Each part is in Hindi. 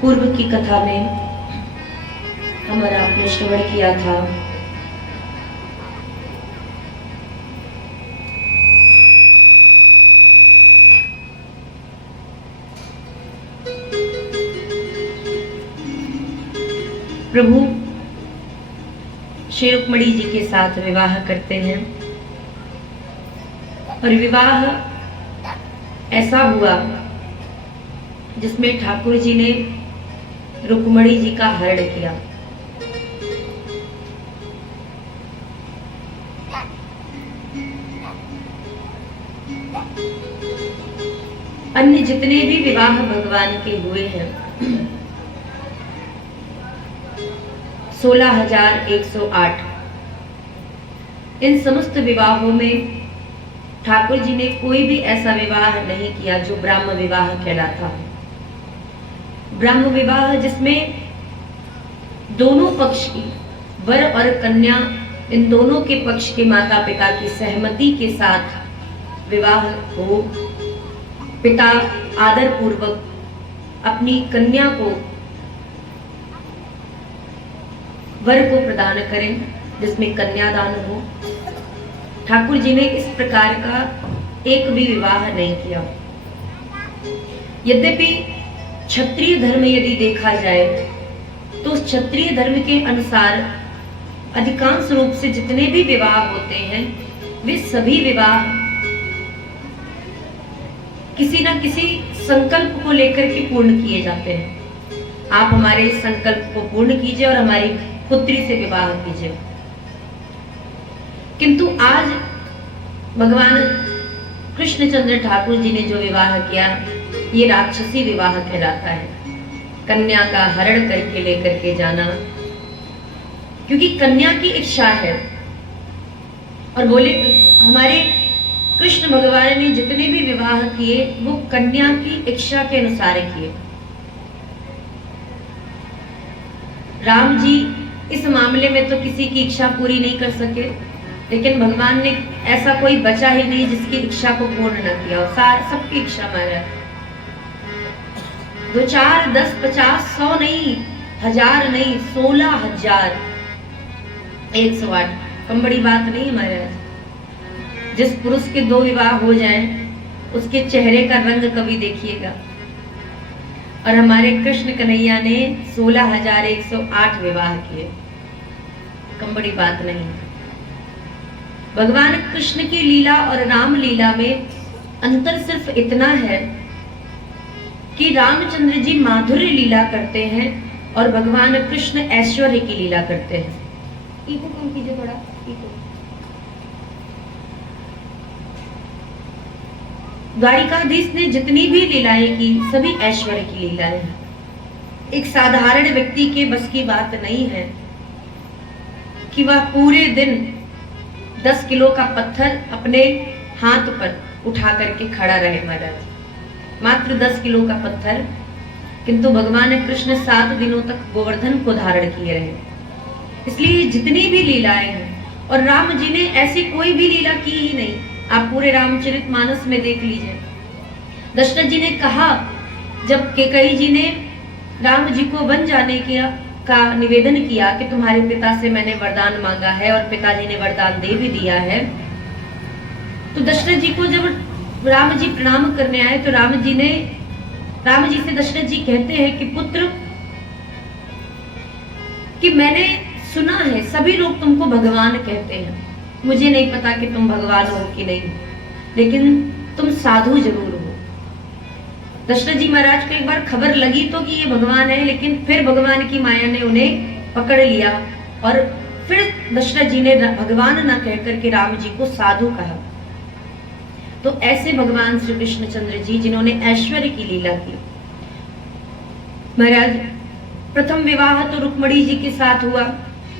पूर्व की कथा में हमारा आपने श्रवण किया था प्रभु श्री रुक्मिणी जी के साथ विवाह करते हैं और विवाह ऐसा हुआ जिसमें ठाकुर जी ने रुक्मिणी जी का हरण किया। अन्य जितने भी विवाह भगवान के हुए हैं 16,108, इन समस्त विवाहों में ठाकुर जी ने कोई भी ऐसा विवाह नहीं किया जो ब्राह्म विवाह कहलाता है। ब्राह्म विवाह जिसमें दोनों पक्ष की, वर और कन्या, इन दोनों के पक्ष के माता पिता की सहमति के साथ विवाह हो, पिता आदर पूर्वक अपनी कन्या को वर को प्रदान करें, जिसमें कन्यादान हो। ठाकुर जी ने इस प्रकार का एक भी विवाह नहीं किया। यद्यपि क्षत्रिय धर्म यदि देखा जाए तो उस क्षत्रिय धर्म के अनुसार अधिकांश रूप से जितने भी विवाह होते हैं वे सभी विवाह किसी ना किसी संकल्प को लेकर के पूर्ण किए जाते हैं। आप हमारे संकल्प को पूर्ण कीजिए और हमारी पुत्री से विवाह कीजिए। किंतु आज भगवान कृष्णचंद्र ठाकुर जी ने जो विवाह किया ये राक्षसी विवाह कहलाता है। कन्या का हरण करके लेकर के जाना, क्योंकि कन्या की इच्छा है। और बोले हमारे कृष्ण भगवान ने जितने भी विवाह किए वो कन्या की इच्छा के अनुसार किए। राम जी इस मामले में तो किसी की इच्छा पूरी नहीं कर सके, लेकिन भगवान ने ऐसा कोई बचा ही नहीं जिसकी इच्छा को पूर्ण न किया। सबकी इच्छा मारा, 2, 4, 10, 50, 100 नहीं, 1000 नहीं, 16,108। कम बड़ी बात नहीं महाराज। जिस पुरुष के 2 विवाह हो जाएं उसके चेहरे का रंग कभी देखिएगा। और हमारे कृष्ण कन्हैया ने 16,108 विवाह किए, कम बड़ी बात नहीं। भगवान कृष्ण की लीला और राम लीला में अंतर सिर्फ इतना है कि रामचंद्र जी माधुर्य लीला करते हैं और भगवान कृष्ण ऐश्वर्य की लीला करते हैं। इको कम कीजिए थोड़ा, इको। द्वारिकाधीश ने जितनी भी लीलाएं की सभी ऐश्वर्य की लीलाएं हैं। एक साधारण व्यक्ति के बस की बात नहीं है कि वह पूरे दिन 10 किलो का पत्थर अपने हाथ पर उठा करके खड़ा रहे। महाराज मात्र 10 किलो का पत्थर, किंतु भगवान कृष्ण 7 दिनों तक गोवर्धन को धारण किए रहे। इसलिए जितनी भी लीलाएं हैं, और राम जी ने ऐसी कोई भी लीला की ही नहीं। आप पूरे रामचरितमानस में देख लीजिए। दशरथ जी ने कहा, जब कैकेयी जी ने राम जी को वन जाने का निवेदन किया कि तुम्हारे पिता से मैंने वरदान मांगा है और पिताजी ने वरदान दे भी दिया है, तो दशरथ जी को जब राम जी प्रणाम करने आए तो राम जी से दशरथ जी कहते हैं कि पुत्र, कि मैंने सुना है सभी लोग तुमको भगवान कहते हैं, मुझे नहीं पता कि तुम भगवान हो कि नहीं, लेकिन तुम साधु जरूर हो। दशरथ जी महाराज को एक बार खबर लगी तो कि ये भगवान है, लेकिन फिर भगवान की माया ने उन्हें पकड़ लिया और फिर दशरथ जी ने भगवान न कहकर के राम जी को साधु कहा। तो ऐसे भगवान श्री कृष्णचंद्र जी जिन्होंने ऐश्वर्य की लीला की। महाराज प्रथम विवाह तो रुक्मिणी जी के साथ हुआ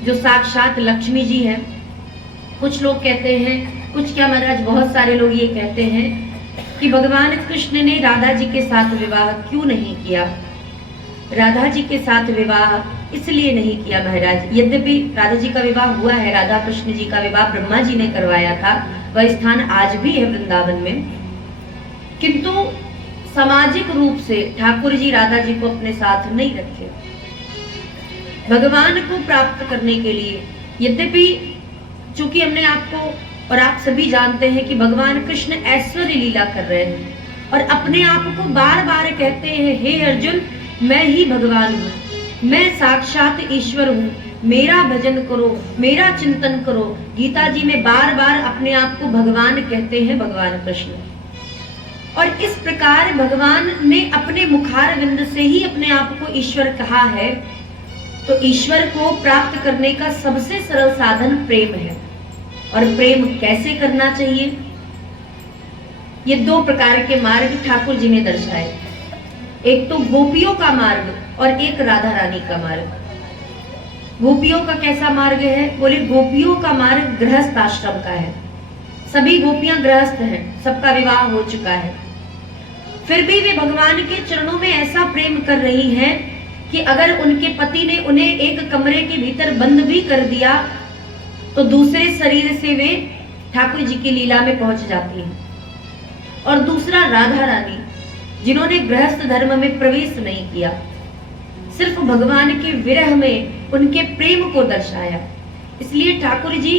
जो साक्षात लक्ष्मी जी है। कुछ लोग कहते हैं, कुछ क्या महाराज बहुत सारे लोग ये कहते हैं कि भगवान कृष्ण ने राधा जी के साथ विवाह क्यों नहीं किया। राधा जी के साथ विवाह इसलिए नहीं किया महाराज, यद्यपि राधा जी का विवाह हुआ है, राधा कृष्ण जी का विवाह ब्रह्मा जी ने करवाया था, वह स्थान आज भी है वृंदावन में, किंतु सामाजिक रूप से ठाकुर जी राधा जी को अपने साथ नहीं रखे। भगवान को प्राप्त करने के लिए, यद्यपि चूंकि हमने आपको और आप सभी जानते हैं कि भगवान कृष्ण ऐश्वर्य लीला कर रहे हैं और अपने आप को बार बार कहते हैं, हे अर्जुन मैं ही भगवान हूँ, मैं साक्षात ईश्वर हूँ, मेरा भजन करो, मेरा चिंतन करो। गीता जी में बार बार अपने आप को भगवान कहते हैं भगवान कृष्ण। और इस प्रकार भगवान ने अपने मुखारविंद से ही अपने आप को ईश्वर कहा है। तो ईश्वर को प्राप्त करने का सबसे सरल साधन प्रेम है। और प्रेम कैसे करना चाहिए? ये दो प्रकार के मार्ग ठाकुर जी ने दर्शाए, एक तो गोपियों का मार्ग और एक राधा रानी का मार्ग। गोपियों का कैसा मार्ग है? बोले गोपियों का मार्ग गृहस्थ आश्रम का है। सभी गोपियां गृहस्थ हैं, सबका विवाह हो चुका है, फिर भी वे भगवान के चरणों में ऐसा प्रेम कर रही हैं कि अगर उनके पति ने उन्हें एक कमरे के भीतर बंद भी कर दिया तो दूसरे शरीर से वे ठाकुर जी की लीला में पहुंच जाती हैं। और दूसरा राधा रानी, जिन्होंने गृहस्थ धर्म में प्रवेश नहीं किया, सिर्फ भगवान के विरह में उनके प्रेम को दर्शाया। इसलिए ठाकुर जी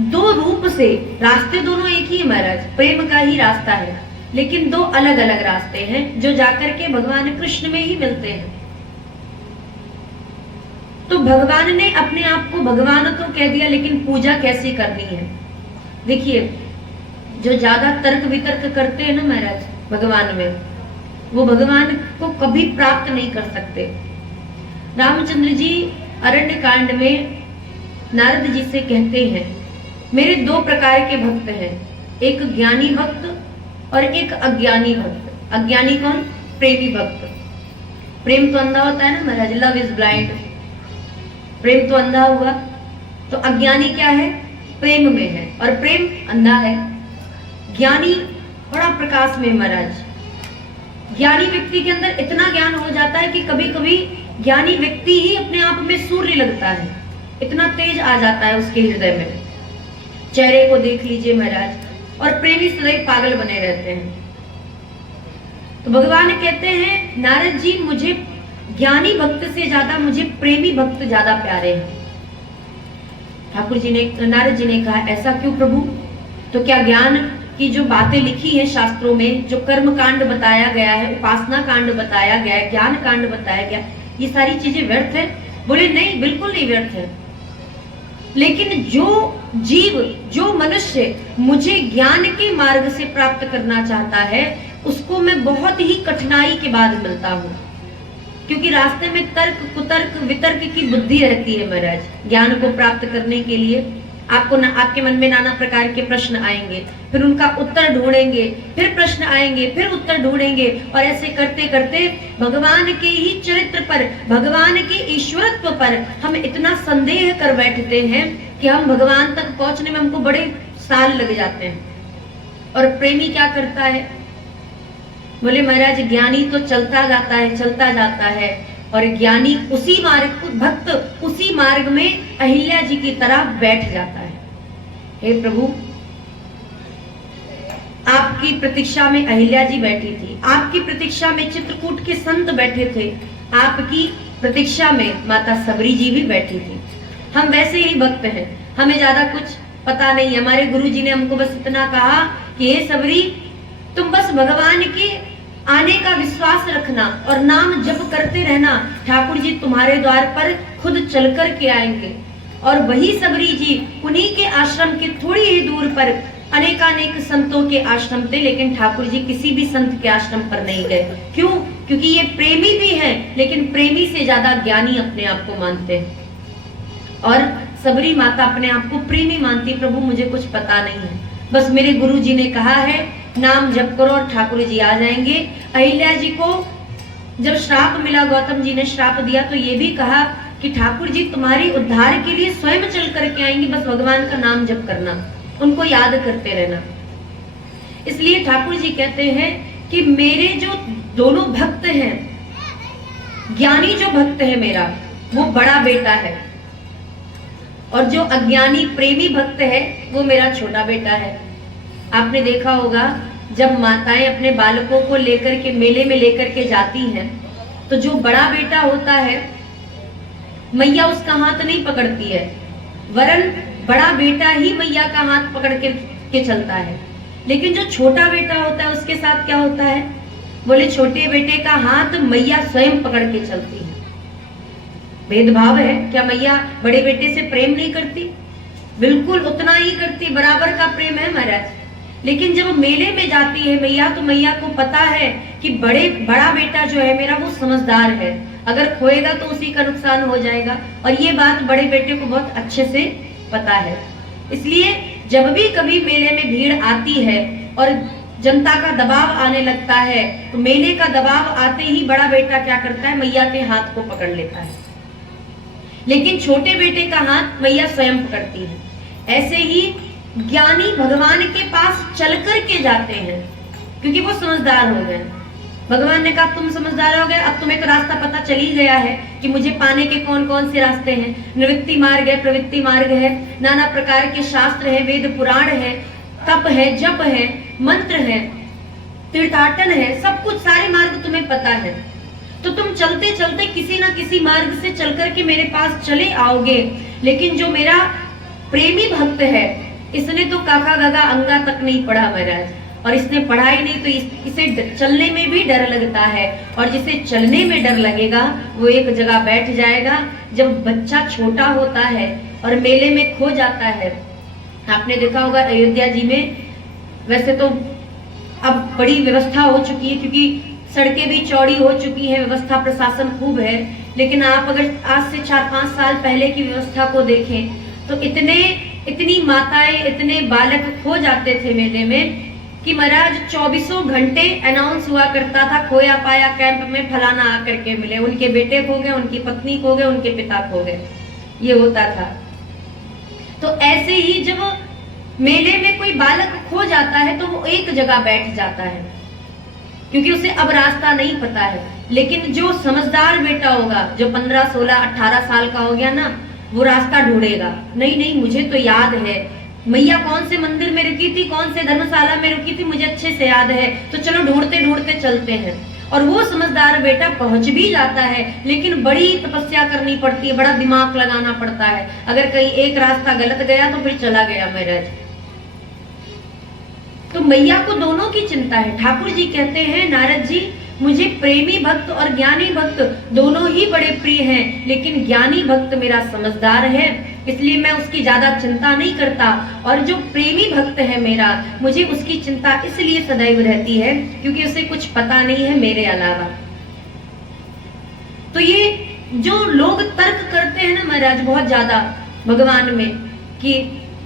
दो रूप से, रास्ते दोनों एक ही है महाराज, प्रेम का ही रास्ता है, लेकिन दो अलग अलग रास्ते हैं जो जाकर के भगवान कृष्ण में ही मिलते हैं। तो भगवान ने अपने आप को भगवान तो कह दिया, लेकिन पूजा कैसे करनी है? देखिए, जो ज्यादा तर्क वितर्क करते हैं ना महाराज भगवान में, वो भगवान को कभी प्राप्त नहीं कर सकते। रामचंद्र जी अरण्य कांड में नारद जी से कहते हैं, मेरे दो प्रकार के भक्त हैं, एक ज्ञानी भक्त और एक अज्ञानी भक्त। अज्ञानी कौन? प्रेमी भक्त। प्रेम तो अंधा होता है ना महाराज, लव इज ब्लाइंड, प्रेम तो अंधा हुआ। तो अज्ञानी क्या है? प्रेम में है, और प्रेम अंधा है। ज्ञानी बड़ा प्रकाश में महाराज। ज्ञानी व्यक्ति के अंदर इतना ज्ञान हो जाता है कि कभी कभी ज्ञानी व्यक्ति ही अपने आप में सूर्य लगता है, इतना तेज आ जाता है उसके हृदय में। चेहरे को देख लीजिए महाराज। और प्रेमी सदैव पागल बने रहते हैं। तो भगवान कहते हैं, नारद जी मुझे ज्ञानी भक्त से ज्यादा मुझे प्रेमी भक्त ज्यादा प्यारे हैं। ठाकुर जी ने, नारद जी ने कहा, ऐसा क्यों प्रभु? तो क्या ज्ञान की जो बातें लिखी है शास्त्रों में, जो कर्म कांड बताया गया है, उपासना कांड बताया गया है, ज्ञान कांड बताया गया, ये सारी चीजें व्यर्थ है? बोले नहीं, बिल्कुल नहीं व्यर्थ है। लेकिन जो जीव, जो मनुष्य मुझे ज्ञान के मार्ग से प्राप्त करना चाहता है, उसको मैं बहुत ही कठिनाई के बाद मिलता हूँ, क्योंकि रास्ते में तर्क कुतर्क वितर्क की बुद्धि रहती है महाराज। ज्ञान को प्राप्त करने के लिए आपको आपके मन में नाना प्रकार के प्रश्न आएंगे, फिर उनका उत्तर ढूंढेंगे, फिर प्रश्न आएंगे, फिर उत्तर ढूंढेंगे, और ऐसे करते करते भगवान के ही चरित्र पर, भगवान के ईश्वरत्व पर हम इतना संदेह कर बैठते हैं कि हम भगवान तक पहुंचने में हमको बड़े साल लग जाते हैं। और प्रेमी क्या करता है? बोले महाराज ज्ञानी तो चलता जाता है, चलता जाता है, और ज्ञानी उसी मार्ग, भक्त उसी मार्ग में अहिल्या जी की तरह बैठ जाता है। हे प्रभु, आपकी प्रतीक्षा में अहिल्या जी बैठी थी, आपकी प्रतीक्षा में चित्रकूट के संत बैठे थे, आपकी प्रतीक्षा में माता सबरी जी भी बैठी थी। हम वैसे ही भक्त हैं, हमें ज्यादा कुछ पता नहीं। हमारे गुरु जी ने हमको बस इतना कहा कि हे सबरी, तुम बस भगवान के आने का विश्वास रखना और नाम जप करते रहना, ठाकुर जी तुम्हारे द्वार पर खुद चल कर के आएंगे। और वही सबरी जी, उन्हीं के आश्रम के थोड़ी ही दूर पर अनेकानेक संतों के आश्रम थे, लेकिन ठाकुर जी किसी भी संत के आश्रम पर नहीं गए। क्यों? क्योंकि ये प्रेमी भी हैं, लेकिन प्रेमी से ज्यादा ज्ञानी अपने आप को मानते हैं। और सबरी माता अपने आप को प्रेमी मानती, प्रभु मुझे कुछ पता नहीं है, बस मेरे गुरु जी ने कहा है नाम जप करो और ठाकुर जी आ जाएंगे। अहिल्या जी को जब श्राप मिला, गौतम जी ने श्राप दिया, तो ये भी कहा कि ठाकुर जी तुम्हारे उद्धार के लिए स्वयं चल करके आएंगे, बस भगवान का नाम जप करना, उनको याद करते रहना। इसलिए ठाकुर जी कहते हैं कि मेरे जो दोनों भक्त हैं, ज्ञानी जो भक्त है मेरा, वो बड़ा बेटा है, और जो अज्ञानी प्रेमी भक्त है वो मेरा छोटा बेटा है। आपने देखा होगा जब माताएं अपने बालकों को लेकर के मेले में लेकर के जाती हैं, तो जो बड़ा बेटा होता है मैया उसका हाथ नहीं पकड़ती है, वरन बड़ा बेटा ही मैया का हाथ पकड़ के चलता है। लेकिन जो छोटा बेटा होता है उसके साथ क्या होता है? बोले छोटे बेटे का हाथ मैया स्वयं पकड़ के चलती है। भेदभाव है क्या? मैया बड़े बेटे से प्रेम नहीं करती? बिल्कुल उतना ही करती, बराबर का प्रेम है महाराज। लेकिन जब मेले में जाती है मैया, तो मैया को पता है कि बड़ा बेटा जो है मेरा वो समझदार है, अगर खोएगा तो उसी का नुकसान हो जाएगा, और ये बात बड़े बेटे को बहुत अच्छे से पता है। इसलिए जब भी कभी मेले में भीड़ आती है और जनता का दबाव आने लगता है, तो मेले का दबाव आते ही बड़ा बेटा क्या करता है? मैया के हाथ को पकड़ लेता है। लेकिन छोटे बेटे का हाथ मैया स्वयं पकड़ती है। ऐसे ही ज्ञानी भगवान के पास चल कर के जाते हैं, क्योंकि वो समझदार हो गए। भगवान ने कहा तुम समझदार हो गए, अब तुम्हें तो रास्ता पता चल ही गया है कि मुझे पाने के कौन कौन से रास्ते हैं। निवृत्ति मार्ग है, प्रवृत्ति मार्ग है, नाना प्रकार के शास्त्र है, वेद पुराण है, तप है, जप है, मंत्र है, तीर्थाटन है, सब कुछ सारे मार्ग तुम्हें पता है। तो तुम चलते चलते किसी ना किसी मार्ग से चल करके मेरे पास चले आओगे। लेकिन जो मेरा प्रेमी भक्त है, इसने तो काका गगा अंगा तक नहीं पढ़ा महाराज, और इसने पढ़ा ही नहीं, तो इसे चलने में भी डर लगता है। और जिसे चलने में डर लगेगा वो एक जगह बैठ जाएगा। जब बच्चा छोटा होता है और मेले में खो जाता है, आपने देखा होगा अयोध्या जी में, वैसे तो अब बड़ी व्यवस्था हो चुकी है, क्योंकि सड़कें भी चौड़ी हो चुकी हैं, व्यवस्था प्रशासन खूब है। लेकिन आप अगर आज से 4-5 साल पहले की व्यवस्था को देखें, तो इतनी माताएं, इतने बालक खो जाते थे मेले में कि महाराज 24 घंटे अनाउंस हुआ करता था, खोया पाया कैंप में फलाना आकर के मिले, उनके बेटे खो गए, उनकी पत्नी खो गए, उनके पिता खो गए, ये होता था। तो ऐसे ही जब मेले में कोई बालक खो जाता है तो वो एक जगह बैठ जाता है, क्योंकि उसे अब रास्ता नहीं पता है। लेकिन जो समझदार बेटा होगा, जो 15, 16, 18 साल का हो गया ना, वो रास्ता ढूंढेगा। नहीं, मुझे तो याद है मैया कौन से मंदिर में रुकी थी, कौन से धर्मशाला में रुकी थी, मुझे अच्छे से याद है, तो चलो ढूंढते ढूंढते चलते हैं। और वो समझदार बेटा पहुंच भी जाता है, लेकिन बड़ी तपस्या करनी पड़ती है, बड़ा दिमाग लगाना पड़ता है। अगर कहीं एक रास्ता गलत गया तो फिर चला गया महाराज। तो मैया को दोनों की चिंता है। ठाकुर जी कहते हैं, नारद जी मुझे प्रेमी भक्त और ज्ञानी भक्त दोनों ही बड़े प्रिय हैं, लेकिन ज्ञानी भक्त मेरा समझदार है, इसलिए मैं उसकी ज्यादा चिंता नहीं करता। और जो प्रेमी भक्त है मेरा, मुझे उसकी चिंता इसलिए सदैव रहती है क्योंकि उसे कुछ पता नहीं है मेरे अलावा। तो ये जो लोग तर्क करते हैं ना महाराज बहुत ज्यादा भगवान में, कि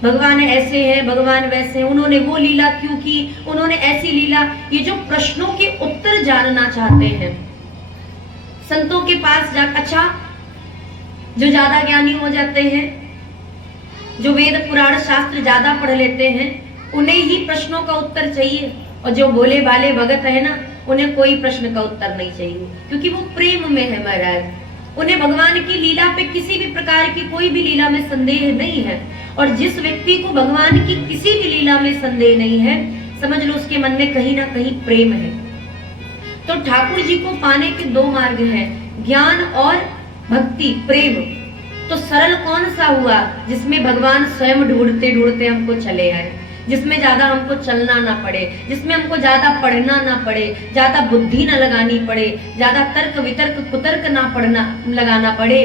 भगवान ऐसे हैं, भगवान वैसे हैं, उन्होंने वो लीला क्यों की, उन्होंने ऐसी लीला, ये जो प्रश्नों के उत्तर जानना चाहते हैं संतों के पास जा। अच्छा, जो ज्यादा ज्ञानी हो जाते हैं, जो वेद पुराण शास्त्र ज्यादा पढ़ लेते हैं, उन्हें ही प्रश्नों का उत्तर चाहिए, और जो भोले भाले भगत है ना, उन्हें कोई प्रश्न का उत्तर नहीं चाहिए, क्योंकि वो प्रेम में है महाराज। उन्हें भगवान की लीला पे किसी भी प्रकार की कोई भी लीला में संदेह नहीं है। और जिस व्यक्ति को भगवान की किसी भी लीला में संदेह नहीं है, समझ लो उसके मन में कहीं ना कहीं प्रेम है। तो ठाकुर जी को पाने के 2 मार्ग हैं, ज्ञान और भक्ति, प्रेम। तो सरल कौन सा हुआ? जिसमें भगवान स्वयं ढूंढते ढूंढते हमको चले आए, जिसमें ज्यादा हमको चलना ना पड़े, जिसमें हमको ज्यादा पढ़ना ना पड़े, ज्यादा बुद्धि ना लगानी पड़े, ज्यादा तर्क वितर्क कुतर्क ना लगाना पड़े।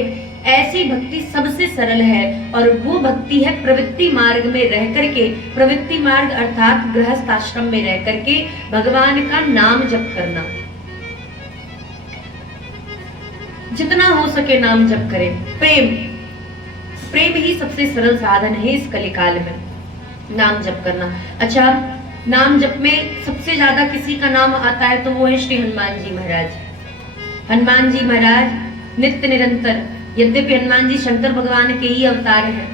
ऐसी भक्ति सबसे सरल है, और वो भक्ति है प्रवृत्ति मार्ग में रह करके, प्रवृत्ति मार्ग अर्थात गृहस्थ आश्रम में रह करके भगवान का नाम जप करना। जितना हो सके नाम जप करें। प्रेम ही सबसे सरल साधन है इस कलिकाल में, नाम जप करना। अच्छा, नाम जप में सबसे ज्यादा किसी का नाम आता है तो वो है श्री हनुमान जी महाराज। हनुमान जी महाराज नित्य निरंतर, यद्यपि हनुमान जी शंकर भगवान के ही अवतार हैं,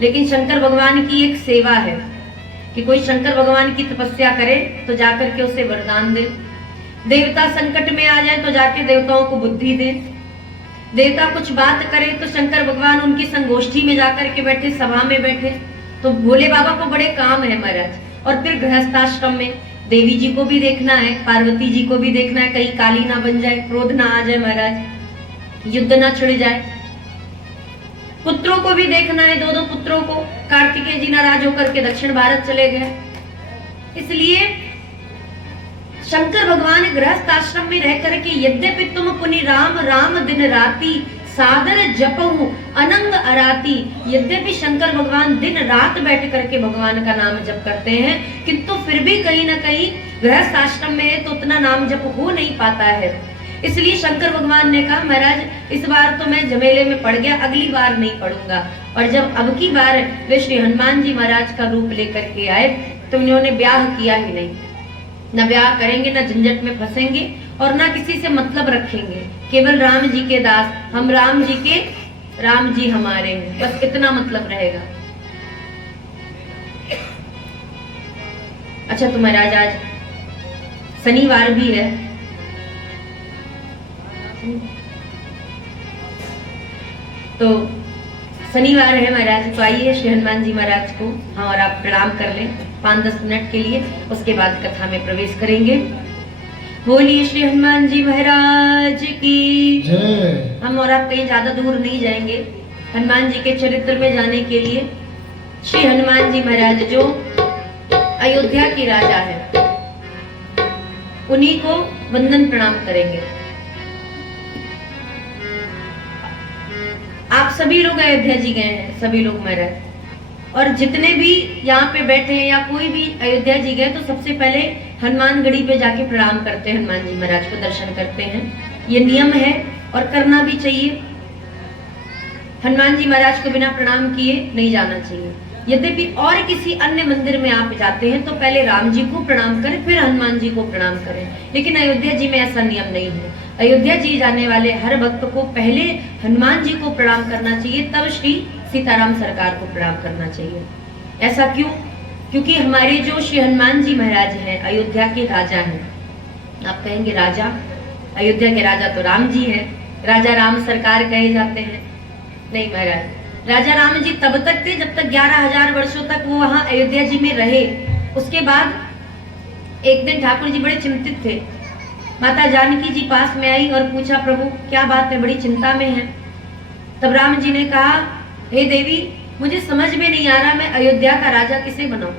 लेकिन शंकर भगवान की एक सेवा है कि कोई शंकर भगवान की तपस्या करे तो जाकर के उसे वरदान दे, देवता संकट में आ जाए तो जाके देवताओं को बुद्धि दे, देवता कुछ बात करे तो शंकर भगवान उनकी संगोष्ठी में जाकर के बैठे, सभा में बैठे। तो भोले बाबा को बड़े काम है महाराज। और फिर गृहस्थाश्रम में देवी जी को भी देखना है, पार्वती जी को भी देखना है, कहीं काली ना बन जाए, क्रोध ना आ जाए महाराज, युद्ध ना छिड़ जाए। पुत्रों को भी देखना है, दो दो पुत्रों को। कार्तिकेय जी नाराज होकर के दक्षिण भारत चले गए, इसलिए शंकर भगवान गृहस्थ आश्रम में रह करके यद्यपि तुम पुनि राम राम दिन राती सादर जपहु अनंग अराती, यद्यपि शंकर भगवान दिन रात बैठ करके भगवान का नाम जप करते हैं, किंतु फिर भी कहीं ना कहीं गृहस्थ आश्रम में है तो उतना नाम जप हो नहीं पाता है। इसलिए शंकर भगवान ने कहा महाराज इस बार तो मैं झमेले में पड़ गया, अगली बार नहीं पड़ूंगा। और जब अब की बार वे श्री हनुमान जी महाराज का रूप लेकर के आए तो इन्होंने ब्याह किया ही नहीं, न ब्याह करेंगे, न झंझट में फंसेंगे और न किसी से मतलब रखेंगे, केवल राम जी के दास, हम राम जी के, राम जी हमारे हैं, बस इतना मतलब रहेगा। अच्छा तो महाराज आज शनिवार भी है, तो शनिवार है महाराज, तो आइए श्री हनुमान जी महाराज को हाँ और आप प्रणाम कर लें 5-10 मिनट के लिए, उसके बाद कथा में प्रवेश करेंगे। बोलिए श्री हनुमान जी महाराज की जय। हम और आप कहीं ज्यादा दूर नहीं जाएंगे, हनुमान जी के चरित्र में जाने के लिए श्री हनुमान जी महाराज जो अयोध्या के राजा है, उन्हीं को वंदन प्रणाम करेंगे। आप सभी लोग अयोध्या जी गए हैं, सभी लोग महाराज, और जितने भी यहाँ पे बैठे हैं या कोई भी अयोध्या जी गए तो सबसे पहले हनुमान गढ़ी पे जाके प्रणाम करते हैं, हनुमान जी महाराज को दर्शन करते हैं। ये नियम है और करना भी चाहिए। हनुमान जी महाराज को बिना प्रणाम किए नहीं जाना चाहिए। यद्यपि और किसी अन्य मंदिर में आप जाते हैं तो पहले राम जी को प्रणाम करें फिर हनुमान जी को प्रणाम करें, लेकिन अयोध्या जी में ऐसा नियम नहीं है। अयोध्या जी जाने वाले हर भक्त को पहले हनुमान जी को प्रणाम करना चाहिए, तब श्री सीताराम सरकार को प्रणाम करना चाहिए। ऐसा क्यों? क्योंकि हमारे जो श्री हनुमान जी महाराज हैं अयोध्या के राजा हैं। आप कहेंगे राजा, अयोध्या के राजा तो राम जी हैं, राजा राम सरकार कहे जाते हैं। नहीं महाराज, राजा राम जी तब तक थे जब तक 11,000 वर्षों तक वो वहां अयोध्या जी में रहे। उसके बाद एक दिन ठाकुर जी बड़े चिंतित थे, माता जानकी जी पास में आई और पूछा प्रभु क्या बात है, बड़ी चिंता में है। तब राम जी ने कहा हे देवी, मुझे समझ में नहीं आ रहा मैं अयोध्या का राजा किसे बनाऊं,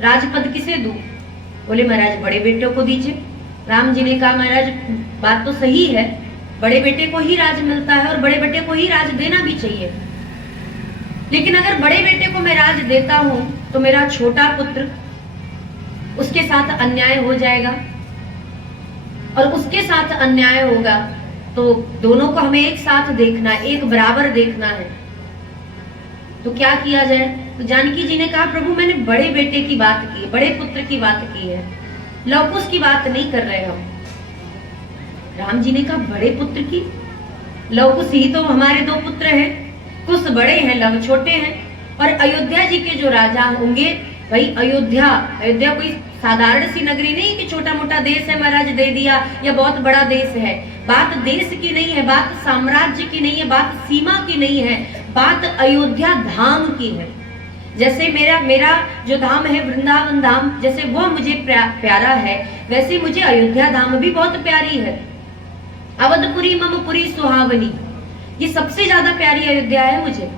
राजपद किसे दूं। बोले महाराज बड़े बेटे को दीजिए। राम जी ने कहा महाराज बात तो सही है, बड़े बेटे को ही राज मिलता है और बड़े बेटे को ही राज देना भी चाहिए, लेकिन अगर बड़े बेटे को मैं राज देता हूं तो मेरा छोटा पुत्र उसके साथ अन्याय हो जाएगा, और उसके साथ अन्याय होगा तो दोनों को हमें एक साथ देखना है, एक बराबर देखना है। तो क्या किया जाए? तो जानकी जी ने कहा प्रभु मैंने बड़े बेटे की बात की, बड़े पुत्र की बात की है, लवकुश की बात नहीं कर रहे हम। राम जी ने कहा बड़े पुत्र की? लवकुश ही तो हमारे 2 पुत्र हैं, कुछ बड़े हैं लव छोटे हैं। और अयोध्या जी के जो राजा होंगे, भाई अयोध्या कोई साधारण सी नगरी नहीं कि छोटा मोटा देश है महाराज दे दिया या बहुत बड़ा देश है। बात देश की नहीं है, बात साम्राज्य की नहीं है, बात सीमा की नहीं है, बात अयोध्या धाम की है। जैसे मेरा जो धाम है वृंदावन धाम, जैसे वो मुझे प्यारा है, वैसे मुझे अयोध्या धाम भी बहुत प्यारी है। अवधपुरी मम पुरी सुहावनी, ये सबसे ज्यादा प्यारी अयोध्या है मुझे।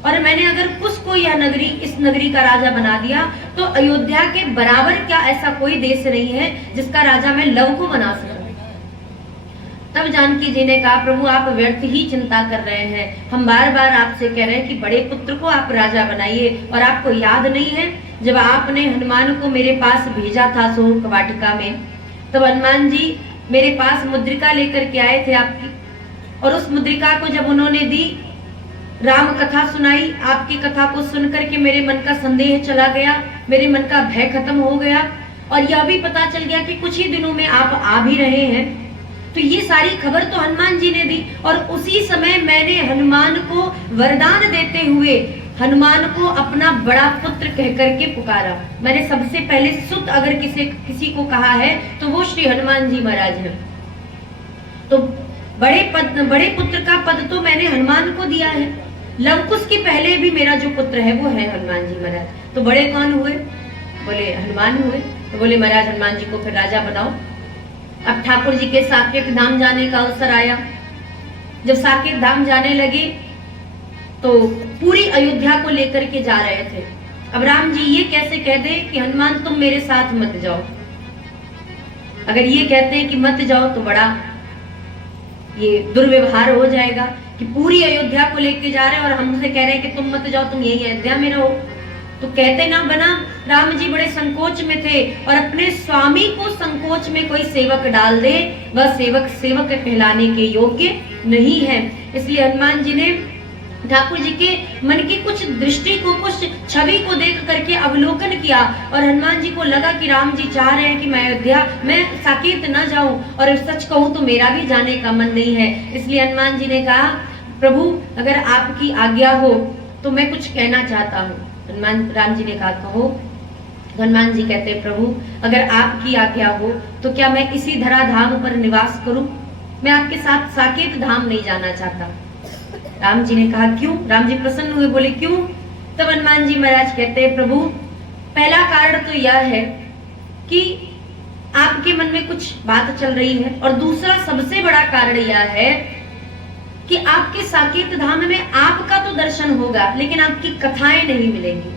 और मैंने अगर उसको यह नगरी, इस नगरी का राजा बना दिया तो अयोध्या के बराबर क्या ऐसा कोई देश नहीं है जिसका राजा मैं लव को बना सकूं। तब जानकी जी ने कहा प्रभु आप व्यर्थ ही चिंता कर रहे हैं, हम बार बार आपसे कह रहे हैं कि बड़े पुत्र को आप राजा बनाइए। और आपको याद नहीं है जब आपने हनुमान को मेरे पास भेजा था सोक वाटिका में, तब हनुमान जी मेरे पास मुद्रिका लेकर के आए थे आपकी, और उस मुद्रिका को जब उन्होंने दी, राम कथा सुनाई, आपकी कथा को सुनकर के मेरे मन का संदेह चला गया, मेरे मन का भय खत्म हो गया, और यह भी पता चल गया कि कुछ ही दिनों में आप आ भी रहे हैं। तो ये सारी खबर तो हनुमान जी ने दी, और उसी समय मैंने हनुमान को वरदान देते हुए हनुमान को अपना बड़ा पुत्र कह करके पुकारा। मैंने सबसे पहले सुत अगर किसी को कहा है तो वो श्री हनुमान जी महाराज हैं। तो बड़े पुत्र का पद तो मैंने हनुमान को दिया है। लवकुश के पहले भी मेरा जो पुत्र है वो है हनुमान जी महाराज। तो बड़े कौन हुए? बोले हनुमान हुए। तो बोले महाराज हनुमान जी को फिर राजा बनाओ। अब ठाकुर जी के साकेत धाम जाने का अवसर आया। जब साकेत धाम जाने लगे तो पूरी अयोध्या को लेकर के जा रहे थे। अब राम जी ये कैसे कह दे कि हनुमान तुम मेरे साथ मत जाओ। अगर ये कहते हैं कि मत जाओ तो बड़ा ये दुर्व्यवहार हो जाएगा कि पूरी अयोध्या को लेके जा रहे हैं और हमसे कह रहे हैं कि तुम मत जाओ, तुम यही अयोध्या में रहो। तो कहते ना बना। राम जी बड़े संकोच में थे और अपने स्वामी को संकोच में कोई सेवक डाल दे वह सेवक सेवक कहलाने के योग्य नहीं है। इसलिए हनुमान जी ने ठाकुर जी के मन की कुछ दृष्टि को, कुछ छवि को देख करके अवलोकन किया और हनुमान जी को लगा कि राम जी चाह रहे हैं कि मैं अयोध्या में साकेत न जाऊं, और सच कहूं तो मेरा भी जाने का मन नहीं है। इसलिए हनुमान जी ने कहा प्रभु अगर आपकी आज्ञा हो तो मैं कुछ कहना चाहता हूँ। राम जी ने कहा कहो। हनुमान जी कहते प्रभु अगर आपकी आज्ञा हो तो क्या मैं इसी धराधाम पर निवास करूं? मैं आपके साथ साकेत धाम नहीं जाना चाहता। राम जी ने कहा क्यों? राम जी प्रसन्न हुए, बोले क्यों? तब हनुमान जी महाराज कहते हैं प्रभु पहला कारण तो यह है कि आपके मन में कुछ बात चल रही है, और दूसरा सबसे बड़ा कारण यह है कि आपके साकेत धाम में आपका तो दर्शन होगा लेकिन आपकी कथाएं नहीं मिलेंगी।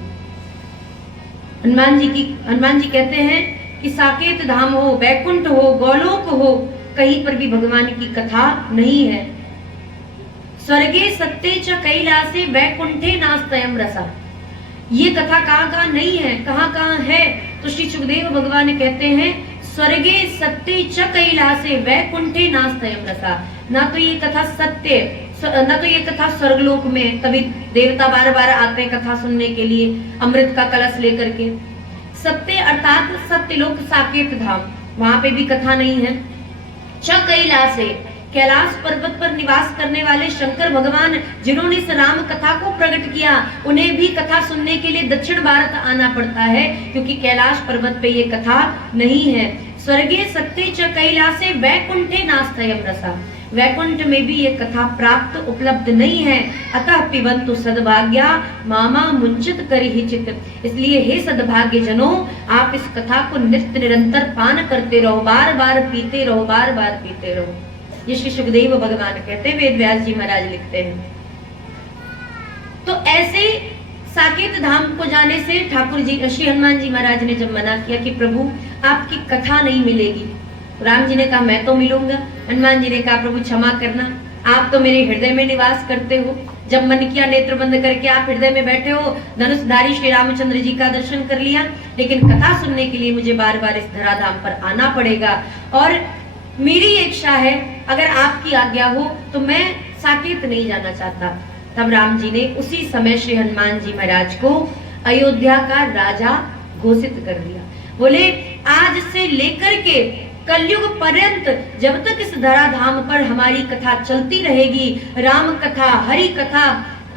हनुमान जी कहते हैं कि साकेत धाम हो, वैकुंठ हो, गोलोक हो, कहीं पर भी भगवान की कथा नहीं है। स्वर्गे सत्ते च कैलासे वैकुंठे नास्तयम रसा। ये कथा कहाँ नहीं है, कहाँ है? तो श्री सुखदेव भगवान कहते हैं स्वर्गे सत्ते च कैलासे वैकुंठे नास्तयम रसा। ना तो ये कथा सत्य, ना तो ये कथा स्वर्गलोक में, तभी देवता बार बार आते हैं कथा सुनने के लिए अमृत का कलश लेकर के। सत्य अर्थात सत्यलोक साकेत धाम, वहां पे भी कथा नहीं है। च कैलासे, कैलाश पर्वत पर निवास करने वाले शंकर भगवान जिन्होंने इस राम कथा को प्रकट किया, उन्हें भी कथा सुनने के लिए दक्षिण भारत आना पड़ता है क्योंकि कैलाश पर्वत पे ये कथा नहीं है। स्वर्गे सत्ते च कैलासे वैकुंठे नास्तयम रसा। वैकुंठ में भी ये कथा प्राप्त उपलब्ध नहीं है। अतः पिबंतु सद्भाग्या मामा मुंचित करिहिचित। इसलिए हे सद्भाग्य जनों आप इस कथा को नित्य निरंतर पान करते रहो, बार बार पीते रहो, बार बार पीते रहो। ये श्री सुखदेव भगवान कहते हैं, वेद व्यास जी महाराज लिखते हैं। तो ऐसे साकेत धाम को जाने से ठाकुर जी श्री हनुमान जी महाराज ने जब मना किया कि प्रभु आपकी कथा नहीं मिलेगी, राम जी ने कहा मैं तो मिलूंगा। हनुमान जी ने कहा प्रभु क्षमा करना, आप तो मेरे हृदय में निवास करते हो। जब मन किया नेत्र बंद करके आप हृदय में बैठे हो, धनुषधारी श्री रामचंद्र जी का दर्शन कर लिया, लेकिन कथा सुनने के लिए मुझे बार बार इस धराधाम पर आना पड़ेगा। और मेरी इच्छा है अगर आपकी आज्ञा हो तो मैं साकेत नहीं जाना चाहता। तब राम जी ने उसी समय श्री हनुमान जी महाराज को अयोध्या का राजा घोषित कर दिया। बोले आज से लेकर के कलयुग पर्यंत जब तक इस धराधाम पर हमारी कथा चलती रहेगी, राम कथा, हरि कथा,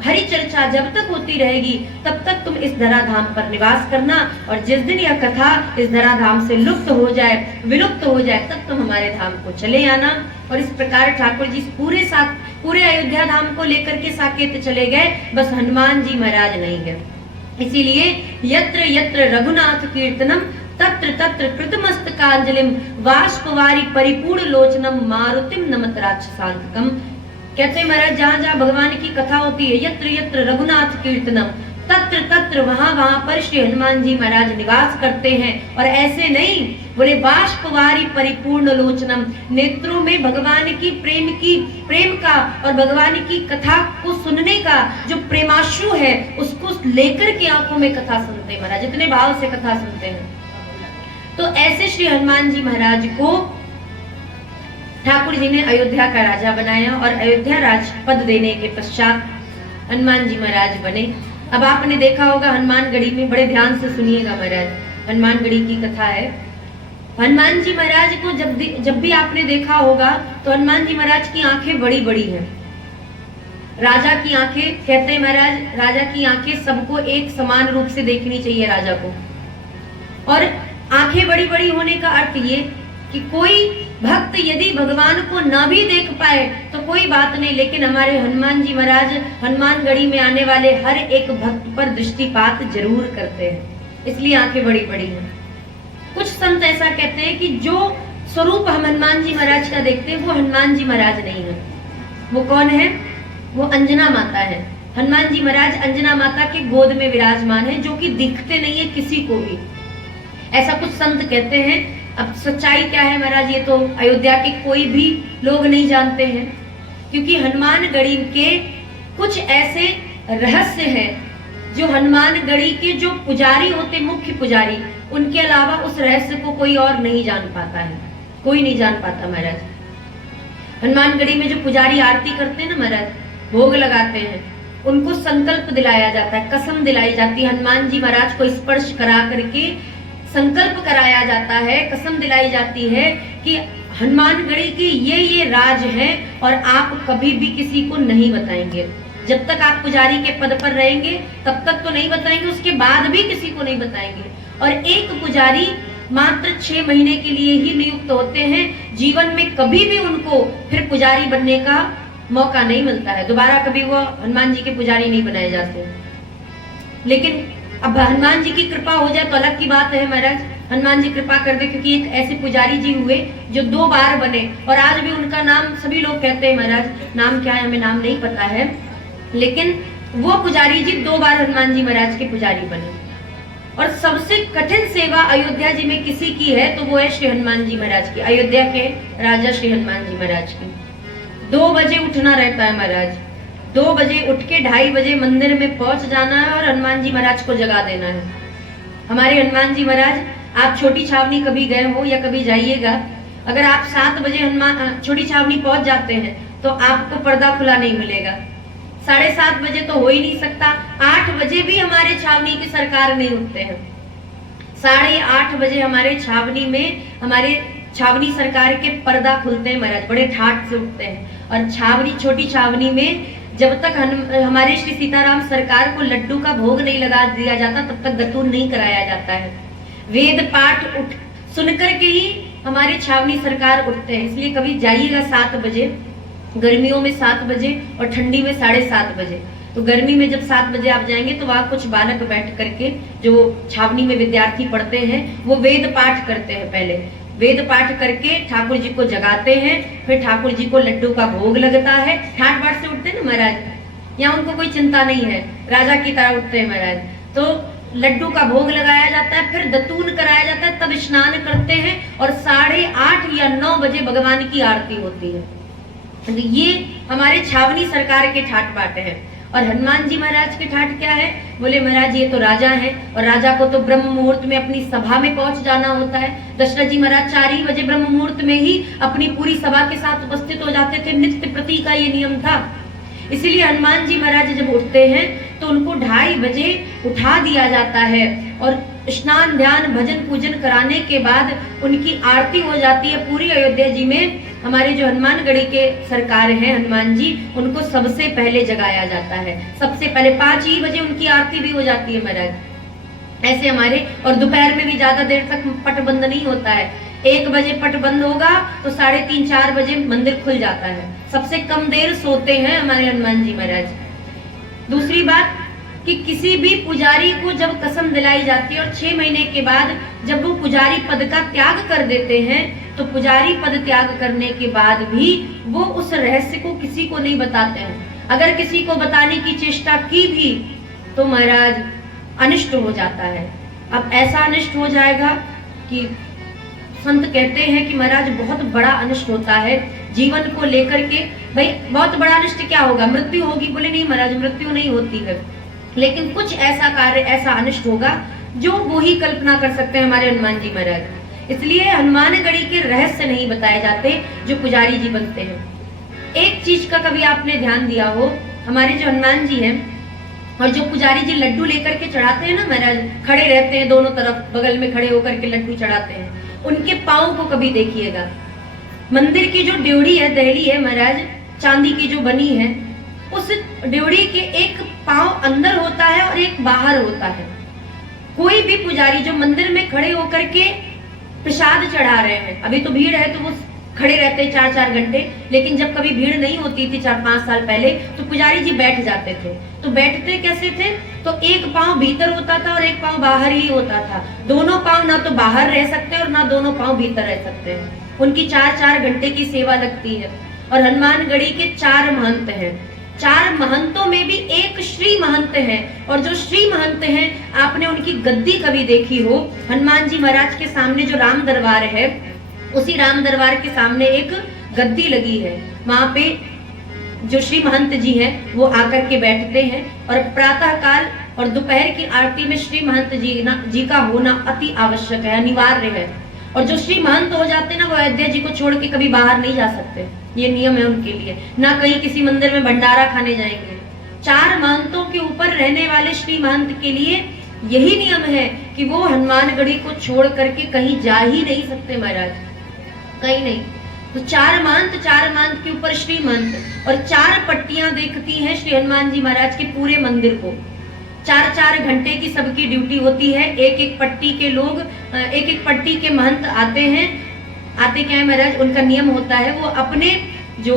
हरि चर्चा जब तक होती रहेगी, तब तक तुम इस धराधाम पर निवास करना, और जिस दिन यह कथा इस धराधाम से लुप्त हो जाए, विलुप्त हो जाए, तब तुम हमारे धाम को चले आना। और इस प्रकार ठाकुर जी पूरे अयोध्या धाम को लेकर के साकेत चले गए, बस हनुमान जी महाराज नहीं गए। इसीलिए यत्र यत्र रघुनाथ कीर्तनम तत्र तत्र कृतमस्तकांजलिम वाष्पवारी परिपूर्ण लोचनम मारुतिम नमत राक्षसांतकम। कहते हैं महाराज जहाँ जहाँ भगवान की कथा होती है, यत्र यत्र रघुनाथ कीर्तनम, तत्र तत्र वहां वहां पर श्री हनुमान जी महाराज निवास करते हैं। और ऐसे नहीं, बोले बाष्पवारी परिपूर्ण लोचनम, नेत्रों में भगवान की प्रेम का और भगवान की कथा को सुनने का जो प्रेमाश्रु है उसको लेकर के आंखों में कथा सुनते हैं महाराज, इतने भाव से कथा सुनते हैं। तो ऐसे श्री हनुमान जी महाराज को ठाकुर जी ने अयोध्या का राजा बनाया, और अयोध्या राजपद देने के पश्चात हनुमान जी महाराज बने। अब आपने देखा होगा हनुमानगढ़ी में, बड़े ध्यान से सुनिएगा महाराज, हनुमानगढ़ी की कथा है। हनुमान जी महाराज को जब भी आपने देखा होगा तो हनुमान जी महाराज की आंखें बड़ी बड़ी हैं। राजा की आंखें, कहते हैं महाराज राजा की आंखें सबको एक समान रूप से देखनी चाहिए राजा को। और आंखें बड़ी बड़ी होने का अर्थ ये कि कोई भक्त यदि भगवान को न भी देख पाए तो कोई बात नहीं, लेकिन हमारे हनुमान जी महाराज हनुमानगढ़ी में आने वाले हर एक भक्त पर दृष्टिपात जरूर करते हैं, इसलिए आंखें बड़ी बड़ी हैं। कुछ संत ऐसा कहते हैं कि जो स्वरूप हम हनुमान जी महाराज का देखते हैं वो हनुमान जी महाराज नहीं है। वो कौन है? वो अंजना माता है। हनुमान जी महाराज अंजना माता के गोद में विराजमान है, जो कि दिखते नहीं है किसी को भी, ऐसा कुछ संत कहते हैं। अब सच्चाई क्या है महाराज, ये तो अयोध्या के कोई भी लोग नहीं जानते हैं, क्योंकि हनुमानगढ़ी के कुछ ऐसे रहस्य हैं जो हनुमानगढ़ी के जो पुजारी होते, मुख्य पुजारी, उनके अलावा उस रहस्य को कोई और नहीं जान पाता है, कोई नहीं जान पाता महाराज। हनुमानगढ़ी में जो पुजारी आरती करते हैं ना महाराज, भोग लगाते हैं, उनको संकल्प दिलाया जाता है, कसम दिलाई जाती है, हनुमान जी महाराज को स्पर्श करा करके संकल्प कराया जाता है, कसम दिलाई जाती है कि हनुमानगढ़ी के ये राज हैं और आप कभी भी किसी को नहीं बताएंगे। जब तक आप पुजारी के पद पर रहेंगे तब तक तो नहीं बताएंगे, उसके बाद भी किसी को नहीं बताएंगे। और एक पुजारी मात्र 6 महीने के लिए ही नियुक्त होते हैं, जीवन में कभी भी उनको फिर पुजारी बनने का मौका नहीं मिलता है, दोबारा कभी वो हनुमान जी के पुजारी नहीं बनाए जाते। लेकिन अब हनुमान जी की कृपा हो जाए तो अलग की बात है महाराज, हनुमान जी कृपा कर दे, क्योंकि एक ऐसे पुजारी जी हुए जो 2 बार बने और आज भी उनका नाम सभी लोग कहते हैं महाराज, नाम क्या है हमें नाम नहीं पता है, लेकिन वो पुजारी जी 2 बार हनुमान जी महाराज के पुजारी बने। और सबसे कठिन सेवा अयोध्या जी में किसी की है तो वो है श्री हनुमान जी महाराज की, अयोध्या के राजा श्री हनुमान जी महाराज की। 2 बजे उठना रहता है महाराज, 2 बजे उठ के 2:30 बजे मंदिर में पहुंच जाना है और हनुमान जी महाराज को जगा देना है। हमारे हनुमान जी महाराज, आप छोटी छावनी कभी गए हो या कभी जाइएगा, अगर आप 7 बजे छोटी छावनी पहुंच जाते हैं तो आपको पर्दा खुला नहीं मिलेगा। 7:30 बजे तो हो ही नहीं सकता, 8 बजे भी हमारे छावनी की सरकार नहीं उठते हैं। 8:30 बजे हमारे छावनी में हमारे छावनी सरकार के पर्दा खुलते हैं महाराज, बड़े ठाठ से उठते हैं। और छावनी, छोटी छावनी में जब तक हमारे श्री सीताराम सरकार को लड्डू का भोग नहीं लगा दिया जाता तब तक दतून नहीं कराया जाता है। वेद पाठ उठ सुनकर के ही हमारे छावनी सरकार उठते हैं। इसलिए कभी जाइएगा 7 बजे, गर्मियों में 7 बजे और ठंडी में 7:30 बजे। तो गर्मी में जब 7 बजे आप जाएंगे तो वहाँ कुछ बालक बैठ करके, जो छावनी में विद्यार्थी पढ़ते हैं, वो वेद पाठ करते हैं। पहले वेद पाठ करके ठाकुर जी को जगाते हैं, फिर ठाकुर जी को लड्डू का भोग लगता है। ठाट बाट से उठते हैं ना महाराज, यहाँ उनको कोई चिंता नहीं है, राजा की तरह उठते हैं महाराज। तो लड्डू का भोग लगाया जाता है, फिर दतून कराया जाता है, तब स्नान करते हैं और 8:30 या 9 बजे भगवान की आरती होती है। ये हमारे छावनी सरकार के ठाट बाट है। और हनुमान जी महाराज के ठाट क्या है? बोले महाराज ये तो राजा है और राजा को तो ब्रह्म मुहूर्त में अपनी सभा में पहुंच जाना होता है। दशरथ जी महाराज 4 ही बजे ब्रह्म मुहूर्त में ही अपनी पूरी सभा के साथ उपस्थित हो जाते थे, नित्य प्रति का ये नियम था। इसीलिए हनुमान जी महाराज जब उठते हैं तो उनको 2:30 बजे उठा दिया जाता है और स्नान ध्यान भजन पूजन कराने के बाद उनकी आरती हो जाती है। पूरी अयोध्या जी में हमारे जो हनुमानगढ़ी के सरकार हैं हनुमान जी, उनको सबसे पहले जगाया जाता है, सबसे पहले 5 ही बजे उनकी आरती भी हो जाती है महाराज। ऐसे हमारे, और दोपहर में भी ज्यादा देर तक पट बंद नहीं होता है, 1 बजे पट बंद होगा तो 3:30-4 बजे मंदिर खुल जाता है। सबसे कम देर सोते हैं हमारे हनुमान जी महाराज। दूसरी बात कि किसी भी पुजारी को जब कसम दिलाई जाती है और 6 महीने के बाद जब वो पुजारी पद का त्याग कर देते हैं, तो पुजारी पद त्याग करने के बाद भी वो उस रहस्य को किसी को नहीं बताते हैं। अगर किसी को बताने की चेष्टा की भी तो महाराज अनिष्ट हो जाता है। अब ऐसा अनिष्ट हो जाएगा कि संत कहते हैं कि महाराज बहुत बड़ा अनिष्ट होता है जीवन को लेकर के। भाई बहुत बड़ा अनिष्ट क्या होगा? मृत्यु होगी? बोले नहीं महाराज, मृत्यु नहीं होती है, लेकिन कुछ ऐसा कार्य, ऐसा अनिष्ट होगा जो वो ही कल्पना कर सकते हैं हमारे हनुमान जी महाराज। इसलिए हनुमानगढ़ी के रहस्य नहीं बताए जाते जो पुजारी जी बनते हैं। एक चीज का कभी आपने ध्यान दिया हो, हमारे जो हनुमान जी हैं और जो पुजारी जी लड्डू लेकर के चढ़ाते हैं ना महाराज, खड़े रहते हैं दोनों तरफ, बगल में खड़े होकर के लड्डू चढ़ाते हैं, उनके पाँव को कभी देखिएगा। मंदिर की जो ड्योढ़ी है, दहली है महाराज, चांदी की जो बनी है, उस ड्योढ़ी के एक पाँव अंदर होता है और एक बाहर होता है। कोई भी पुजारी जो मंदिर में खड़े होकर के प्रसाद चढ़ा रहे हैं, अभी तो भीड़ है तो वो खड़े रहते 4-4 घंटे। लेकिन जब कभी भीड़ नहीं होती थी 4-5 साल पहले, तो पुजारी जी बैठ जाते थे। तो बैठते कैसे थे? तो एक पांव भीतर होता था और एक पांव बाहर ही होता था। दोनों पांव ना तो बाहर रह सकते और ना दोनों पांव भीतर रह सकते हैं। उनकी 4-4 घंटे की सेवा लगती है। और हनुमानगढ़ी के 4 महंत हैं। 4 महंतों में भी एक श्री महंत है। और जो श्री महंत हैं, आपने उनकी गद्दी कभी देखी हो? हनुमान जी महाराज के सामने जो राम दरबार है, उसी राम दरबार के सामने एक गद्दी लगी है। वहां पे जो श्री महंत जी हैं वो आकर के बैठते हैं। और प्रातः काल और दोपहर की आरती में श्री महंत जी का होना अति आवश्यक है, अनिवार्य है। और जो श्री महंत हो जाते हैं ना, वो अयोध्या जी को छोड़ के कभी बाहर नहीं जा सकते। ये नियम है उनके लिए। ना कहीं किसी मंदिर में भंडारा खाने जाएंगे। 4 महंतों के ऊपर रहने वाले श्री महंत के लिए यही नियम है कि वो हनुमानगढ़ी को छोड़ करके कहीं जा ही नहीं सकते महाराज, कहीं नहीं। तो 4 महंत के ऊपर श्री महंत। और 4 पट्टियां देखती हैं श्री हनुमान जी महाराज के पूरे मंदिर को। 4-4 घंटे की सबकी ड्यूटी होती है। एक पट्टी के लोग, एक पट्टी के महंत आते हैं। आते क्या है महाराज, उनका नियम होता है, वो अपने जो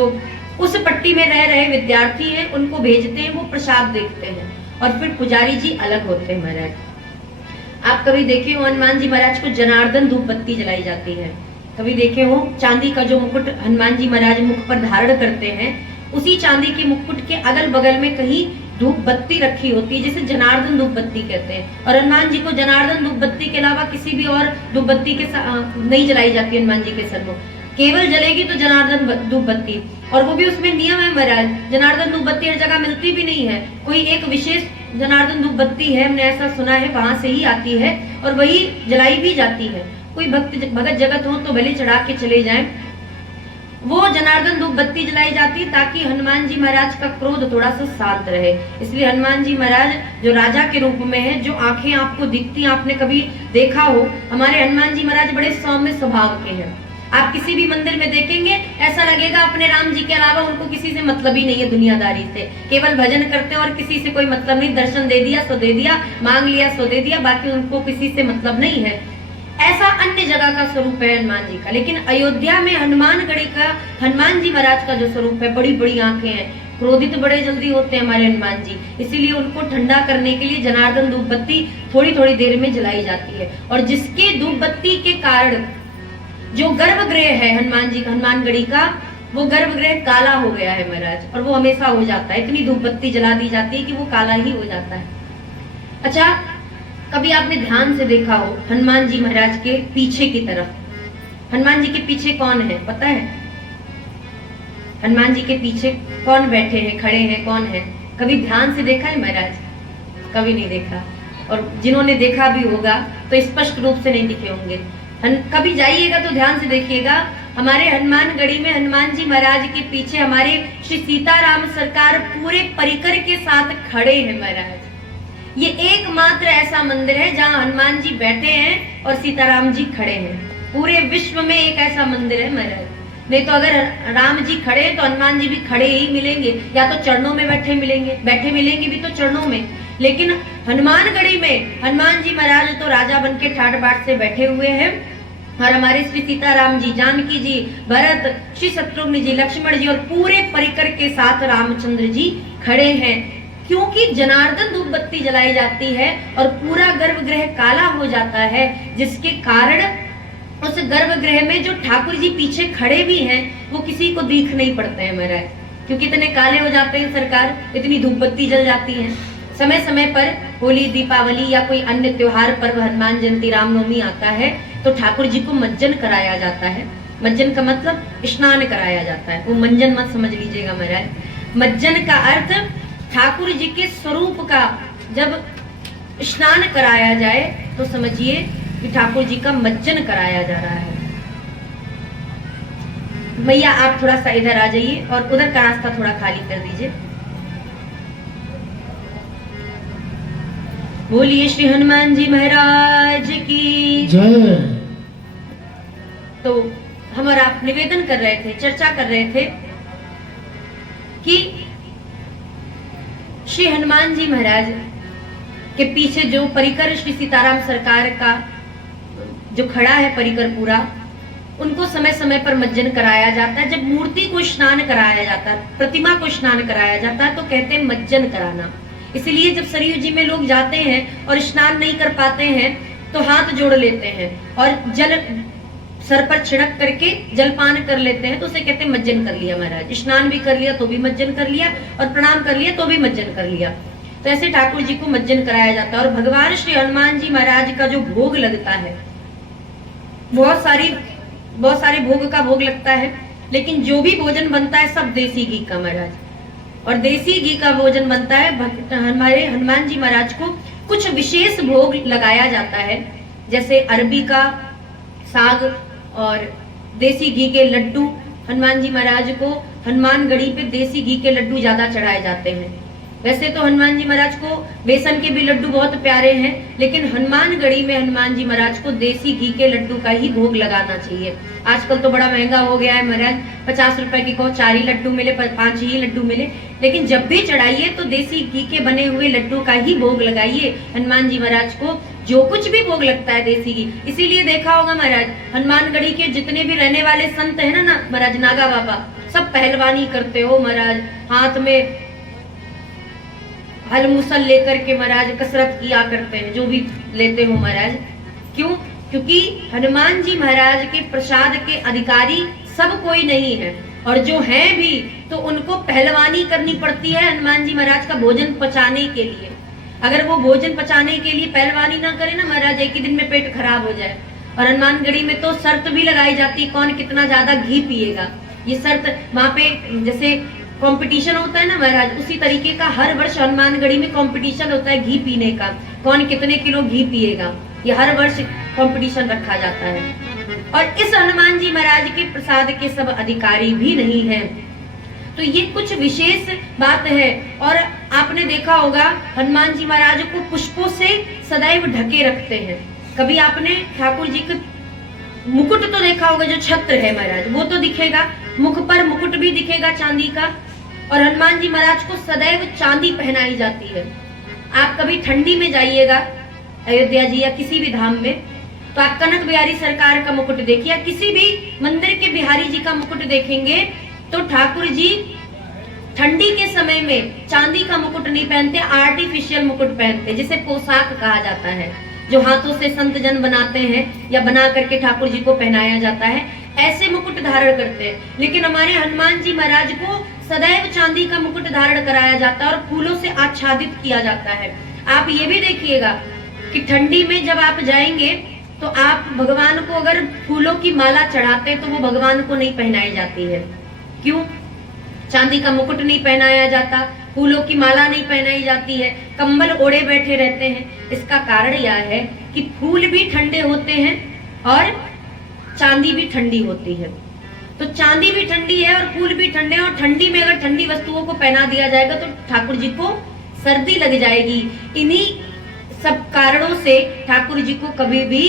उस पट्टी में रह रहे विद्यार्थी हैं उनको भेजते हैं, वो प्रसाद देखते हैं। और फिर पुजारी जी अलग होते हैं महाराज। आप कभी देखे हो हनुमान जी महाराज को जनार्दन धूप बत्ती जलाई जाती है? कभी देखे हो? चांदी का जो मुकुट हनुमान जी महाराज मुख पर धारण करते हैं, उसी चांदी के मुकुट के अगल बगल में कहीं धूप बत्ती रखी होती है, जिसे जनार्दन धूप बत्ती कहते हैं। और हनुमान जी को जनार्दन धूप बत्ती के अलावा किसी भी और धूप बत्ती के नहीं जलाई जाती हनुमान जी के सन्मुख। केवल जलेगी तो जनार्दन धूप बत्ती। और वो भी उसमें नियम है महाराज, जनार्दन धूप बत्ती हर जगह मिलती भी नहीं है। कोई एक विशेष जनार्दन धूप बत्ती है, हमने ऐसा सुना है, वहां से ही आती है और वही जलाई भी जाती है। कोई भगत जगत हो तो भले चढ़ा के चले जाएं। वो जनार्दन धूप बत्ती जलाई जाती है ताकि हनुमान जी महाराज का क्रोध थोड़ा सा शांत रहे। इसलिए हनुमान जी महाराज जो राजा के रूप में है, जो आंखें आपको दिखती, आपने कभी देखा हो, हमारे हनुमान जी महाराज बड़े सौम्य स्वभाव के हैं। आप किसी भी मंदिर में देखेंगे, ऐसा लगेगा अपने राम जी के अलावा उनको किसी से मतलब ही नहीं है दुनियादारी से। केवल भजन करते हैं और किसी से कोई मतलब नहीं। दर्शन दे दिया सो दे दिया, मांग लिया सो दे दिया, बाकी उनको किसी से मतलब नहीं है। ऐसा अन्य जगह का स्वरूप है हनुमान जी का। लेकिन अयोध्या में हनुमानगढ़ी का, हनुमान जी महाराज का जो स्वरूप है, बड़ी बड़ी आंखें हैं, क्रोधित बड़े जल्दी होते हैं हमारे हनुमान जी। इसीलिए उनको ठंडा करने के लिए जनार्दन धूप बत्ती थोड़ी थोड़ी देर में जलाई जाती है। और जिसके धूप बत्ती के कारण जो गर्भगृह है हनुमान जी, हनुमानगढ़ी का, वो गर्भगृह काला हो गया है महाराज। और वो हमेशा हो जाता है, इतनी धूप बत्ती जला दी जाती है कि वो काला ही हो जाता है। अच्छा, कभी आपने ध्यान से देखा हो हनुमान जी महाराज के पीछे की तरफ, हनुमान जी के पीछे कौन है पता है? हनुमान जी के पीछे कौन बैठे हैं, खड़े हैं, कौन है? कभी ध्यान से देखा है महाराज? कभी नहीं देखा। और जिन्होंने देखा भी होगा तो स्पष्ट रूप से नहीं दिखे होंगे। कभी जाइएगा तो ध्यान से देखिएगा, हमारे हनुमानगढ़ी में हनुमान जी महाराज के पीछे हमारे श्री सीताराम सरकार पूरे परिकर के साथ खड़े हैं महाराज। ये एकमात्र ऐसा मंदिर है जहाँ हनुमान जी बैठे हैं और सीताराम जी खड़े हैं। पूरे विश्व में एक ऐसा मंदिर है महाराज। नहीं तो अगर राम जी खड़े हैं तो हनुमान जी भी खड़े ही मिलेंगे, या तो चरणों में बैठे मिलेंगे भी तो चरणों में। लेकिन हनुमानगढ़ी में हनुमान जी महाराज तो राजा बन के ठाट बाट से बैठे हुए हैं और हमारे श्री सीताराम जी, जानकी जी, भरत, श्री शत्रुघ्न जी, लक्ष्मण जी और पूरे परिकर के साथ रामचंद्र जी खड़े हैं। क्योंकि जनार्दन धूप बत्ती जलाई जाती है और पूरा गर्भगृह काला हो जाता है, जिसके कारण उस गर्भगृह में जो ठाकुर जी पीछे खड़े भी हैं वो किसी को दिख नहीं पड़ते हैं महाराज, क्योंकि इतने काले हो जाते हैं सरकार, इतनी धूप बत्ती जल जाती है। समय समय पर होली, दीपावली या कोई अन्य त्योहार पर्व, हनुमान जयंती, रामनवमी आता है तो ठाकुर जी को मज्जन कराया जाता है। मज्जन का मतलब स्नान कराया जाता है, वो मंजन मत समझ लीजिएगा महाराज। मज्जन का अर्थ ठाकुर जी के स्वरूप का जब स्नान कराया जाए तो समझिए कि ठाकुर जी का मज्जन कराया जा रहा है। भैया आप थोड़ा सा इधर आ जाइए और उधर का रास्ता थोड़ा खाली कर दीजिए। बोलिए श्री हनुमान जी महाराज की जय। तो हम और आप निवेदन कर रहे थे, चर्चा कर रहे थे कि श्री हनुमान जी महाराज के पीछे जो परिकर श्री सीताराम सरकार का जो खड़ा है परिकर पूरा, उनको समय समय पर मज्जन कराया जाता है। जब मूर्ति को स्नान कराया जाता है, प्रतिमा को स्नान कराया जाता है, तो कहते हैं मज्जन कराना। इसलिए जब सरयू जी में लोग जाते हैं और स्नान नहीं कर पाते हैं तो हाथ जोड़ लेते हैं और जल सर पर छिड़क करके जलपान कर लेते हैं, तो उसे कहते हैं मज्जन कर लिया महाराज। स्नान भी कर लिया तो भी मज्जन कर लिया, और प्रणाम कर लिया तो भी मज्जन कर लिया। तो ऐसे ठाकुर जी को मज्जन कराया जाता है। और भगवान श्री हनुमान जी महाराज का जो भोग लगता है, बहुत सारे भोग का भोग लगता है, लेकिन जो भी भोजन बनता है सब देसी घी का महाराज, और देसी घी का भोजन बनता है। हमारे हनुमान जी महाराज को कुछ विशेष भोग लगाया जाता है, जैसे अरबी का साग और देसी घी के लड्डू। हनुमान जी महाराज को हनुमानगढ़ी पे देसी घी के लड्डू ज्यादा चढ़ाए जाते हैं। वैसे तो हनुमान जी महाराज को बेसन के भी लड्डू बहुत प्यारे हैं, लेकिन हनुमानगढ़ी में हनुमान जी महाराज को देसी घी के लड्डू का ही भोग लगाना चाहिए। आजकल तो बड़ा महंगा हो गया है महाराज, 50 रुपए की को 4 ही लड्डू मिले, 5 ही लड्डू मिले, लेकिन जब भी चढ़ाइए तो देसी घी के बने हुए लड्डू का ही भोग लगाइए हनुमान जी महाराज को। जो कुछ भी भोग लगता है देसी घी। इसीलिए देखा होगा महाराज, हनुमानगढ़ी के जितने भी रहने वाले संत है ना महाराज, नागा बाबा, सब पहलवानी करते हो महाराज, हाथ में हल मुसल लेकर के महाराज कसरत किया करते हैं, जो भी लेते हो महाराज। क्यों? क्योंकि हनुमान जी महाराज के प्रसाद के अधिकारी सब कोई नहीं है, और जो हैं भी तो उनको पहलवानी करनी पड़ती है हनुमान जी महाराज का भोजन पचाने के लिए। अगर वो भोजन पचाने के लिए पहलवानी ना करे ना महाराज, एक ही दिन में पेट खराब हो जाए। और हनुमानगढ़ी में तो शर्त भी लगाई जाती है, कौन कितना ज्यादा घी पिएगा। ये शर्त वहां पे जैसे कंपटीशन होता है ना महाराज, उसी तरीके का हर वर्ष हनुमानगढ़ी में कंपटीशन होता है घी पीने का, कौन कितने किलो घी पिएगा, ये हर वर्ष कंपटीशन रखा जाता है। और इस हनुमान जी महाराज के प्रसाद के सब अधिकारी भी नहीं हैं। तो ये कुछ विशेष बात है। और आपने देखा होगा हनुमान जी महाराज को पुष्पों से सदैव ढके रखते हैं। कभी आपने ठाकुर जी के मुकुट तो देखा होगा, जो छत्र है महाराज वो तो दिखेगा, मुख पर मुकुट भी दिखेगा चांदी का, और हनुमान जी महाराज को सदैव चांदी पहनाई जाती है। आप कभी ठंडी में जाइएगा अयोध्या जी या किसी भी धाम में, तो आप कनक बिहारी सरकार का मुकुट देखिए, किसी भी मंदिर के बिहारी जी का मुकुट देखेंगे तो ठाकुर जी ठंडी के समय में चांदी का मुकुट नहीं पहनते, आर्टिफिशियल मुकुट पहनते, जिसे पोशाक कहा जाता है, जो हाथों से संत जन बनाते हैं या बना करके ठाकुर जी को पहनाया जाता है, ऐसे मुकुट धारण करते हैं। लेकिन हमारे हनुमान जी महाराज को सदैव चांदी का मुकुट धारण कराया जाता है और फूलों से आच्छादित किया जाता है। आप ये भी देखिएगा कि ठंडी में जब आप जाएंगे तो आप भगवान को अगर फूलों की माला चढ़ाते हैं तो वो भगवान को नहीं पहनाई जाती है। क्यों? चांदी का मुकुट नहीं पहनाया जाता, फूलों की माला नहीं पहनाई जाती है, कंबल ओढ़े बैठे रहते हैं। इसका कारण यह है कि फूल भी ठंडे होते हैं और चांदी भी ठंडी होती है। तो चांदी भी ठंडी है और फूल भी ठंडे हैं, और ठंडी में अगर ठंडी वस्तुओं को पहना दिया जाएगा तो ठाकुर जी को सर्दी लग जाएगी। इन्हीं सब कारणों से ठाकुर जी को कभी भी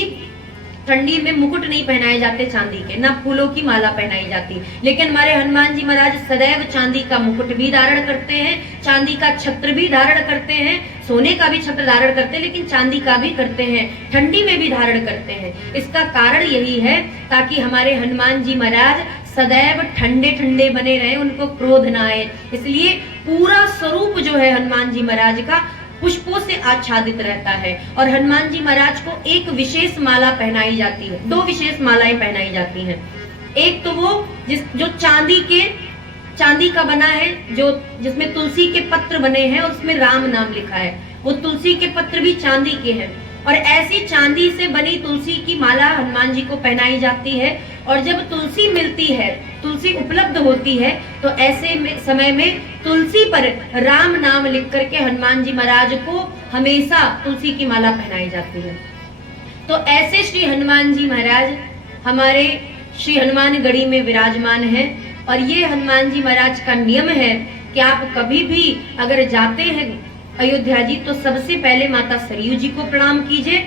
ठंडी में मुकुट नहीं पहनाए जाते चांदी के, ना फूलों की माला पहनाई जाती। लेकिन हमारे हनुमान जी महाराज सदैव चांदी का मुकुट भी धारण करते हैं, चांदी का छत्र भी धारण करते हैं, सोने का भी छत्र धारण करते हैं, लेकिन चांदी का भी करते हैं, ठंडी में भी धारण करते हैं। इसका कारण यही है ताकि हमारे हनुमान जी महाराज सदैव ठंडे ठंडे बने रहे, उनको क्रोध ना आए। इसलिए पूरा स्वरूप जो है हनुमान जी महाराज का पुष्पों से आच्छादित रहता है। और हनुमान जी महाराज को एक विशेष माला पहनाई जाती है, 2 विशेष मालाएं पहनाई जाती हैं। एक तो वो जो चांदी का बना है, जो जिसमें तुलसी के पत्र बने हैं और उसमें राम नाम लिखा है, वो तुलसी के पत्र भी चांदी के हैं। और ऐसी चांदी से बनी तुलसी की माला हनुमान जी को पहनाई जाती है। और जब तुलसी मिलती है, तुलसी उपलब्ध होती है, तो ऐसे समय में तुलसी पर राम नाम लिख करके हनुमान जी महाराज को हमेशा तुलसी की माला पहनाई जाती है। तो ऐसे श्री हनुमान जी महाराज हमारे श्री हनुमानगढ़ी में विराजमान हैं। और ये हनुमान जी महाराज का नियम है कि आप कभी भी अगर जाते हैं अयोध्या जी तो सबसे पहले माता सरयू जी को प्रणाम कीजिए,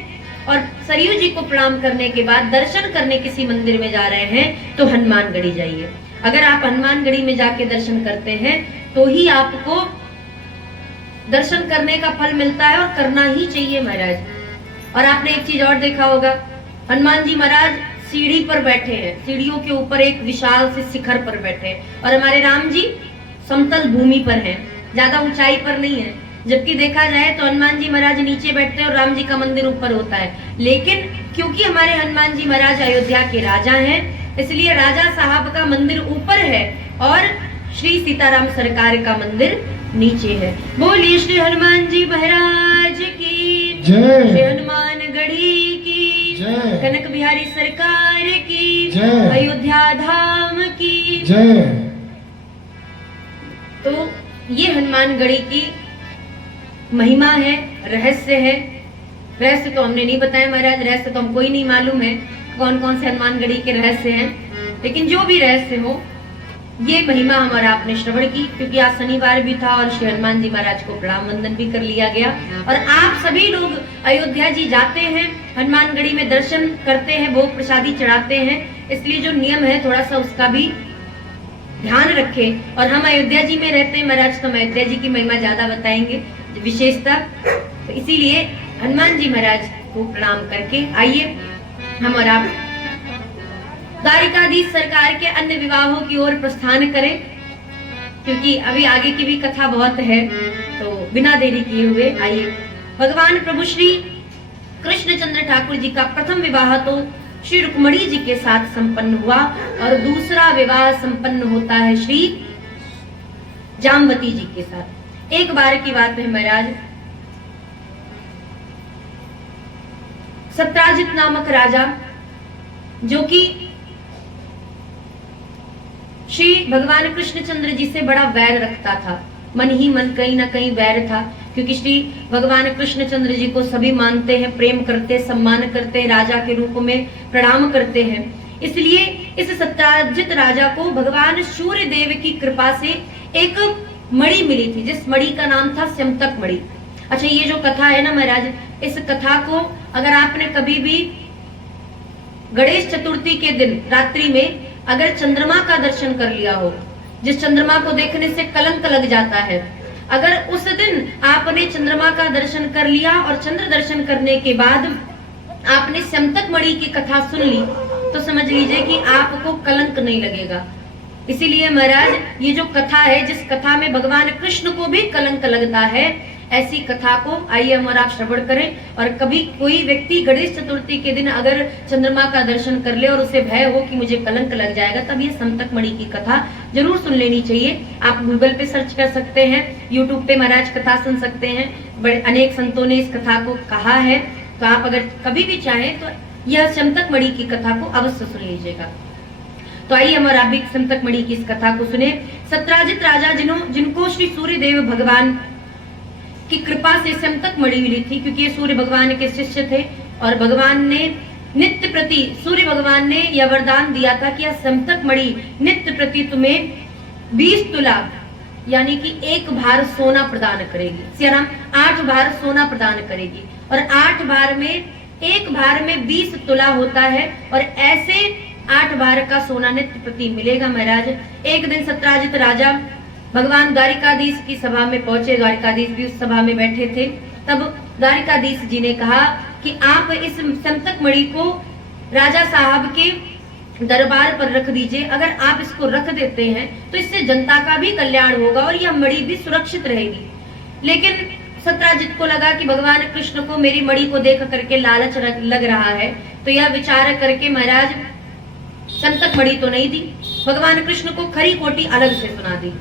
और सरयू जी को प्रणाम करने के बाद दर्शन करने किसी मंदिर में जा रहे हैं तो हनुमानगढ़ी जाइए। अगर आप हनुमानगढ़ी में जाके दर्शन करते हैं तो ही आपको दर्शन करने का फल मिलता है, और करना ही चाहिए महाराज। और आपने एक चीज और देखा होगा, हनुमान जी महाराज सीढ़ी पर बैठे हैं, सीढ़ियों के ऊपर एक विशाल से शिखर पर बैठे हैं, और हमारे राम जी समतल भूमि पर हैं, ज्यादा ऊंचाई पर नहीं है। जबकि देखा जाए तो हनुमान जी महाराज नीचे बैठते हैं और राम जी का मंदिर ऊपर होता है। लेकिन क्योंकि हमारे हनुमान जी महाराज अयोध्या के राजा हैं, इसलिए राजा साहब का मंदिर ऊपर है और श्री सीताराम सरकार का मंदिर नीचे है। बोलिए श्री हनुमान जी महाराज की जय, श्री हनुमान गढ़ी की जय, कनक बिहारी सरकार की जय, अयोध्या धाम की जय। तो ये हनुमान गढ़ी की महिमा है, रहस्य है। रहस्य तो हमने नहीं बताया महाराज, रहस्य तो हमको ही नहीं मालूम है कौन कौन से हनुमान गढ़ी के रहस्य हैं, लेकिन जो भी रहस्य हो, ये महिमा हमारा आपने श्रवण की, क्योंकि आज शनिवार भी था और श्री हनुमान जी महाराज को प्रणाम वंदन भी कर लिया गया। और आप सभी लोग अयोध्या जी जाते हैं, हनुमान गढ़ी में दर्शन करते हैं, भोग प्रसादी चढ़ाते हैं, इसलिए जो नियम है थोड़ा सा उसका भी ध्यान रखें। और हम अयोध्या जी में रहते हैं महाराज, तो अयोध्या जी की महिमा ज्यादा बताएंगे, विशेषता। तो इसीलिए हनुमान जी महाराज को प्रणाम करके आइए हम और आप द्वारिकाधीश सरकार के अन्य विवाहों की ओर प्रस्थान करें, क्योंकि अभी आगे की भी कथा बहुत है। तो बिना देरी किए हुए आइए। भगवान प्रभु श्री कृष्णचंद्र ठाकुर जी का प्रथम विवाह तो श्री रुक्मणी जी के साथ संपन्न हुआ और दूसरा विवाह संपन्न होता है श्री जामवती जी के साथ। एक बार की बात है महाराज, सत्राजित नामक राजा, जो कि श्री भगवान कृष्णचंद्र जी से बड़ा वैर रखता था, मन ही मन कहीं ना कहीं वैर था, क्योंकि श्री भगवान कृष्णचंद्र जी को सभी मानते हैं, प्रेम करते, सम्मान करते, राजा के रूप में प्रणाम करते हैं। इसलिए इस सत्राजित राजा को भगवान सूर्य देव की कृपा से एक मणि मिली थी, जिस मणि का नाम था स्यमतक मणि। अच्छा, ये जो कथा है ना महाराज, इस कथा को अगर आपने कभी भी गणेश चतुर्थी के दिन रात्रि में अगर चंद्रमा का दर्शन कर लिया हो, जिस चंद्रमा को देखने से कलंक लग जाता है, अगर उस दिन आपने चंद्रमा का दर्शन कर लिया और चंद्र दर्शन करने के बाद आपने स्यमतक मणि की कथा सुन ली, तो समझ लीजिए कि आपको कलंक नहीं लगेगा। इसीलिए महाराज, ये जो कथा है, जिस कथा में भगवान कृष्ण को भी कलंक लगता है, ऐसी कथा को आइए हम और आप श्रवण करें। और कभी कोई व्यक्ति गणेश चतुर्थी के दिन अगर चंद्रमा का दर्शन कर ले और उसे भय हो कि मुझे कलंक लग जाएगा, तब ये स्यमतक मणि की कथा जरूर सुन लेनी चाहिए। आप गूगल पे सर्च कर सकते हैं, यूट्यूब पे महाराज कथा सुन सकते हैं, बड़े अनेक संतों ने इस कथा को कहा है। तो आप अगर कभी भी चाहें तो यह स्यमतक मणि की कथा को अवश्य सुन लीजिएगा। तो आइए हम और आप भी स्यमतक मणि की इस कथा को सुने। सत्राजित राजा जिनको श्री सूर्य देव भगवान की कृपा से स्यमतक मणि मिली थी, क्योंकि ये सूर्य भगवान के शिष्य थे और भगवान ने नित्य प्रति, सूर्य भगवान ने यह वरदान दिया था कि यह स्यमतक मणि नित्य प्रति तुम्हें 20 तुला यानी कि 1 भार सोना प्रदान करेगी। सियाराम, 8 भार सोना प्रदान करेगी, और 8 भार में 1 भार में 20 तुला होता है, और ऐसे 8 भार का सोना नित्य प्रति मिलेगा। महाराज, एक दिन सत्राजित राजा भगवान द्वारिकाधीश की सभा में पहुंचे, द्वारिकाधीश भी उस सभा में बैठे थे। तब द्वारिकाधीश जी ने कहा कि आप इस स्यमतक मणि को राजा साहब के दरबार पर रख दीजिए। अगर आप इसको रख देते हैं तो इससे जनता का भी कल्याण होगा और यह मणि भी सुरक्षित रहेगी। लेकिन सत्राजित को लगा कि भगवान कृष्ण को मेरी मणि को देख करके लालच लग रहा है, तो यह विचार करके महाराज स्यमतक मणि तो नहीं दी, भगवान कृष्ण को खरी कोटी अलग से सुना दी।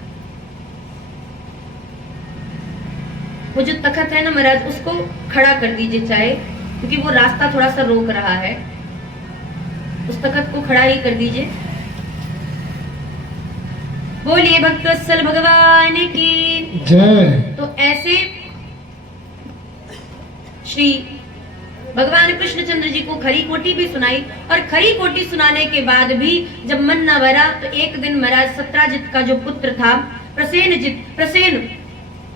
वो जो तखत है ना महाराज, उसको खड़ा कर दीजिए चाहे, क्योंकि वो रास्ता थोड़ा सा रोक रहा है, उस तखत को खड़ा ही कर दीजिए। बोलिए भक्तवत्सल भगवान की जय। तो ऐसे श्री भगवान कृष्णचंद्र जी को खरी कोटी भी सुनाई, और खरी कोटी सुनाने के बाद भी जब मन न भरा, तो एक दिन महाराज सत्राजित का जो पुत्र था प्रसेन,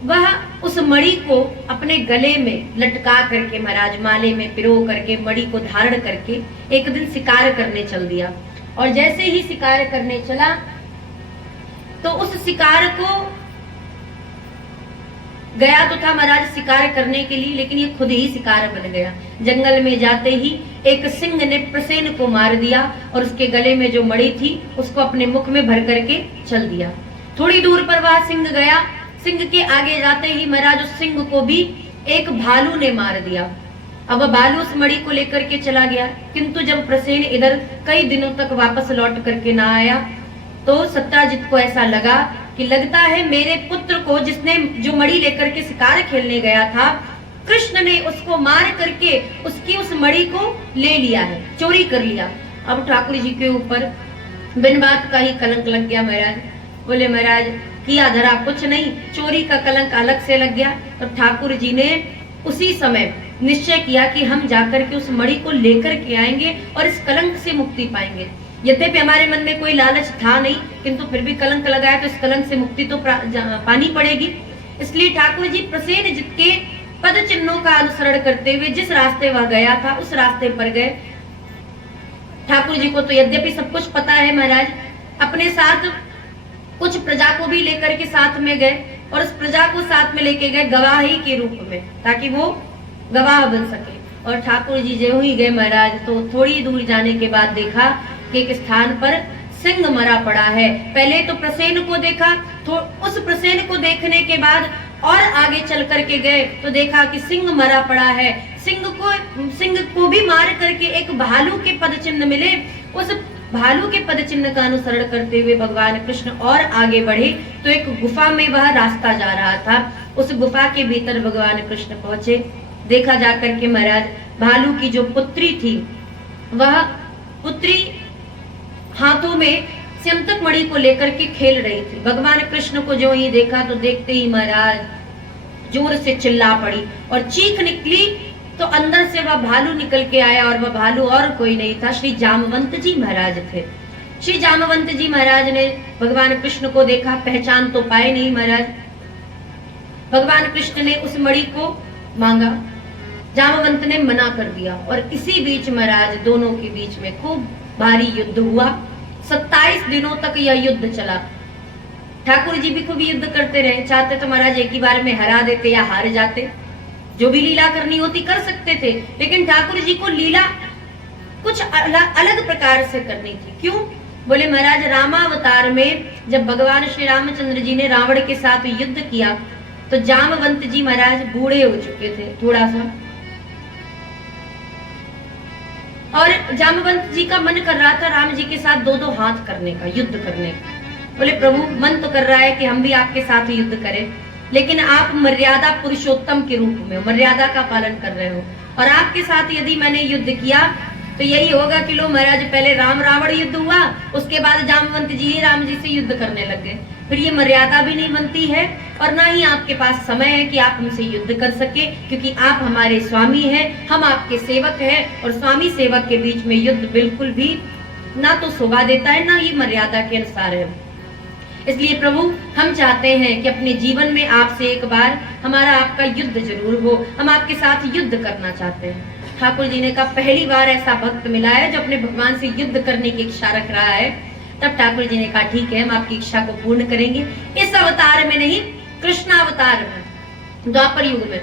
वह उस मणि को अपने गले में लटका करके महाराज माले में पिरो करके मणि को धारण करके एक दिन शिकार करने चल दिया। और जैसे ही शिकार करने चला तो उस शिकार को गया तो था महाराज शिकार करने के लिए, लेकिन ये खुद ही शिकार बन गया। जंगल में जाते ही एक सिंह ने प्रसेन को मार दिया और उसके गले में जो मणि थी उसको अपने मुख में भर करके चल दिया। थोड़ी दूर पर वह सिंह गया। सिंह के आगे जाते ही महाराज उस सिंह को भी एक भालू ने मार दिया। अब भालू उस मणि को लेकर के चला गया, किंतु जब प्रसेन इधर कई दिनों तक वापस लौट करके ना आया तो सत्याजित को ऐसा लगा कि लगता है मेरे पुत्र को, जिसने जो मणि लेकर के शिकार खेलने गया था, कृष्ण ने उसको मार करके उसकी उस मणि को ले लिया है, चोरी कर लिया। अब ठाकुर जी के ऊपर बिन बात का ही कलंक लग गया। महाराज बोले महाराज किया धरा कुछ नहीं, चोरी का कलंक अलग से लग गया। तो ठाकुर जी ने उसी समय निश्चय किया कि हम जाकर के उस मणि को लेकर के आएंगे और इस कलंक से मुक्ति पाएंगे। यद्यपि हमारे मन में कोई लालच था नहीं, किंतु फिर भी कलंक लगाया तो इस कलंक से मुक्ति तो पानी पड़ेगी। इसलिए ठाकुर जी प्रसेनजित के पद चिन्हों का अनुसरण करते हुए जिस रास्ते वह गया था उस रास्ते पर गए। ठाकुर जी को तो यद्यपि सब कुछ पता है महाराज, अपने साथ कुछ प्रजा को भी लेकर के साथ में गए और उस प्रजा को साथ में लेके गए गवाही के रूप में, ताकि वो गवाह बन सके। और ठाकुर जी जो ही गए महाराज तो थोड़ी दूर जाने के बाद देखा कि एक स्थान पर सिंह मरा पड़ा है। पहले तो प्रसेन को देखा, तो उस प्रसेन को देखने के बाद और आगे चल करके गए तो देखा कि सिंह मरा पड़ा है। सिंह को भी मार करके एक भालू के पद चिन्ह मिले। उस भालू के पद चिन्ह का अनुसरण करते हुए भगवान कृष्ण और आगे बढ़े तो एक गुफा में वह रास्ता जा रहा था। उस गुफा के भीतर भगवान कृष्ण पहुंचे। देखा जाकर के महाराज भालू की जो पुत्री थी वह पुत्री हाथों में स्यंतक मणि को लेकर के खेल रही थी। भगवान कृष्ण को जो ही देखा तो देखते ही महाराज जोर से चिल्ला पड़ी और चीख निकली तो अंदर से वह भालू निकल के आया और वह भालू और कोई नहीं था, श्री जामवंत जी महाराज थे। श्री जामवंत जी महाराज ने भगवान कृष्ण को देखा, पहचान तो पाए नहीं महाराज। भगवान कृष्ण ने उस मणि को मांगा, जामवंत ने मना कर दिया और इसी बीच महाराज दोनों के बीच में खूब भारी युद्ध हुआ। 27 दिनों तक यह युद्ध चला। ठाकुर जी भी खूब युद्ध करते रहे, चाहते तो महाराज एक ही बार में हरा देते या हार जाते, जो भी लीला करनी होती कर सकते थे, लेकिन ठाकुर जी को लीला कुछ अलग प्रकार से करनी थी। क्यों? बोले महाराज रामावतार में जब भगवान श्री रामचंद्र जी ने रावण के साथ युद्ध किया तो जामवंत जी महाराज बूढ़े हो चुके थे थोड़ा सा, और जामवंत जी का मन कर रहा था राम जी के साथ दो हाथ करने का, युद्ध करने का। बोले प्रभु मन तो कर रहा है कि हम भी आपके साथ युद्ध करें, लेकिन आप मर्यादा पुरुषोत्तम के रूप में मर्यादा का पालन कर रहे हो, और आपके साथ यदि मैंने युद्ध किया तो यही होगा कि लो महाराज पहले राम रावण युद्ध हुआ, उसके बाद जामवंत जी ही राम जी से युद्ध करने लग गए। फिर ये मर्यादा भी नहीं बनती है और ना ही आपके पास समय है कि आप हमसे युद्ध कर सके, क्योंकि आप हमारे स्वामी हैं, हम आपके सेवक हैं, और स्वामी सेवक के बीच में युद्ध बिल्कुल भी ना तो शोभा देता है, ना ही मर्यादा के अनुसार है। इसलिए प्रभु हम चाहते हैं कि अपने जीवन में आपसे एक बार हमारा आपका युद्ध जरूर हो, हम आपके साथ युद्ध करना चाहते हैं। ठाकुर जी ने कहा पहली बार ऐसा भक्त मिला है जो अपने भगवान से युद्ध करने की इच्छा रख रहा है। तब ठाकुर जी ने कहा ठीक है हम आपकी इच्छा को पूर्ण करेंगे, इस अवतार में नहीं कृष्णावतार में, द्वापर युग में।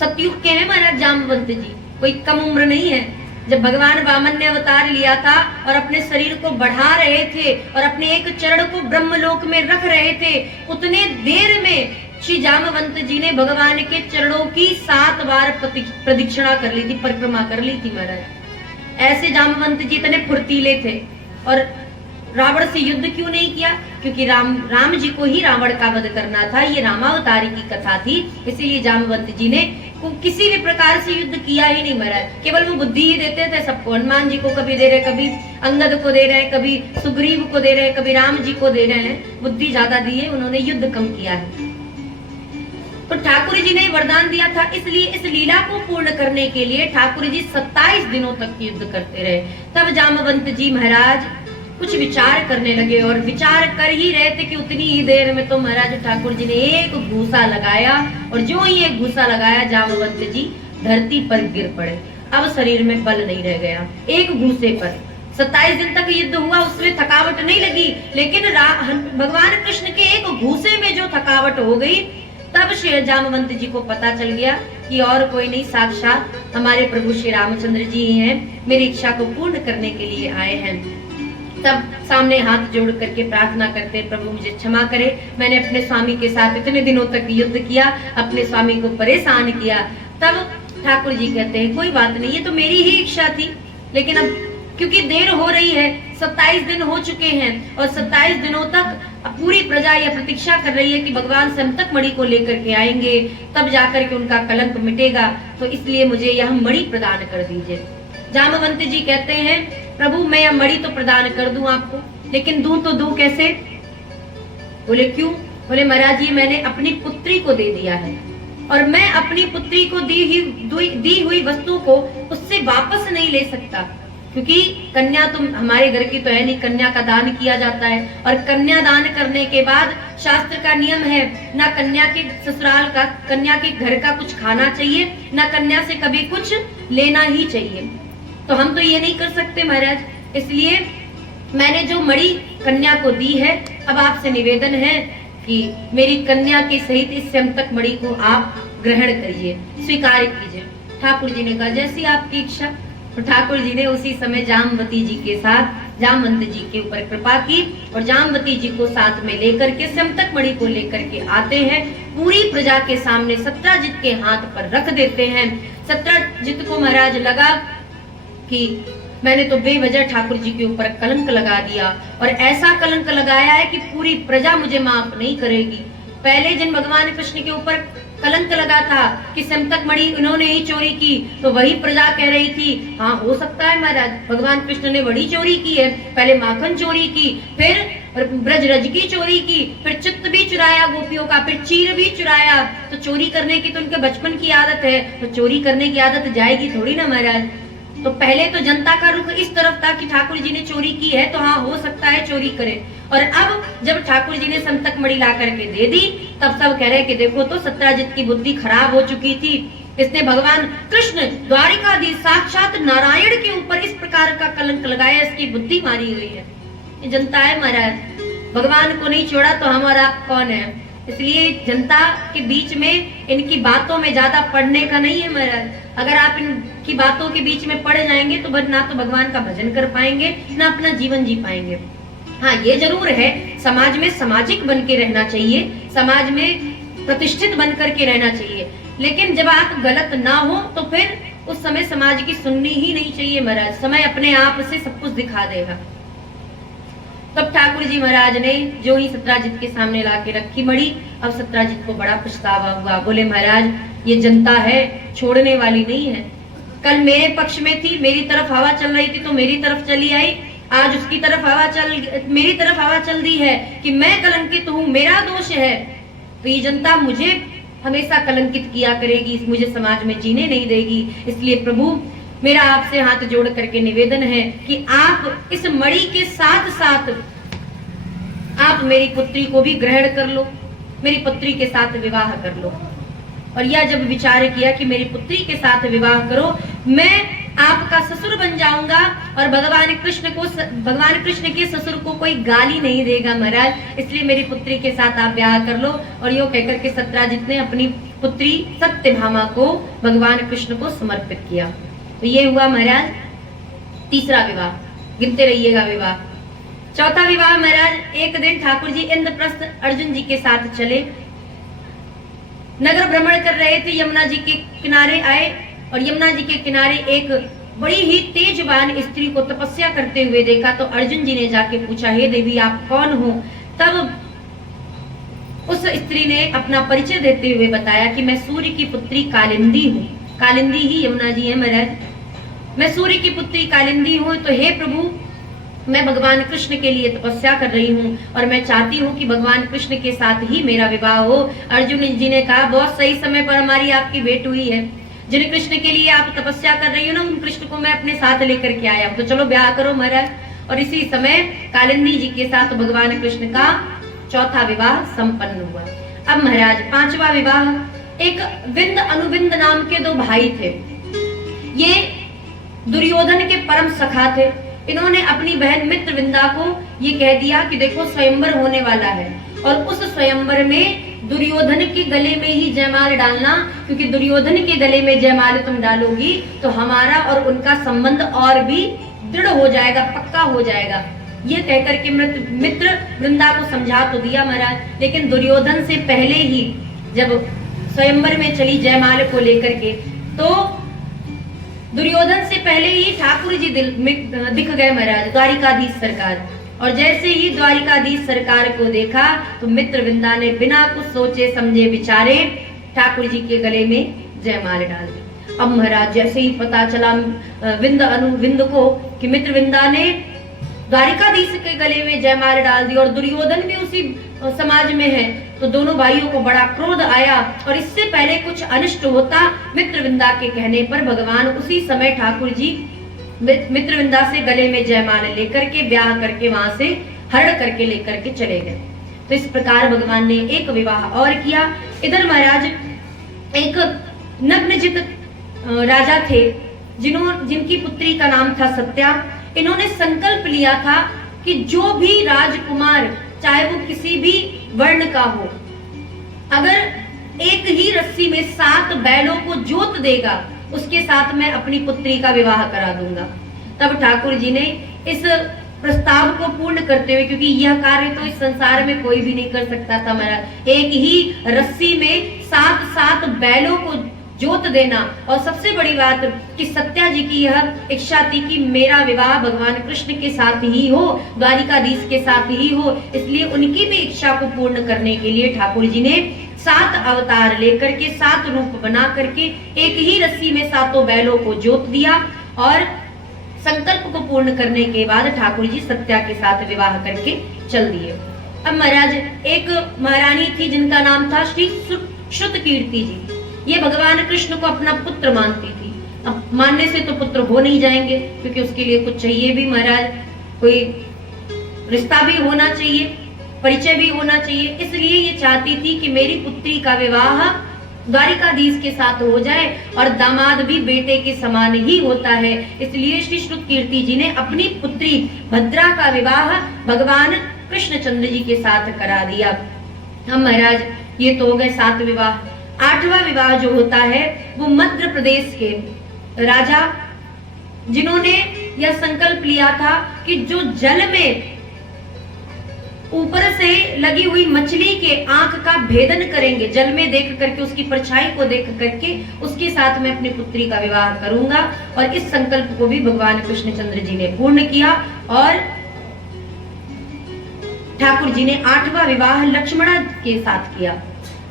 सतयुग के हैं महाराज जामवंत जी, कोई कम उम्र नहीं है। जब भगवान वामन ने अवतार लिया था और अपने शरीर को बढ़ा रहे थे और अपने एक चरण को ब्रह्मलोक में रख रहे थे, उतने देर में श्री जामवंत जी ने भगवान के चरणों की 7 बार प्रदक्षिणा कर ली थी, परिक्रमा कर ली थी महाराज। ऐसे जामवंत जी इतने फुर्तीले थे। और रावण से युद्ध क्यों नहीं किया? क्योंकि राम जी को ही रावण का वध करना था, ये रामावतारी की कथा थी, इसीलिए जामवंत जी ने किसी भी प्रकार से युद्ध किया ही नहीं महाराज। केवल वो बुद्धि ही देते थे सबको, हनुमान जी को कभी दे रहे, कभी अंगद को दे रहे हैं, कभी सुग्रीव को दे रहे हैं, कभी राम जी को दे रहे हैं, बुद्धि ज्यादा दी है, उन्होंने युद्ध कम किया है। तो ठाकुर जी ने वरदान दिया था, इसलिए इस लीला को पूर्ण करने के लिए ठाकुर जी 27 दिनों तक युद्ध करते रहे। तब जामवंत जी महाराज कुछ विचार करने लगे और विचार कर ही रहे थे कि उतनी ही देर में तो महाराज ठाकुर जी ने एक घूसा लगाया, और जो ही एक घूसा लगाया जामवंत जी धरती पर गिर पड़े। अब शरीर में बल नहीं रह गया। एक घूसे पर 27 दिन तक युद्ध हुआ, उसमें थकावट नहीं लगी, लेकिन भगवान कृष्ण के एक घूसे में जो थकावट हो गई, तब श्री जामवंत जी को पता चल गया कि और कोई नहीं, साक्षात हमारे प्रभु श्री रामचंद्र जी हैं, मेरी इच्छा को पूर्ण करने के लिए आए हैं। तब सामने हाथ जोड़ करके प्रार्थना करते, प्रभु मुझे क्षमा करे, मैंने अपने स्वामी के साथ इतने दिनों तक युद्ध किया, अपने स्वामी को परेशान किया। तब ठाकुर जी कहते हैं कोई बात नहीं, ये तो मेरी ही इच्छा थी, लेकिन अब क्योंकि देर हो रही है, 27 दिन हो चुके हैं और 27 दिनों तक पूरी प्रजा यह प्रतीक्षा कर रही है कि भगवान संतक मणि को लेकर के आएंगे, तब जाकर के उनका कलंक मिटेगा, तो इसलिए मुझे यह मणि प्रदान कर दीजिए। जामवंत जी कहते हैं प्रभु मैं यह मणि तो प्रदान कर दूं आपको, लेकिन दूं तो दूं कैसे? बोले क्यों? बोले महाराज जी मैंने अपनी पुत्री को दे दिया है और मैं अपनी पुत्री को दी हुई वस्तु को उससे वापस नहीं ले सकता, क्योंकि कन्या तो हमारे घर की तो है नहीं, कन्या का दान किया जाता है और कन्या दान करने के बाद शास्त्र का नियम है ना कन्या के ससुराल का, कन्या के घर का कुछ खाना चाहिए, ना कन्या से कभी कुछ लेना ही चाहिए। तो हम तो ये नहीं कर सकते महाराज, इसलिए मैंने जो मणि कन्या को दी है, अब आपसे निवेदन है कि मेरी कन्या के सहित इस संतक मणि को आप ग्रहण करिए, स्वीकार कीजिए। ठाकुर जी ने कहा जैसी आपकी इच्छा। तो ठाकुर जी ने उसी समय जामवती जी के साथ जामवंत जी के ऊपर कृपा की और जामवती जी को साथ में लेकर के संतक मणि को लेकर के आते हैं, पूरी प्रजा के सामने सत्राजित के हाथ पर रख देते हैं। सत्राजित को महाराज लगा कि मैंने तो बेवजह ठाकुर जी के ऊपर कलंक लगा दिया और ऐसा कलंक लगाया है कि पूरी प्रजा मुझे माफ नहीं करेगी। पहले जिन भगवान कृष्ण के ऊपर कलंक लगा था कि संतक मणि इन्होंने ही चोरी की, तो वही प्रजा कह रही थी हाँ हो सकता है महाराज भगवान कृष्ण ने बड़ी चोरी की है, पहले माखन चोरी की, फिर ब्रजरज की चोरी की, फिर चित्त भी चुराया गोपियों का, फिर चीर भी चुराया। तो चोरी करने की तो उनके बचपन की आदत है, तो चोरी करने की आदत जाएगी थोड़ी ना महाराज। तो पहले तो जनता का रुख इस तरफ था कि ठाकुर जी ने चोरी की है तो हाँ हो सकता है चोरी करे, और अब जब ठाकुर जी ने संतक मणि ला करके दे दी तब सब कह रहे कि देखो तो सत्राजित की बुद्धि खराब हो चुकी थी, इसने भगवान कृष्ण द्वारिकाधीश साक्षात नारायण के ऊपर इस प्रकार का कलंक लगाया, इसकी बुद्धि मारी हुई है। ये जनता है महाराज, भगवान को नहीं छोड़ा तो हम और आप कौन है? इसलिए जनता के बीच में इनकी बातों में ज्यादा पढ़ने का नहीं है महाराज। अगर आप इनकी बातों के बीच में पड़ जाएंगे तो ना तो भगवान का भजन कर पाएंगे ना अपना जीवन जी पाएंगे। हाँ ये जरूर है समाज में सामाजिक बन के रहना चाहिए, समाज में प्रतिष्ठित बन करके रहना चाहिए, लेकिन जब आप गलत ना हो तो फिर उस समय समाज की सुननी ही नहीं चाहिए महाराज। समय अपने आप से सब कुछ दिखा देगा। तब ठाकुर जी महाराज ने जो ही सत्राजित के सामने लाके रखी मणि, अब सत्राजित को बड़ा पछतावा हुआ। बोले महाराज ये जनता है छोड़ने वाली नहीं है, कल मेरे पक्ष में थी, मेरी तरफ हवा चल रही थी तो मेरी तरफ चली आई, आज उसकी तरफ मेरी तरफ हवा चल दी है कि मैं कलंकित हूँ, मेरा दोष है, तो ये जनता मुझे हमेशा कलंकित किया करेगी, मुझे समाज में जीने नहीं देगी। इसलिए प्रभु मेरा आपसे हाथ जोड़ करके निवेदन है कि आप इस मणि के साथ साथ आप मेरी पुत्री को भी ग्रहण कर लो, मेरी पुत्री के साथ विवाह कर लो। और यह जब विचार किया कि मेरी पुत्री के साथ विवाह करो, मैं आपका ससुर बन जाऊंगा और भगवान कृष्ण के ससुर को कोई गाली नहीं देगा महाराज, इसलिए मेरी पुत्री के साथ आप ब्याह कर लो। और यो कहकर के सत्राजित ने अपनी पुत्री सत्यभामा को भगवान कृष्ण को समर्पित किया। तो ये हुआ महाराज तीसरा विवाह, गिनते रहिएगा विवाह। चौथा विवाह महाराज, एक दिन ठाकुर जी इंद्रप्रस्थ अर्जुन जी के साथ चले, नगर भ्रमण कर रहे थे, यमुना जी के किनारे आए और यमुना जी के किनारे एक बड़ी ही तेजवान स्त्री को तपस्या करते हुए देखा। तो अर्जुन जी ने जाके पूछा हे देवी आप कौन हो? तब उस स्त्री ने अपना परिचय देते हुए बताया कि मैं सूर्य की पुत्री कालिंदी हूँ। कालिंदी ही यमुना जी है महाराज, मैं सूर्य की पुत्री कालिंदी हूँ। तो हे प्रभु मैं भगवान कृष्ण के लिए तपस्या कर रही हूँ और मैं चाहती हूँ कि भगवान कृष्ण के साथ ही मेरा विवाह हो। अर्जुन जी ने कहा बहुत सही समय पर हमारी आपकी भेंट हुई है, जिन कृष्ण के लिए आप तपस्या कर रही हो ना उन कृष्ण को मैं अपने साथ लेकर के आया हूँ, तो चलो ब्याह करो महाराज। और इसी समय कालिंदी जी के साथ भगवान कृष्ण का चौथा विवाह संपन्न हुआ। अब महाराज पांचवा विवाह, एक विंद अनुविंद नाम के दो भाई थे, ये दुर्योधन के परम सखा थे। इन्होंने अपनी बहन मित्रविंदा को ये कह दिया कि देखो स्वयंवर होने वाला है और उस स्वयंवर में दुर्योधन के गले में ही जयमाल डालना, क्योंकि दुर्योधन के गले में जयमाल तुम डालोगी तो हमारा और उनका संबंध और भी दृढ़ हो जाएगा, पक्का हो जाएगा। ये कहकर के मित्र वृंदा को समझा तो दिया महाराज, लेकिन दुर्योधन से पहले ही जब स्वयंवर में चली जयमाल को लेकर के, तो दुर्योधन से पहले ही ठाकुर जी दिख गए महाराज, द्वारिकाधीश सरकार। और जैसे ही द्वारिकाधीश सरकार को देखा तो मित्र वृंदा ने बिना कुछ सोचे समझे विचारे ठाकुर जी के गले में जयमाल डाल दी। अब महाराज जैसे ही पता चला विंद को कि मित्र वृंदा ने द्वारिकाधीश के गले में जयमाल डाल दी और दुर्योधन भी उसी समाज में है, तो दोनों भाइयों को बड़ा क्रोध आया। और इससे पहले कुछ अनिष्ट होता, मित्रविंदा के कहने पर भगवान उसी समय ठाकुर जी मित्रविंदा से गले में जयमाल लेकर के ब्याह करके वहां से हरण करके लेकर के चले गए। तो इस प्रकार भगवान ने एक विवाह और किया। इधर महाराज एक नग्नजित राजा थे जिनकी पुत्री का नाम था सत्या। इन्होंने संकल्प लिया था कि जो भी राजकुमार चाहे वो किसी भी वर्ण का हो, अगर एक ही रस्सी में 7 बैलों को जोत देगा उसके साथ मैं अपनी पुत्री का विवाह करा दूंगा। तब ठाकुर जी ने इस प्रस्ताव को पूर्ण करते हुए, क्योंकि यह कार्य तो इस संसार में कोई भी नहीं कर सकता था महाराज, एक ही रस्सी में 7 बैलों को जोत देना, और सबसे बड़ी बात कि सत्या जी की यह इच्छा थी कि मेरा विवाह भगवान कृष्ण के साथ ही हो, द्वारिकाधीश के साथ ही हो। इसलिए उनकी भी इच्छा को पूर्ण करने के लिए ठाकुर जी ने 7 अवतार लेकर के 7 रूप बना करके एक ही रस्सी में 7 बैलों को जोत दिया। और संकल्प को पूर्ण करने के बाद ठाकुर जी सत्या के साथ विवाह करके चल दिए। अब महाराज एक महारानी थी जिनका नाम था श्री श्रुतकीर्ति जी। ये भगवान कृष्ण को अपना पुत्र मानती थी। अब मानने से तो पुत्र हो नहीं जाएंगे, क्योंकि उसके लिए कुछ चाहिए भी महाराज, कोई रिश्ता भी होना चाहिए, परिचय भी होना चाहिए। इसलिए ये चाहती थी कि मेरी पुत्री का विवाह द्वारिकाधीश के साथ हो जाए, और दामाद भी बेटे के समान ही होता है। इसलिए श्री श्रुतकीर्ति जी ने अपनी पुत्री भद्रा का विवाह भगवान कृष्णचंद्र जी के साथ करा दिया। हम महाराज ये तो हो गए 7 विवाह। 8वां विवाह जो होता है वो मध्य प्रदेश के राजा, जिन्होंने यह संकल्प लिया था कि जो जल में ऊपर से लगी हुई मछली के आंख का भेदन करेंगे, जल में देख करके उसकी परछाई को देख करके उसके साथ मैं अपनी पुत्री का विवाह करूंगा। और इस संकल्प को भी भगवान कृष्णचंद्र जी ने पूर्ण किया, और ठाकुर जी ने 8वां विवाह लक्ष्मण के साथ किया।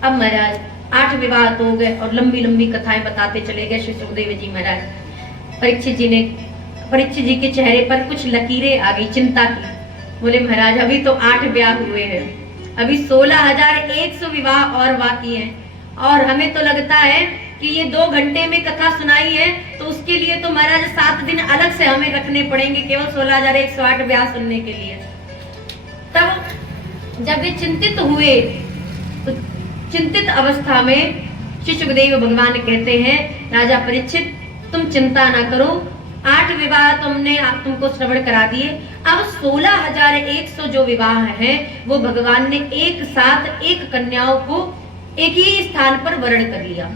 अब महाराज 8 विवाह तो हो गए, और लंबी लंबी कथाएं बताते चले गए श्री सुखदेव जी महाराज। परीक्षित जी के चेहरे पर कुछ लकीरें आ गई, चिंता की। बोले महाराज अभी तो 8 ब्याह हुए हैं, अभी 16,100 विवाह और बाकी हैं, और हमें तो लगता है कि ये 2 घंटे में कथा सुनाई है तो उसके लिए तो महाराज 7 दिन अलग से हमें रखने पड़ेंगे केवल 16,108 ब्याह सुनने के लिए। तब जब वे चिंतित हुए तो चिंतित अवस्था में श्री सुखदेव भगवान कहते हैं, राजा परीक्षित तुम चिंता ना करो, 8 विवाह तुमको श्रवण करा दिए। अब 16,100 जो विवाह हैं वो भगवान ने एक साथ एक कन्याओं को एक ही स्थान पर वरण कर लिया।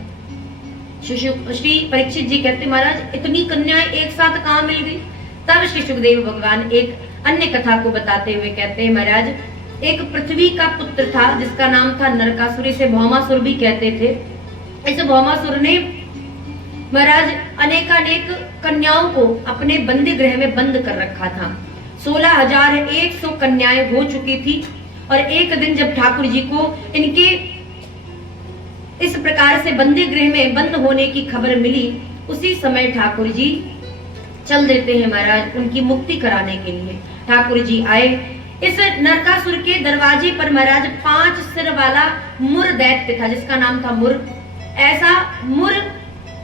श्री परीक्षित जी कहते महाराज इतनी कन्याएं एक साथ कहाँ मिल गई। तब श्री सुखदेव भगवान एक अन्य कथा को बताते हुए कहते हैं, महाराज एक पृथ्वी का पुत्र था जिसका नाम था नरकासुर, इसे भौमासुर भी कहते थे। इस भौमासुर ने महाराज अनेकानेक कन्याओं को अपने बंदी गृह में बंद कर रखा था। 16,100 कन्याएं हो चुकी थी, और एक दिन जब ठाकुर जी को इनके इस प्रकार से बंदी गृह में बंद होने की खबर मिली, उसी समय ठाकुर जी चल देते हैं महाराज उनकी मुक्ति कराने के लिए। ठाकुर जी आए, इस नरकासुर के दरवाजे पर महाराज 5 सिर वाला मुर दैत्य था जिसका नाम था मुर। ऐसा मुर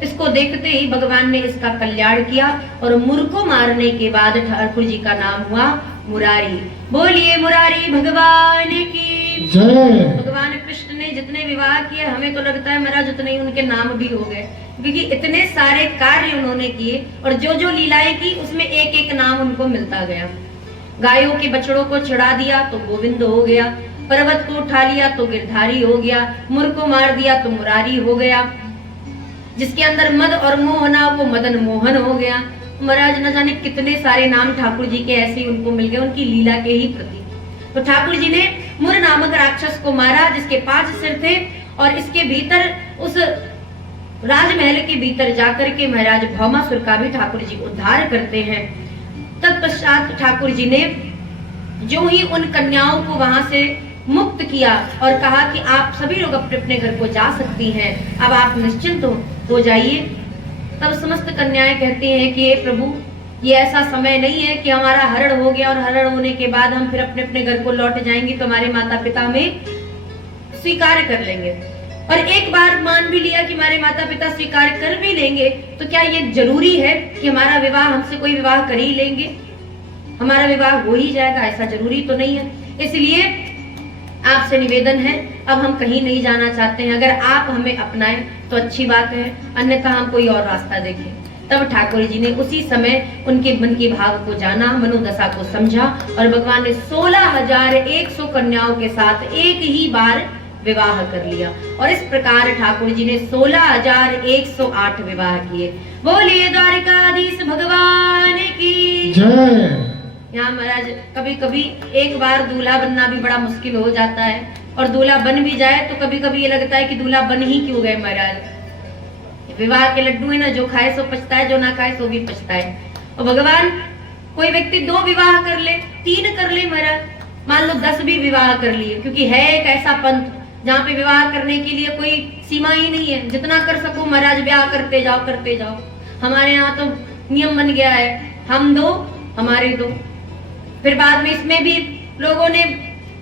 इसको देखते ही भगवान ने इसका कल्याण किया, और मुर को मारने के बाद ठाकुर जी का नाम हुआ मुरारी। बोलिए मुरारी भगवान की जय। भगवान कृष्ण ने जितने विवाह किए हमें तो लगता है महाराज उतने ही उनके नाम भी हो गए, क्योंकि इतने सारे कार्य उन्होंने किए, और जो जो लीलाएं की उसमें एक एक नाम उनको मिलता गया। गायों के बछड़ों को चढ़ा दिया तो गोविंद हो गया, पर्वत को उठा लिया तो गिरधारी हो गया, मुर को मार दिया तो मुरारी हो गया, जिसके अंदर मद और मोह ना वो मदन मोहन हो गया। महाराज न जाने कितने सारे नाम ठाकुर जी के ऐसे उनको मिल गए उनकी लीला के ही प्रति। तो ठाकुर जी ने मुर नामक राक्षस को मारा जिसके 5 सिर थे, और इसके भीतर उस राजमहल के भीतर जाकर के महाराज भौमासुर का भी ठाकुर जी उद्धार करते हैं। तत्पश्चात ठाकुर जी ने जो ही उन कन्याओं को वहां से मुक्त किया और कहा कि आप सभी लोग अपने अपने घर को जा सकती हैं, अब आप निश्चिंत हो जाइए। तब समस्त कन्याएं कहती हैं कि हे प्रभु, ये ऐसा समय नहीं है कि हमारा हरण हो गया और हरण होने के बाद हम फिर अपने अपने घर को लौट जाएंगे तो हमारे माता पिता हमें स्वीकार कर लेंगे। और एक बार मान भी लिया कि हमारे माता पिता स्वीकार कर भी लेंगे तो क्या ये जरूरी है कि हमारा विवाह हमसे कोई विवाह कर ही लेंगे, हमारा विवाह हो ही जाएगा? ऐसा जरूरी तो नहीं है। इसलिए आपसे निवेदन है, अब हम कहीं नहीं जाना चाहते हैं, अगर आप हमें अपनाएं तो अच्छी बात है, अन्यथा हम कोई और रास्ता देखें। तब ठाकुर जी ने उसी समय उनके मन के भाव को जाना, मनोदशा को समझा और भगवान ने 16,100 कन्याओं के साथ एक ही बार विवाह कर लिया। और इस प्रकार ठाकुर जी ने 16,108 विवाह किए। बोलिए द्वारिकाधीश भगवान की जय। यहाँ महाराज कभी कभी एक बार दूल्हा बनना भी बड़ा मुश्किल हो जाता है, और दूल्हा बन भी जाए तो कभी कभी ये लगता है कि दूल्हा बन ही क्यों गए महाराज। विवाह के लड्डू है ना, जो खाए सो पछता है, जो ना खाए सो भी पछता है। और भगवान कोई व्यक्ति 2 विवाह कर ले, 3 कर ले महाराज, मान लो 10 भी विवाह कर लिए, क्योंकि है एक ऐसा पंथ जहाँ पे विवाह करने के लिए कोई सीमा ही नहीं है, जितना कर सको महाराज ब्याह करते जाओ करते जाओ। हमारे यहाँ तो नियम बन गया है, हम 2 हमारे 2, फिर बाद में इसमें भी लोगों ने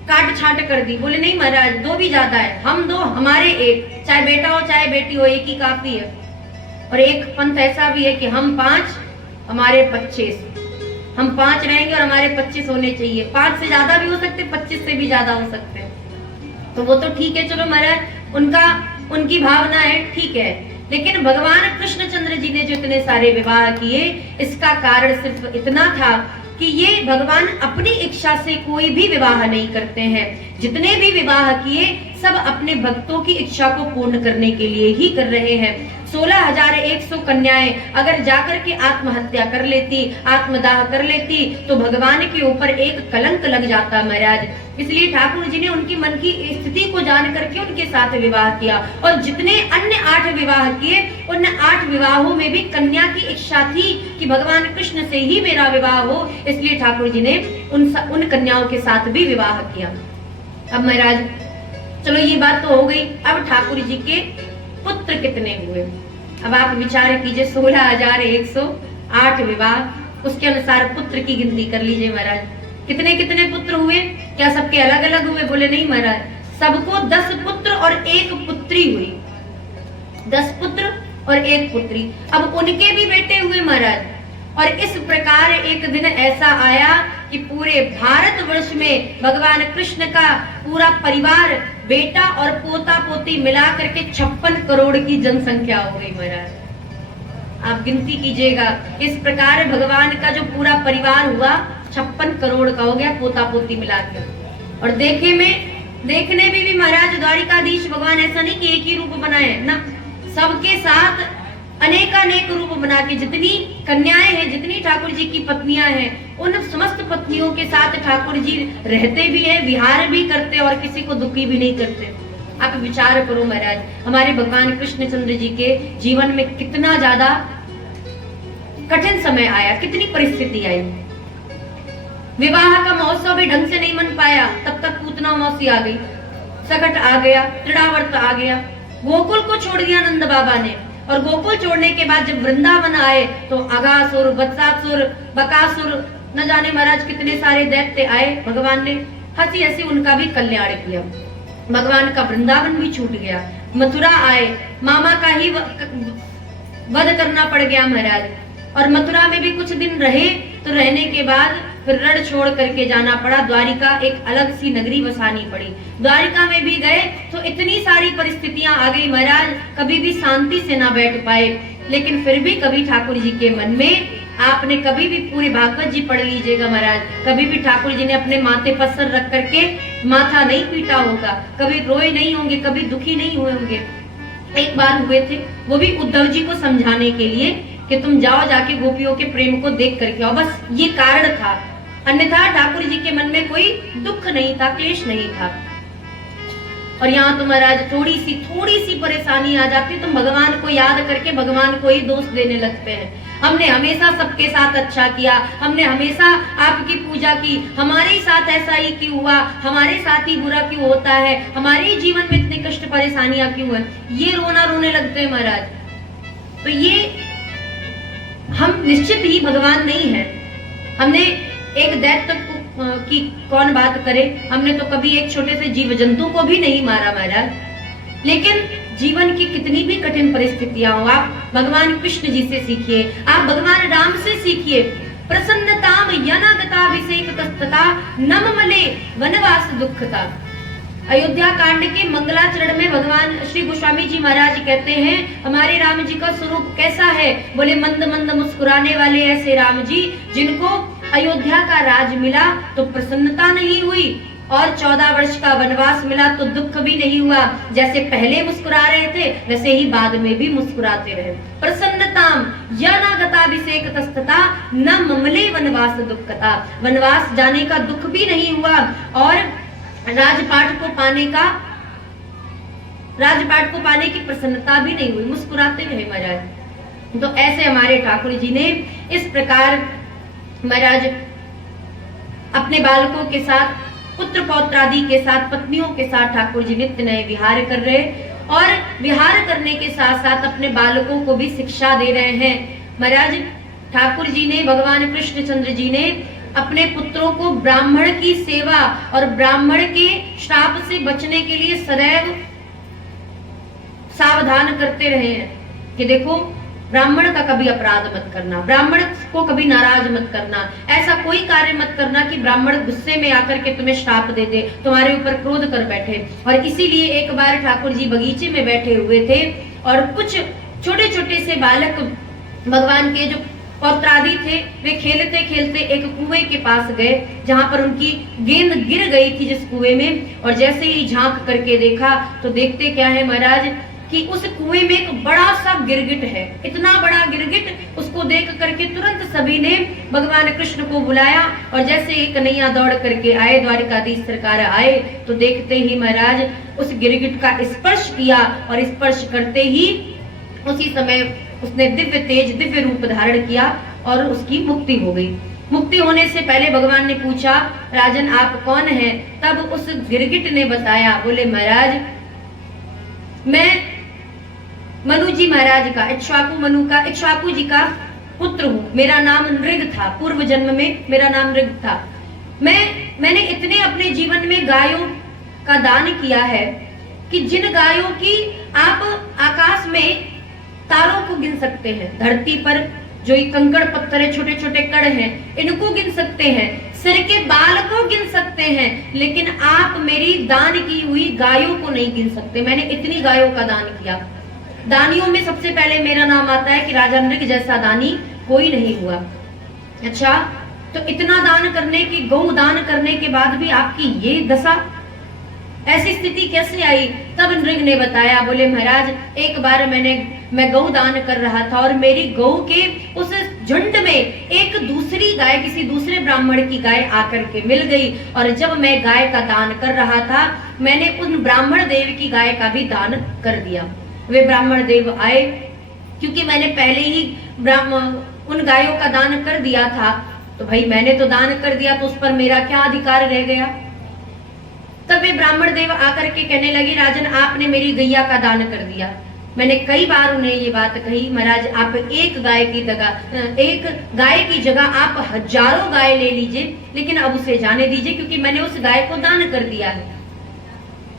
काट छाट कर दी, बोले नहीं महाराज 2 भी ज्यादा है, हम 2 हमारे 1, चाहे बेटा हो चाहे बेटी हो, एक ही काफी है। और एक पंथ ऐसा भी है कि हम 5 हमारे 25, हम 5 रहेंगे और हमारे 25 होने चाहिए, 5 से ज्यादा भी हो सकते, 25 से भी ज्यादा हो सकते हैं। तो वो तो ठीक है, चलो महाराज उनकी भावना है, ठीक है। लेकिन भगवान कृष्णचंद्र जी ने जो इतने सारे विवाह किए, इसका कारण सिर्फ इतना था कि ये भगवान अपनी इच्छा से कोई भी विवाह नहीं करते हैं। जितने भी विवाह किए सब अपने भक्तों की इच्छा को पूर्ण करने के लिए ही कर रहे हैं। 16,100 कन्याएं अगर जाकर के आत्महत्या कर लेती, आत्मदाह कर लेती, तो भगवान के ऊपर एक कलंक लग जाता महाराज। इसलिए ठाकुर जी ने उनकी मन की स्थिति को जान करके उनके साथ विवाह किया। और जितने अन्य 8 विवाह किए, उन 8 विवाहों में भी कन्या की इच्छा थी कि भगवान कृष्ण से ही मेरा विवाह हो, इसलिए ठाकुर जी ने उन कन्याओं के साथ भी विवाह किया। अब महाराज चलो ये बात तो हो गई, अब ठाकुर जी के पुत्र कितने हुए? अब आप विचार कीजिए, 16,108 विवाह, उसके अनुसार पुत्र की गिनती कर लीजिए महाराज, कितने कितने पुत्र हुए? क्या सबके अलग अलग हुए? बोले नहीं महाराज, सबको 10 पुत्र और 1 पुत्री हुई, 10 पुत्र और 1 पुत्री। अब उनके भी बेटे हुए महाराज। और इस प्रकार एक दिन ऐसा आया कि पूरे भारतवर्ष में भगवान कृष्ण का पूरा परिवार, बेटा और पोता पोती मिला करके 56 करोड़ की जनसंख्या हो गई महाराज। आप गिनती कीजिएगा, इस प्रकार भगवान का जो पूरा परिवार हुआ 56 करोड़ का हो गया, पोता पोती मिला के। और देखने में भी महाराज द्वारिकाधीश भगवान ऐसा नहीं कि एक ही रूप बनाए ना, सबके साथ अनेकानेक रूप बना के, जितनी कन्याएं हैं, जितनी ठाकुर जी की पत्नियां हैं, उन समस्त पत्नियों के साथ ठाकुर जी रहते भी है, विहार भी करते और किसी को दुखी भी नहीं करते। आप विचार करो महाराज, हमारे भगवान कृष्णचंद्र जी के जीवन में कितना ज्यादा कठिन समय आया, कितनी परिस्थिति आई। विवाह का महोत्सव भी ढंग से नहीं मन पाया, तब तक पूतना मौसी आ गई, सकट आ गया, त्रिडावर्त आ गया, गोकुल को छोड़ दिया नंद बाबा ने। और गोकुल छोड़ने के बाद जब वृंदावन आए तो अगासुर, वत्सासुर, बकासुर, न जाने महाराज कितने सारे दैत्य आए। भगवान ने हंसी हंसी उनका भी कल्याण किया, भगवान का वृंदावन भी छूट गया। मथुरा आए, मामा का ही वध करना पड़ गया महाराज। और मथुरा में भी कुछ दिन रहे, तो रहने के बाद फिर रण छोड़ करके जाना पड़ा, द्वारिका एक अलग सी नगरी बसानी पड़ी। द्वारिका में भी गए तो इतनी सारी परिस्थितियां आ गई महाराज, कभी भी शांति से ना बैठ पाए। लेकिन फिर भी कभी ठाकुर जी के मन में, आपने कभी भी पूरे भागवत जी पढ़ लीजिएगा महाराज, कभी भी ठाकुर जी ने अपने माथे पर सर रख करके माथा नहीं पीटा होगा, कभी रोए नहीं होंगे, कभी दुखी नहीं हुए होंगे। एक बार हुए थे, वो भी उद्धव जी को समझाने के लिए कि तुम जाओ जाके गोपियों के प्रेम को देख करके आओ, बस ये कारण था। अन्यथा ठाकुर जी के मन में कोई दुख नहीं था, क्लेश नहीं था। और यहाँ तो महाराज थोड़ी सी परेशानी आ जाती, तुम भगवान को याद करके भगवान को ही दोष देने लगते हैं। हमने हमेशा सबके साथ अच्छा किया, हमने हमेशा आपकी पूजा की, हमारे साथ ऐसा ही क्यों हुआ, हमारे साथ ही बुरा क्यों होता है, हमारे ही जीवन में इतने कष्ट परेशानियां क्यों है, ये रोने लगते हैं महाराज। तो ये हम निश्चित ही भगवान नहीं है। हमने एक दैत्य की कौन बात करे, हमने तो कभी एक छोटे से जीव जंतु को भी नहीं मारा महाराज। लेकिन जीवन की कितनी भी कठिन परिस्थितियां हो, आप भगवान कृष्ण जी से सीखिए, आप भगवान राम से सीखिए। प्रसन्नताम यनागताभिषेक तस्तता नममले वनवास दुखता। अयोध्या कांड के मंगलाचरण में भगवान श्री गोस्वामी जी महाराज कहते हैं, हमारे राम जी का स्वरूप कैसा है? बोले मंद मंद मुस्कुराने वाले ऐसे राम जी, जिनको अयोध्या का राज मिला तो प्रसन्नता नहीं हुई, और 14 वर्ष का वनवास मिला तो दुख भी नहीं हुआ। जैसे पहले मुस्कुरा रहे थे वैसे ही बाद में भी मुस्कुराते रहे। प्रसन्नताम यनागताभिषेक तस्तता न ममले वनवास दुखता। वनवास जाने का दुख भी नहीं हुआ और राजपाट को पाने की प्रसन्नता भी नहीं हुई, मुस्कुराते रहे महाराज। तो ऐसे हमारे ठाकुर जी ने इस प्रकार महाराज अपने बालकों के साथ, पुत्र पौत्र आदि के साथ, पत्नियों के साथ ठाकुर जी नित्य नए विहार कर रहे, और विहार करने के साथ साथ अपने बालकों को भी शिक्षा दे रहे हैं। महाराज ठाकुर जी ने, भगवान कृष्णचंद्र जी ने अपने पुत्रों को ब्राह्मण की सेवा और ब्राह्मण के श्राप से बचने के लिए सदैव सावधान करते रहे हैं कि देखो, ब्राह्मण का कभी अपराध मत करना, ब्राह्मण को कभी नाराज मत करना, ऐसा कोई कार्य मत करना कि ब्राह्मण गुस्से में आकर के तुम्हें श्राप दे दे, तुम्हारे ऊपर क्रोध कर बैठे। और इसीलिए एक बार ठाकुर जी बगीचे में बैठे हुए थे और कुछ छोटे छोटे से बालक भगवान के जो पौत्रादि थे, वे खेलते खेलते एक कुएं के पास गए जहां पर उनकी गेंद गिर गई थी जिस कुएं में। और जैसे ही झांक करके देखा तो देखते क्या है महाराज कि उस कुएं में एक बड़ा सा गिरगिट है। इतना बड़ा गिरगिट, उसको देख करके तुरंत सभी ने भगवान कृष्ण को बुलाया। और जैसे ही कन्हैया दौड़ करके आए, द्वारिकाधीश सरकार आए, तो देखते ही महाराज उस गिरगिट का स्पर्श किया, और स्पर्श करते ही उसी समय उसने दिव्य तेज, दिव्य रूप धारण किया और उसकी मुक्ति हो गई। मुक्ति होने से पहले भगवान ने पूछा, राजन आप कौन हैं? तब उस गिरगिट ने बताया, बोले महाराज मैं मनु जी महाराज का, इक्ष्वाकु जी का पुत्र हूँ। मेरा नाम नृग था, पूर्व जन्म में मेरा नाम नृग था। मैंने इतने अपने जीवन में गायों का दान किया है कि जिन गायों की आप आकाश में तारों को गिन सकते हैं, धरती पर जो ये कंकड़ पत्थर है, छोटे छोटे कण हैं, इनको गिन सकते हैं, सिर के बाल को गिन सकते हैं, लेकिन आप मेरी दान की हुई गायों को नहीं गिन सकते। मैंने इतनी गायों का दान किया। दानियों में सबसे पहले मेरा नाम आता है कि राजा नृग जैसा दानी कोई नहीं हुआ। अच्छा, तो इतना दान करने की, गौ दान करने के बाद भी आपकी ये दशा, ऐसी स्थिति कैसे आई? तब नृग ने बताया, बोले महाराज एक बार मैं गौ दान कर रहा था और मेरी गौ के उस झुंड में एक दूसरी गाय, किसी दूसरे ब्राह्मण की गाय आकर के मिल गई, और जब मैं गाय का दान कर रहा था मैंने उन ब्राह्मण देव की गाय का भी दान कर दिया। वे ब्राह्मण देव आए, क्योंकि मैंने पहले ही उन गायों का दान कर दिया था, तो भाई मैंने तो दान कर दिया, तो उस पर मेरा क्या अधिकार रह गया? तब वे ब्राह्मण देव आकर के कहने लगे, राजन आपने मेरी गैया का दान कर दिया। मैंने कई बार उन्हें ये बात कही, महाराज आप एक गाय की जगह आप हजारों गाय ले लीजिए, लेकिन अब उसे जाने दीजिए, क्योंकि मैंने उस गाय को दान कर दिया है।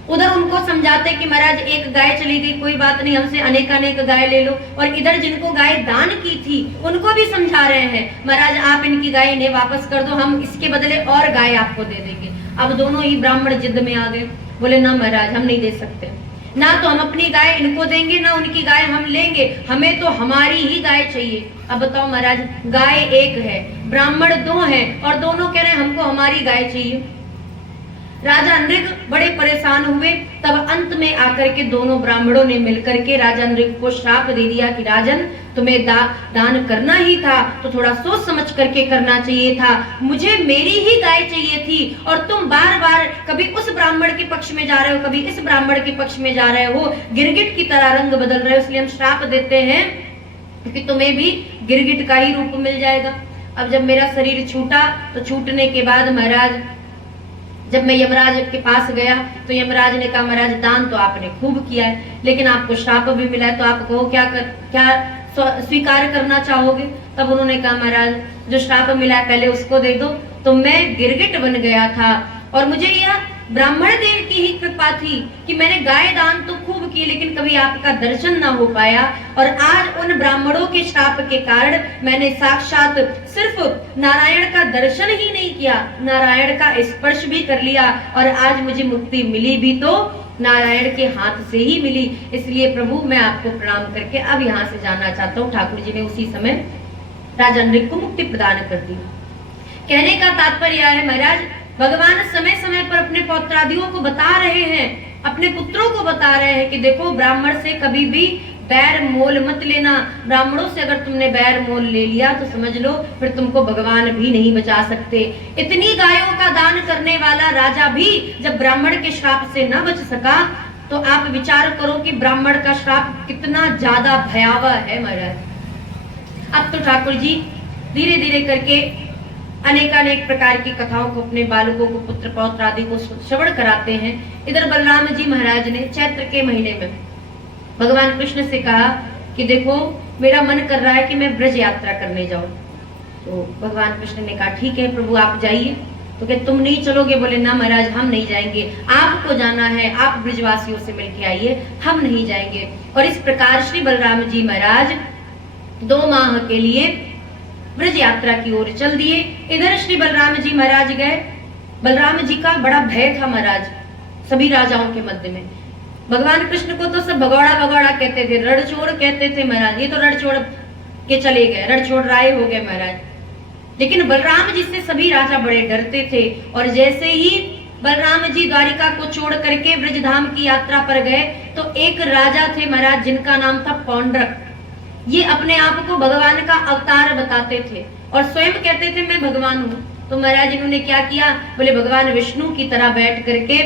उधर उनको समझाते कि महाराज एक गाय चली गई, कोई बात नहीं, हमसे अनेकानेक गाय ले लो। और इधर जिनको गाय दान की थी उनको भी समझा रहे हैं, महाराज आप इनकी गाय इन्हें वापस कर दो, हम इसके बदले और गाय आपको दे देंगे। अब दोनों ही ब्राह्मण जिद में आ गए, बोले ना महाराज हम नहीं दे सकते, ना तो हम अपनी गाय इनको देंगे, ना उनकी गाय हम लेंगे, हमें तो हमारी ही गाय चाहिए। अब बताओ महाराज, गाय एक है, ब्राह्मण दो हैं, और दोनों कह रहे हैं हमको हमारी गाय चाहिए। राजा नृग बड़े परेशान हुए। तब अंत में आकर के दोनों ब्राह्मणों ने मिलकर के राजा नृग को श्राप दे दिया कि राजन, तुम्हें दान करना ही था तो थोड़ा सोच समझ करके करना चाहिए था। मुझे मेरी ही गाय चाहिए थी और तुम बार बार कभी उस ब्राह्मण के पक्ष में जा रहे हो, कभी इस ब्राह्मण के पक्ष में जा रहे हो, गिरगिट की तरह रंग बदल रहे हो, इसलिए हम श्राप देते हैं कि तुम्हें भी गिरगिट का ही रूप मिल जाएगा। अब जब मेरा शरीर छूटा तो छूटने के बाद महाराज, जब मैं यमराज के पास गया तो यमराज ने कहा, महाराज दान तो आपने खूब किया है, लेकिन आपको श्राप भी मिला है, तो आप कहो क्या स्वीकार करना चाहोगे? तब उन्होंने कहा, महाराज जो श्राप मिला है पहले उसको दे दो। तो मैं गिरगिट बन गया था और मुझे यह ब्राह्मण देव की ही कृपा थी कि मैंने गाय दान तो खूब की, लेकिन कभी आपका दर्शन ना हो पाया। और आज उन ब्राह्मणों के श्राप के कारण मैंने साक्षात सिर्फ नारायण का दर्शन ही नहीं किया, नारायण का स्पर्श भी कर लिया, और आज मुझे मुक्ति मिली भी तो नारायण के हाथ से ही मिली। इसलिए प्रभु मैं आपको प्रणाम करके अब यहाँ से जाना चाहता हूँ। ठाकुर जी ने उसी समय राजा नृग को मुक्ति प्रदान कर दी। कहने का तात्पर्य है महाराज, भगवान समय समय पर अपने पौत्रादियों को बता रहे हैं, अपने पुत्रों को बता रहे हैं कि देखो ब्राह्मण से कभी भी बैर मोल मत लेना। ब्राह्मणों से अगर तुमने बैर मोल ले लिया तो समझ लो फिर तुमको भगवान भी नहीं बचा सकते। इतनी गायों का दान करने वाला राजा भी जब ब्राह्मण के श्राप से न बच सका, तो आप विचार करो कि ब्राह्मण का श्राप कितना ज्यादा भयावह है महाराज। अब तो ठाकुर जी धीरे धीरे करके अनेकानेक प्रकार की कथाओं को अपने बालकों को, पुत्र पौत्र आदि को श्रवण कराते हैं। इधर बलराम जी महाराज ने चैत्र के महीने में भगवान कृष्ण से कहा कि देखो मेरा मन कर रहा है कि मैं ब्रज यात्रा करने जाऊं। तो भगवान कृष्ण ने कहा ठीक है प्रभु आप जाइए। तो क्या तुम नहीं चलोगे? बोले ना महाराज हम नहीं जाएंगे, आपको जाना है, आप ब्रजवासियों से मिलके आइए, हम नहीं जाएंगे। और इस प्रकार श्री बलराम जी महाराज 2 माह के लिए ब्रज यात्रा की ओर चल दिए। इधर श्री बलराम जी महाराज गए। बलराम जी का बड़ा भय था महाराज सभी राजाओं के मध्य में। भगवान कृष्ण को तो सब भगौड़ा भगौड़ा कहते थे, रणछोड़ कहते थे महाराज, ये तो रणछोड़ के चले गए, रणछोड़ राय हो गए महाराज। लेकिन बलराम जी से सभी राजा बड़े डरते थे। और जैसे ही बलराम जी द्वारिका को छोड़ करके ब्रजधाम की यात्रा पर गए तो एक राजा थे महाराज जिनका नाम था पौंड्रक। ये अपने आप को भगवान का अवतार बताते थे और स्वयं कहते थे मैं भगवान हूँ। तो महाराज इन्होंने क्या किया? बोले भगवान विष्णु की तरह बैठ करके,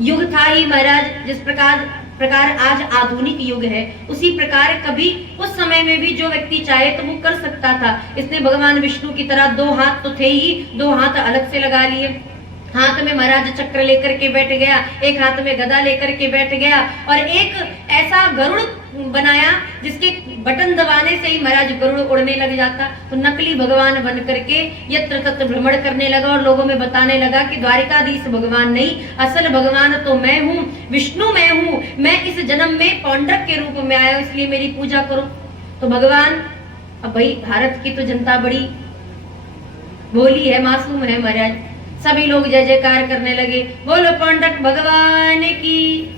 युग था ही महाराज जिस प्रकार आज आधुनिक युग है, उसी प्रकार कभी उस समय में भी जो व्यक्ति चाहे तो वो कर सकता था। इसने भगवान विष्णु की तरह 2 हाथ तो थे ही, 2 हाथ अलग से लगा लिए। हाथ में महाराज चक्र लेकर के बैठ गया, एक हाथ में गदा लेकर के बैठ गया, और एक ऐसा गरुड़ बनाया जिसके बटन दबाने से ही महाराज गरुड़ उड़ने लग जाता। तो नकली भगवान बन करके यत्र तत्र भ्रमण करने लगा और लोगों में बताने लगा कि द्वारिकाधीश भगवान नहीं, असल भगवान तो मैं हूँ, विष्णु मैं हूँ, मैं इस जन्म में पौंड्रक के रूप में आया, इसलिए मेरी पूजा करो। तो भगवान, अब भाई भारत की तो जनता बड़ी भोली है, मासूम है महाराज। सभी लोग जय जयकार करने लगे, बोलो पौंड्रक भगवान की।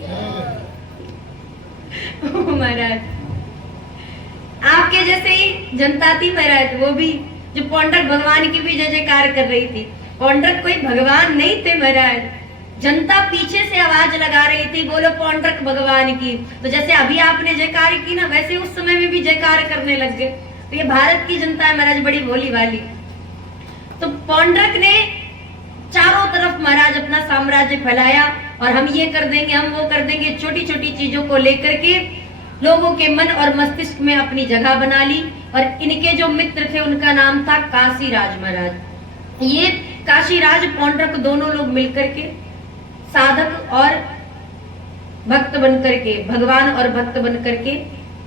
महाराज आपके जैसे ही जनता थी महाराज, वो भी जो पौंड्रक भगवान की भी जय जयकार कर रही थी। पौंड्रक कोई भगवान नहीं थे महाराज, जनता पीछे से आवाज लगा रही थी बोलो पौंड्रक भगवान की। तो जैसे अभी आपने जयकार की ना, वैसे उस समय में भी जयकार करने लग गए। तो ये भारत की जनता है महाराज, बड़ी भोली वाली। तो पौंड्रक ने चारों तरफ महाराज अपना साम्राज्य फैलाया और हम ये कर देंगे, हम वो कर देंगे, छोटी छोटी चीजों को लेकर के लोगों के मन और मस्तिष्क में अपनी जगह बना ली। और इनके जो मित्र थे उनका नाम था काशीराज महाराज। ये काशीराज पौंड्रक दोनों लोग मिलकर के साधक और भक्त बन करके, भगवान और भक्त बन करके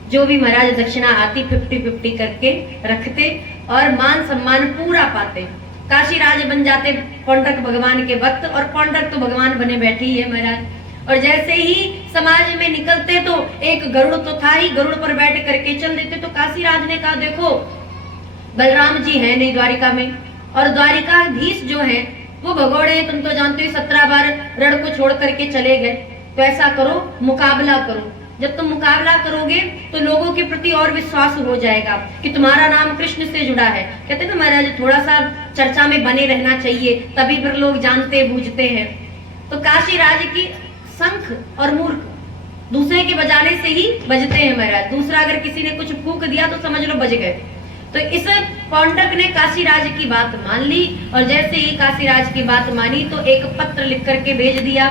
जो भी महाराज दक्षिणा आती 50-50 करके रखते और मान सम्मान पूरा पाते। काशीराज बन जाते पौंड्रक भगवान के भक्त, और पौंड्रक तो भगवान बने बैठे ही है महाराज। और जैसे ही समाज में निकलते तो एक गरुड़ तो था ही, गरुड़ पर बैठ करके चल देते। तो काशीराज ने कहा देखो बलराम जी है नहीं द्वारिका में, और द्वारिकाधीश जो है वो भगोड़े, तुम तो जानते हो 17 बार रण को छोड़ करके चले गए। तो ऐसा करो मुकाबला करो, जब तुम मुकाबला करोगे तो लोगों के प्रति और विश्वास हो जाएगा कि तुम्हारा नाम कृष्ण से जुड़ा है। कहते हैं ना महाराज, थोड़ा सा चर्चा में बने रहना चाहिए, तभी फिर लोग जानते बूझते हैं। तो काशी राज की शंख और मूर्ख दूसरे के बजाने से ही बजते हैं महाराज। दूसरा अगर किसी ने कुछ फूंक दिया तो समझ लो बज गए। तो इस पौंड्रक ने काशीराज की बात मान ली, और जैसे ही काशीराज की बात मानी तो एक पत्र लिख करके भेज दिया।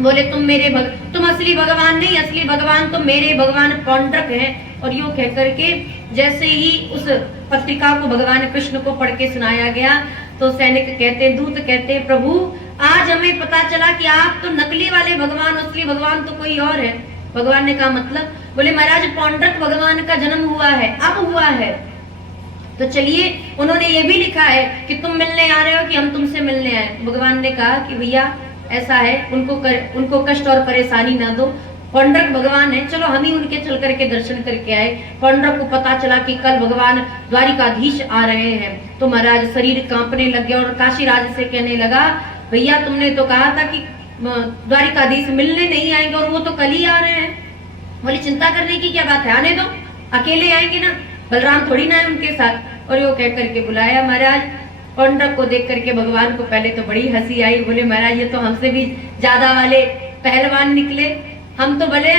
बोले तुम असली भगवान नहीं, असली भगवान तो मेरे भगवान पौंड्रक हैं। और यूं कह करके जैसे ही उस पत्रिका को भगवान कृष्ण को पढ़ के सुनाया गया तो सैनिक कहते, दूत कहते, प्रभु आज हमें पता चला कि आप तो नकली वाले भगवान, असली भगवान तो कोई और है। भगवान ने कहा मतलब? बोले महाराज पौंड्रक भगवान का जन्म हुआ है, अब हुआ है। तो चलिए, उन्होंने ये भी लिखा है कि तुम मिलने आ रहे हो कि हम तुमसे मिलने आए। भगवान ने कहा कि भैया ऐसा है, उनको कष्ट और परेशानी ना दो, पौंड्रक भगवान है, चलो हम ही उनके चल करके दर्शन करके आए। पौंड्रक को पता चला कि कल भगवान द्वारिकाधीश आ रहे हैं तो महाराज शरीर कांपने लग गया और काशीराज से कहने लगा, भैया तुमने तो कहा था कि द्वारिकाधीश मिलने नहीं आएंगे और वो तो कल ही आ रहे हैं। बोले चिंता करने की क्या बात है, आने दो, अकेले आएंगे ना, बलराम थोड़ी ना है उनके साथ। और वो कह करके बुलाया महाराज। पौंड्रक को देख करके भगवान को पहले तो बड़ी हंसी आई। बोले महाराज ये तो हमसे भी ज्यादा वाले पहलवान निकले, हम तो भले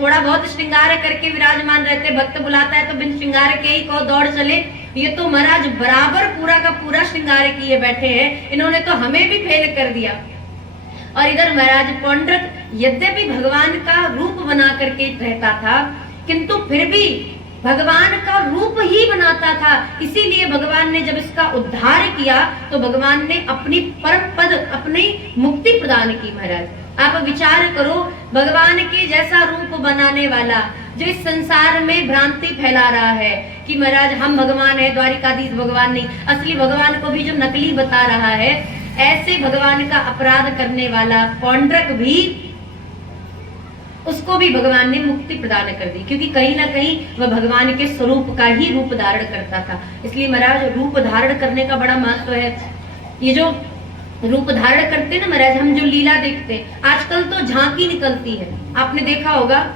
थोड़ा बहुत श्रृंगार करके विराजमान रहते, भक्त बुलाता है तो बिन श्रृंगार के ही को दौड़ चले, ये तो महाराज बराबर पूरा का पूरा श्रृंगार किए बैठे हैं, इन्होंने तो हमें भी फेल कर दिया। और इधर महाराज पौंड्रक यद्यपि भगवान का रूप बना करके रहता था, किंतु फिर भी भगवान का रूप ही बनाता था। इसीलिए भगवान ने जब इसका उद्धार किया तो भगवान ने अपनी परम पद, अपनी मुक्ति प्रदान की। महाराज आप विचार करो, भगवान के जैसा रूप बनाने वाला जो इस संसार में भ्रांति फैला रहा है कि महाराज हम भगवान है, द्वारिकाधीश भगवान नहीं, असली भगवान को भी जो नकली बता रहा है, ऐसे भगवान का अपराध करने वाला पौंड्रक भी, उसको भी भगवान ने मुक्ति प्रदान कर दी, क्योंकि कहीं ना कहीं वह भगवान के स्वरूप का ही रूप धारण करता था। इसलिए महाराज रूप धारण करने का बड़ा महत्व है। ये जो रूप धारण करते हैं ना महाराज, हम जो लीला देखते हैं, आजकल तो झांकी निकलती है, आपने देखा होगा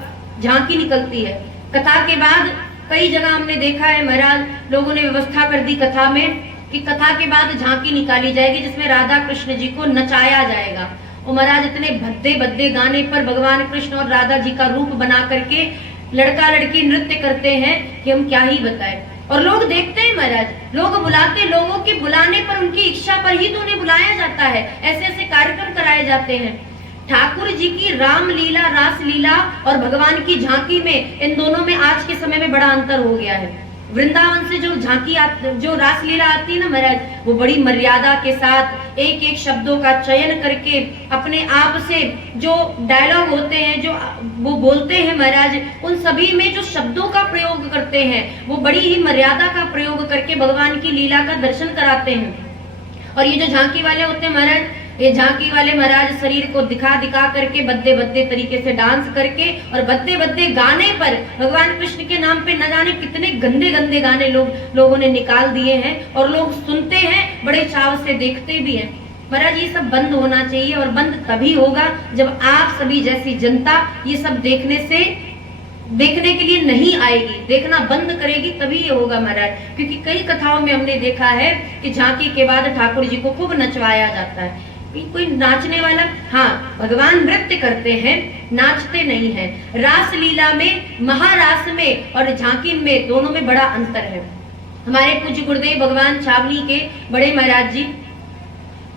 झांकी निकलती है कथा के बाद। कई जगह हमने देखा है महाराज, लोगों ने व्यवस्था कर दी कथा में कि कथा के बाद झांकी निकाली जाएगी जिसमें राधा कृष्ण जी को नचाया जाएगा। और महाराज इतने भद्दे भद्दे गाने पर भगवान कृष्ण और राधा जी का रूप बना करके लड़का लड़की नृत्य करते हैं कि हम क्या ही बताएं। और लोग देखते हैं महाराज, लोग बुलाते, लोगों के बुलाने पर, उनकी इच्छा पर ही तो उन्हें बुलाया जाता है। ऐसे ऐसे कार्यक्रम कराए जाते हैं। ठाकुर जी की राम लीला, रास लीला और भगवान की झांकी में, इन दोनों में आज के समय में बड़ा अंतर हो गया है। वृंदावन से जो झांकी जो रास लीला आती है ना महाराज, वो बड़ी मर्यादा के साथ एक एक शब्दों का चयन करके अपने आप से जो डायलॉग होते हैं, जो वो बोलते हैं महाराज, उन सभी में जो शब्दों का प्रयोग करते हैं वो बड़ी ही मर्यादा का प्रयोग करके भगवान की लीला का दर्शन कराते हैं। और ये जो झांकी वाले होते हैं महाराज, ये झांकी वाले महाराज शरीर को दिखा दिखा करके बद्दे बद्दे तरीके से डांस करके और बद्दे बद्दे गाने पर भगवान कृष्ण के नाम पे न जाने कितने गंदे गंदे गाने लोगों ने निकाल दिए हैं, और लोग सुनते हैं, बड़े चाव से देखते भी हैं। महाराज ये सब बंद होना चाहिए, और बंद तभी होगा जब आप सभी जैसी जनता ये सब देखने के लिए नहीं आएगी, देखना बंद करेगी, तभी ये होगा महाराज। क्योंकि कई कथाओं में हमने देखा है कि झांकी के बाद ठाकुर जी को खूब नचवाया जाता है। कोई नाचने वाला, हाँ भगवान नृत्य करते हैं, नाचते नहीं हैं। रास लीला में, महारास में और झांकी में, दोनों में बड़ा अंतर है। हमारे पूज्य गुरुदेव भगवान छावनी के बड़े महाराज जी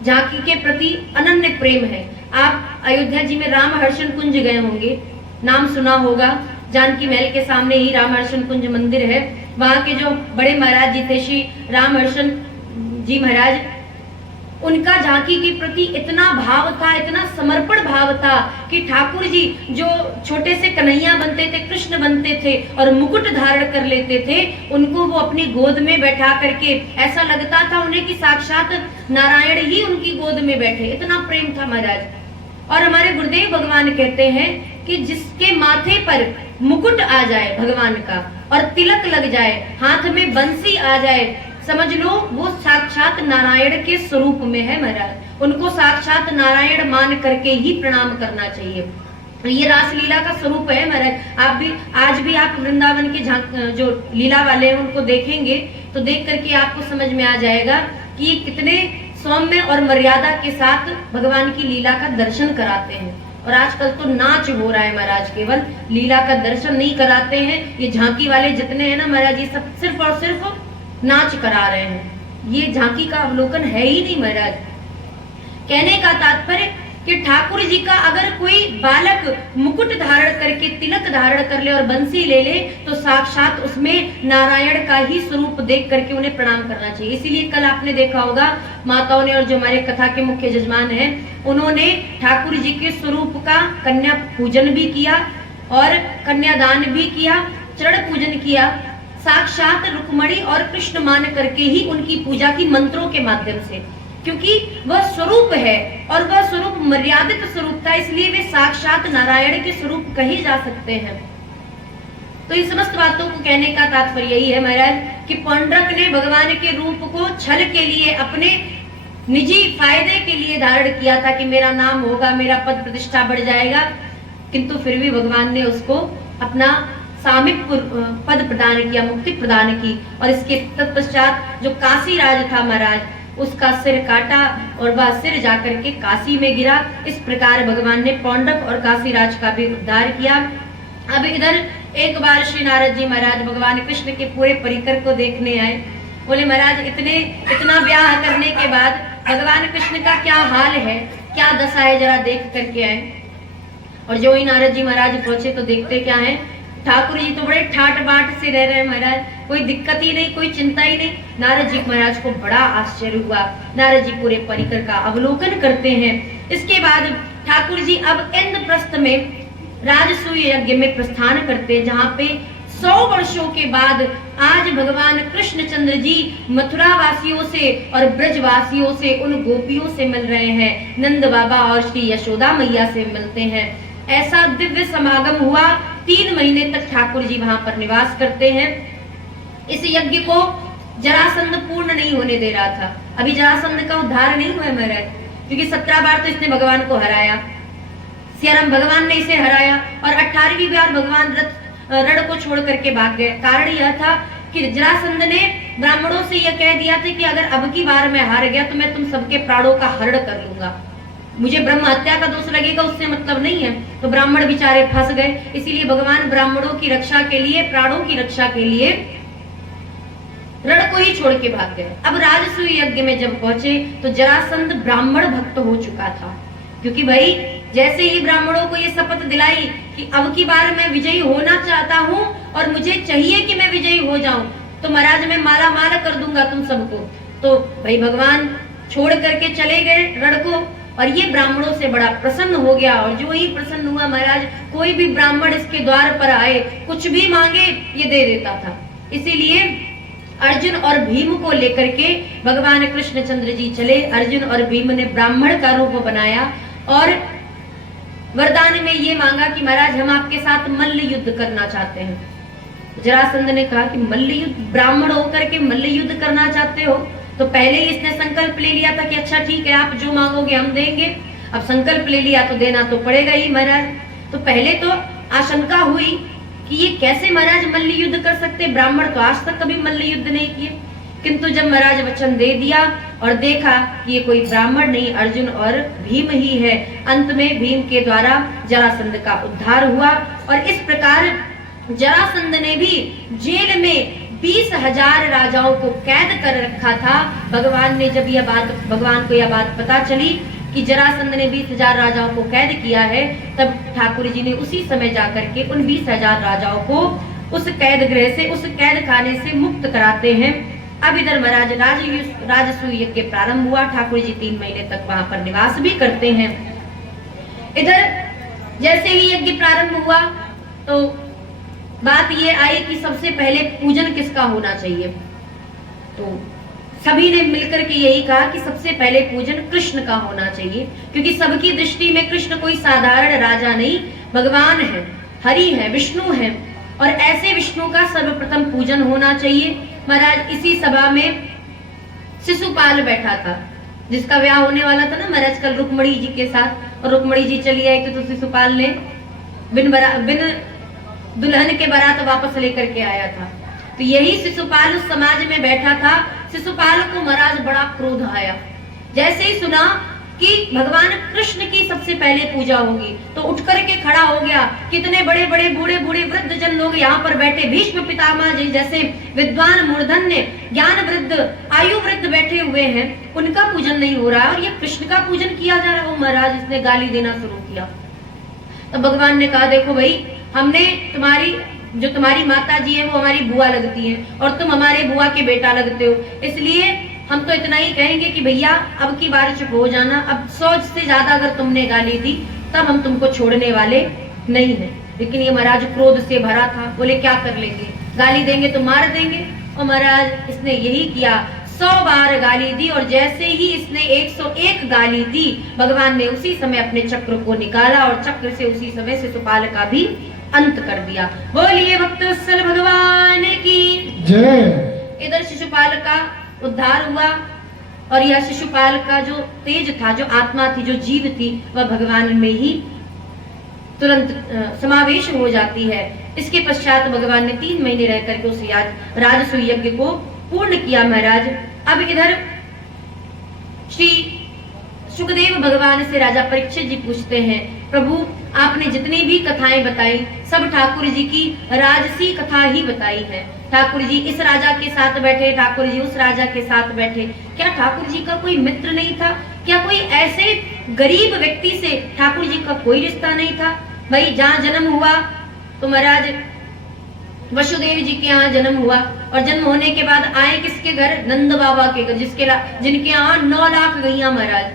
झांकी के प्रति अनन्य प्रेम है। आप अयोध्या जी में रामहर्षण कुंज गए होंगे, नाम सुना होगा। जानकी महल के सामने ही रामहर्षण कुंज मंदिर है। वहां के जो बड़े महाराज जी थे श्री रामहर्षण जी महाराज, उनका झांकी के प्रति इतना भाव था, इतना समर्पण भाव था कि ठाकुर जी जो छोटे से कन्हैया बनते थे, कृष्ण बनते थे और मुकुट धारण कर लेते थे, उनको वो अपनी गोद में बैठा करके ऐसा लगता था उन्हें कि साक्षात नारायण ही उनकी गोद में बैठे, इतना प्रेम था महाराज। और हमारे गुरुदेव भगवान कहते हैं कि जिसके माथे पर मुकुट आ जाए भगवान का और तिलक लग जाए, हाथ में बंसी आ जाए, समझ लो वो साक्षात नारायण के स्वरूप में है महाराज। उनको साक्षात नारायण मान करके ही प्रणाम करना चाहिए। ये रासलीला का स्वरूप है महाराज। आप भी आज भी आप वृंदावन के जो लीला वाले हैं उनको देखेंगे तो देख करके आपको समझ में आ जाएगा कि ये कितने सौम्य और मर्यादा के साथ भगवान की लीला का दर्शन कराते हैं। और आजकल तो नाच हो रहा है महाराज, केवल लीला का दर्शन नहीं कराते हैं। ये झांकी वाले जितने हैं ना महाराज, ये सब सिर्फ और सिर्फ नाच करा रहे हैं। ये झांकी का अवलोकन है ही नहीं महाराज। कहने का तात्पर्य कि ठाकुर जी का अगर कोई बालक मुकुट धारण करके तिलक धारण कर ले और बंसी ले ले तो साक्षात उसमें नारायण का ही स्वरूप देख करके उन्हें प्रणाम करना चाहिए। इसीलिए कल आपने देखा होगा माताओं ने और जो हमारे कथा के मुख्य जजमान हैं उन्होंने ठाकुर जी के स्वरूप का कन्या पूजन भी किया और कन्यादान भी किया, चरण पूजन किया। साक्षात रुक्मणी और कृष्ण मान करके ही उनकी पूजा की मंत्रों के माध्यम से, क्योंकि वह स्वरूप है और वह स्वरूप मर्यादित स्वरूप था, इसलिए वे साक्षात नारायण के स्वरूप कहे जा सकते हैं। तो इन समस्त बातों को कहने का तात्पर्य यही है महाराज कि पौंड्रक ने भगवान के रूप को छल के लिए, अपने निजी फायदे के लिए धारण किया था कि मेरा नाम होगा, मेरा पद प्रतिष्ठा बढ़ जाएगा, किंतु फिर भी भगवान ने उसको अपना सामीप्य पद प्रदान किया, मुक्ति प्रदान की। और इसके तत्पश्चात जो काशी राज था महाराज, उसका सिर काटा और वह सिर जाकर के काशी में गिरा। इस प्रकार भगवान ने पौंड्रक और काशीराज का भी उद्धार किया। अब इधर एक बार श्री नारद जी महाराज भगवान कृष्ण के पूरे परिकर को देखने आए। बोले महाराज इतना ब्याह करने के बाद भगवान कृष्ण का क्या हाल है, क्या दशा है, जरा देख करके आए। और जो ही नारद जी महाराज पहुंचे तो देखते क्या है, ठाकुर जी तो बड़े ठाट बाट से रह रहे हैं महाराज, कोई दिक्कत ही नहीं, कोई चिंता ही नहीं। नारद जी महाराज को बड़ा आश्चर्य हुआ। नारद जी पूरे परिकर का अवलोकन करते हैं। इसके बाद ठाकुर जी अब इंद्रप्रस्थ में राजसूय यज्ञ में प्रस्थान करते, जहाँ पे 100 वर्षों के बाद आज भगवान कृष्णचंद्र जी मथुरा वासियों से और ब्रजवासियों से, उन गोपियों से मिल रहे हैं। नंद बाबा और श्री यशोदा मैया से मिलते हैं। ऐसा दिव्य समागम हुआ। 3 महीने तक ठाकुर जी वहां पर निवास करते हैं। इस यज्ञ को जरासंध पूर्ण नहीं होने दे रहा था। अभी जरासंध का उद्धार नहीं हुआ महाराज, क्योंकि 17 बार तो इसने भगवान को हराया, सियाराम भगवान ने इसे हराया और 18वीं बार भगवान रण को छोड़ करके भाग गए। कारण यह था कि जरासंध ने ब्राह्मणों से यह कह दिया था कि अगर अब की बार मैं हार गया तो मैं तुम सबके प्राणों का हरण कर लूंगा, मुझे ब्रह्म हत्या का दोष लगेगा, उससे मतलब नहीं है। तो ब्राह्मण बेचारे फंस गए। इसीलिए भगवान ब्राह्मणों की रक्षा के लिए, प्राणों की रक्षा के लिए रण को ही छोड़ के भाग गए। अब राजसूय यज्ञ में जब पहुंचे तो जरासंध ब्राह्मण भक्त हो चुका था, क्योंकि भाई जैसे ही ब्राह्मणों को ये शपथ दिलाई कि अब की बार मैं विजयी होना चाहता हूँ और मुझे चाहिए कि मैं विजयी हो जाऊं, तो महाराज मैं माला माल कर दूंगा तुम सबको। तो भाई भगवान छोड़ करके चले गए रण को और ये ब्राह्मणों से बड़ा प्रसन्न हो गया। और जो ही प्रसन्न हुआ महाराज, कोई भी ब्राह्मण इसके द्वार पर आए, कुछ भी मांगे ये दे देता था। इसीलिए अर्जुन और भीम को लेकर के भगवान कृष्णचंद्र जी चले। अर्जुन और भीम ने ब्राह्मण का रूप बनाया और वरदान में ये मांगा कि महाराज हम आपके साथ मल्ल युद्ध करना चाहते हैं। जरासंध ने कहा कि मल्ल युद्ध, ब्राह्मण होकर के मल्ल युद्ध करना चाहते हो? तो पहले ही इसने संकल्प ले लिया था कि अच्छा ठीक है, आप जो मांगोगे हम देंगे। अब संकल्प ले लिया तो देना तो पड़ेगा ही महाराज। तो पहले तो आशंका हुई कि ये कैसे महाराज मल्ल युद्ध कर सकते, ब्राह्मण तो आज तक कभी मल्ल युद्ध नहीं किए। किंतु जब महाराज वचन दे दिया और देखा कि ये कोई ब्राह्मण नहीं, अर्जुन और भीम ही है, अंत में भीम के द्वारा जरासंध का उद्धार हुआ। और इस प्रकार जरासंध ने भी जेल में 20,000 राजाओं को कैद कर रखा था। भगवान ने जब भगवान को यह बात पता चली कि जरासंध ने 20,000 राजाओं को कैद किया है, तब ठाकुर जी ने उसी समय जाकर के उन 20,000 राजाओं को उस कैद गृह से, उस कैद खाने से मुक्त कराते हैं। अब इधर महाराज राजसूय यज्ञ प्रारंभ हुआ। ठाकुर जी 3 महीने तक वहां पर निवास भी करते हैं। इधर जैसे ही यज्ञ प्रारंभ हुआ तो बात ये आई कि सबसे पहले पूजन किसका होना चाहिए। तो सभी ने मिलकर के यही कहा कि सबसे पहले पूजन कृष्ण का होना चाहिए, क्योंकि सबकी दृष्टि में कृष्ण कोई साधारण राजा नहीं, भगवान है, हरि है, विष्णु है, और ऐसे विष्णु का सर्वप्रथम पूजन होना चाहिए। महाराज इसी सभा में शिशुपाल बैठा था, जिसका ब्याह होने वाला था ना महाराज कल रुक्मणी जी के साथ, और रुक्मणी जी चली आई तो शिशुपाल ने बिन दुल्हन के बारात वापस लेकर के आया था। तो यही शिशुपाल उस समाज में बैठा था। शिशुपाल को महाराज बड़ा क्रोध आया। जैसे ही सुना कि भगवान कृष्ण की सबसे पहले पूजा होगी तो उठ करके खड़ा हो गया। कितने बड़े बड़े बूढ़े बूढ़े वृद्ध जन लोग यहाँ पर बैठे, भीष्म पितामह जी जैसे विद्वान मूर्धन्य ज्ञान वृद्ध आयु वृद्ध बैठे हुए हैं, उनका पूजन नहीं हो रहा है और ये कृष्ण का पूजन किया जा रहा है। महाराज इसने गाली देना शुरू किया। तो भगवान ने कहा, देखो भाई, हमने तुम्हारी माता जी है वो हमारी बुआ लगती है और तुम हमारे बुआ के बेटा लगते हो, इसलिए हम तो इतना ही कहेंगे कि भैया अब की बार चुप हो जाना। अब 100 से ज्यादा अगर तुमने गाली दी तब हम तुमको छोड़ने वाले नहीं हैं। लेकिन ये महाराज क्रोध से भरा था, बोले क्या कर लेंगे, गाली देंगे तो मार देंगे। और महाराज इसने यही किया, 100 बार गाली दी और जैसे ही इसने 101 गाली दी, भगवान ने उसी समय अपने चक्र को निकाला और चक्र से उसी समय शिशुपाल का भी अंत कर दिया। बोलिए भक्तवत्सल भगवान की जय। इधर शिशुपाल का उद्धार हुआ और यह शिशुपाल का जो तेज था, जो आत्मा थी, जो जीव थी, वह भगवान में ही तुरंत समावेश हो जाती है। इसके पश्चात भगवान ने 3 महीने रह करके उस राजसूय यज्ञ को पूर्ण किया। महाराज अब इधर श्री सुखदेव भगवान से राजा परीक्षित जी पूछते हैं, प्रभु आपने जितनी भी कथाएं बताई सब ठाकुर जी की राजसी कथा ही बताई है। ठाकुर जी इस राजा के साथ बैठे, ठाकुर जी उस राजा के साथ बैठे, क्या ठाकुर जी का कोई मित्र नहीं था? क्या कोई ऐसे गरीब व्यक्ति से ठाकुर जी का कोई रिश्ता नहीं था? भाई जहाँ जन्म हुआ तो महाराज वसुदेव जी के यहाँ जन्म हुआ और जन्म होने के बाद आए किसके घर? नंद बाबा के घर, जिनके यहाँ 9 लाख गैया महाराज।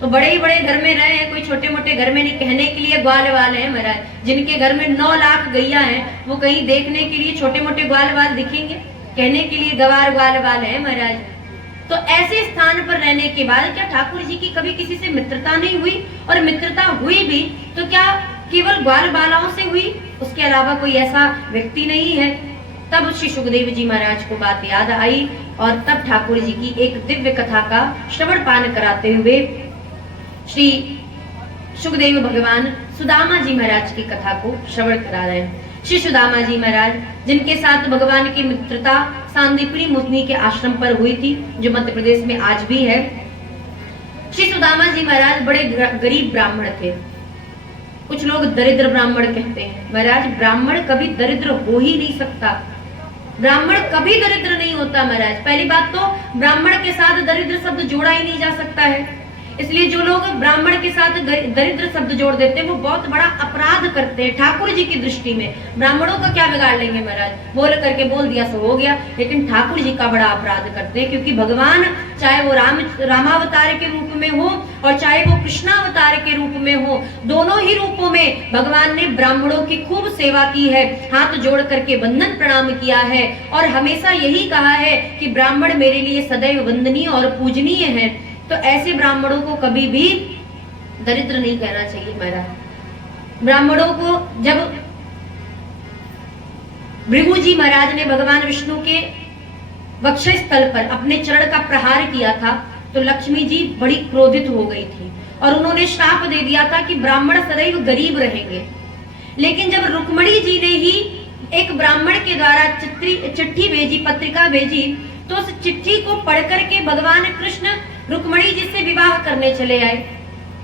तो बड़े ही बड़े घर में रहे हैं, कोई छोटे मोटे घर में नहीं, कहने के लिए ग्वाल वाले हैं महाराज। जिनके घर में 9 लाख गैया हैं वो कहीं देखने के लिए छोटे मोटे ग्वाल वाल दिखेंगे? कहने के लिए गवार ग्वाल वाले हैं महाराज। तो ऐसे स्थान पर रहने के बाद क्या ठाकुर जी की कभी किसी से मित्रता नहीं हुई? और मित्रता हुई भी तो क्या केवल ग्वाल बालाओं से हुई, उसके अलावा कोई ऐसा व्यक्ति नहीं है? तब श्री सुखदेव जी महाराज को बात याद आई और तब ठाकुर जी की एक दिव्य कथा का श्रवण पान कराते हुए श्री सुखदेव भगवान सुदामा जी महाराज की कथा को श्रवण करा रहे हैं। श्री सुदामा जी महाराज जिनके साथ भगवान की मित्रता सांदीपनी मुनि के आश्रम पर हुई थी, जो मध्य प्रदेश में आज भी है। श्री सुदामा जी महाराज बड़े गरीब ब्राह्मण थे। कुछ लोग दरिद्र ब्राह्मण कहते हैं। महाराज ब्राह्मण कभी दरिद्र हो ही नहीं सकता। ब्राह्मण कभी दरिद्र नहीं होता महाराज। पहली बात तो ब्राह्मण के साथ दरिद्र शब्द जोड़ा ही नहीं जा सकता है, इसलिए जो लोग ब्राह्मण के साथ दरिद्र शब्द जोड़ देते हैं वो बहुत बड़ा अपराध करते हैं ठाकुर जी की दृष्टि में। ब्राह्मणों का क्या बिगाड़ लेंगे महाराज, बोल करके बोल दिया सो हो गया, लेकिन ठाकुर जी का बड़ा अपराध करते हैं। क्योंकि भगवान चाहे वो रामावतार के रूप में हो और चाहे वो कृष्णावतार के रूप में हो, दोनों ही रूपों में भगवान ने ब्राह्मणों की खूब सेवा की है, हाथ जोड़ करके वंदन प्रणाम किया है और हमेशा यही कहा है कि ब्राह्मण मेरे लिए सदैव वंदनीय और पूजनीय है। तो ऐसे ब्राह्मणों को कभी भी दरिद्र नहीं कहना चाहिए महाराज। ब्राह्मणों को जब भृगु जी महाराज ने भगवान विष्णु के वक्षस्थल पर अपने चरण का प्रहार किया था तो लक्ष्मी जी बड़ी क्रोधित हो गई थी और उन्होंने श्राप दे दिया था कि ब्राह्मण सदैव गरीब रहेंगे। लेकिन जब रुक्मणी जी ने ही एक ब्राह्मण के द्वारा चिट्ठी भेजी, पत्रिका भेजी, तो उस चिट्ठी को पढ़ करके भगवान कृष्ण रुक्मणी जी से विवाह करने चले आए।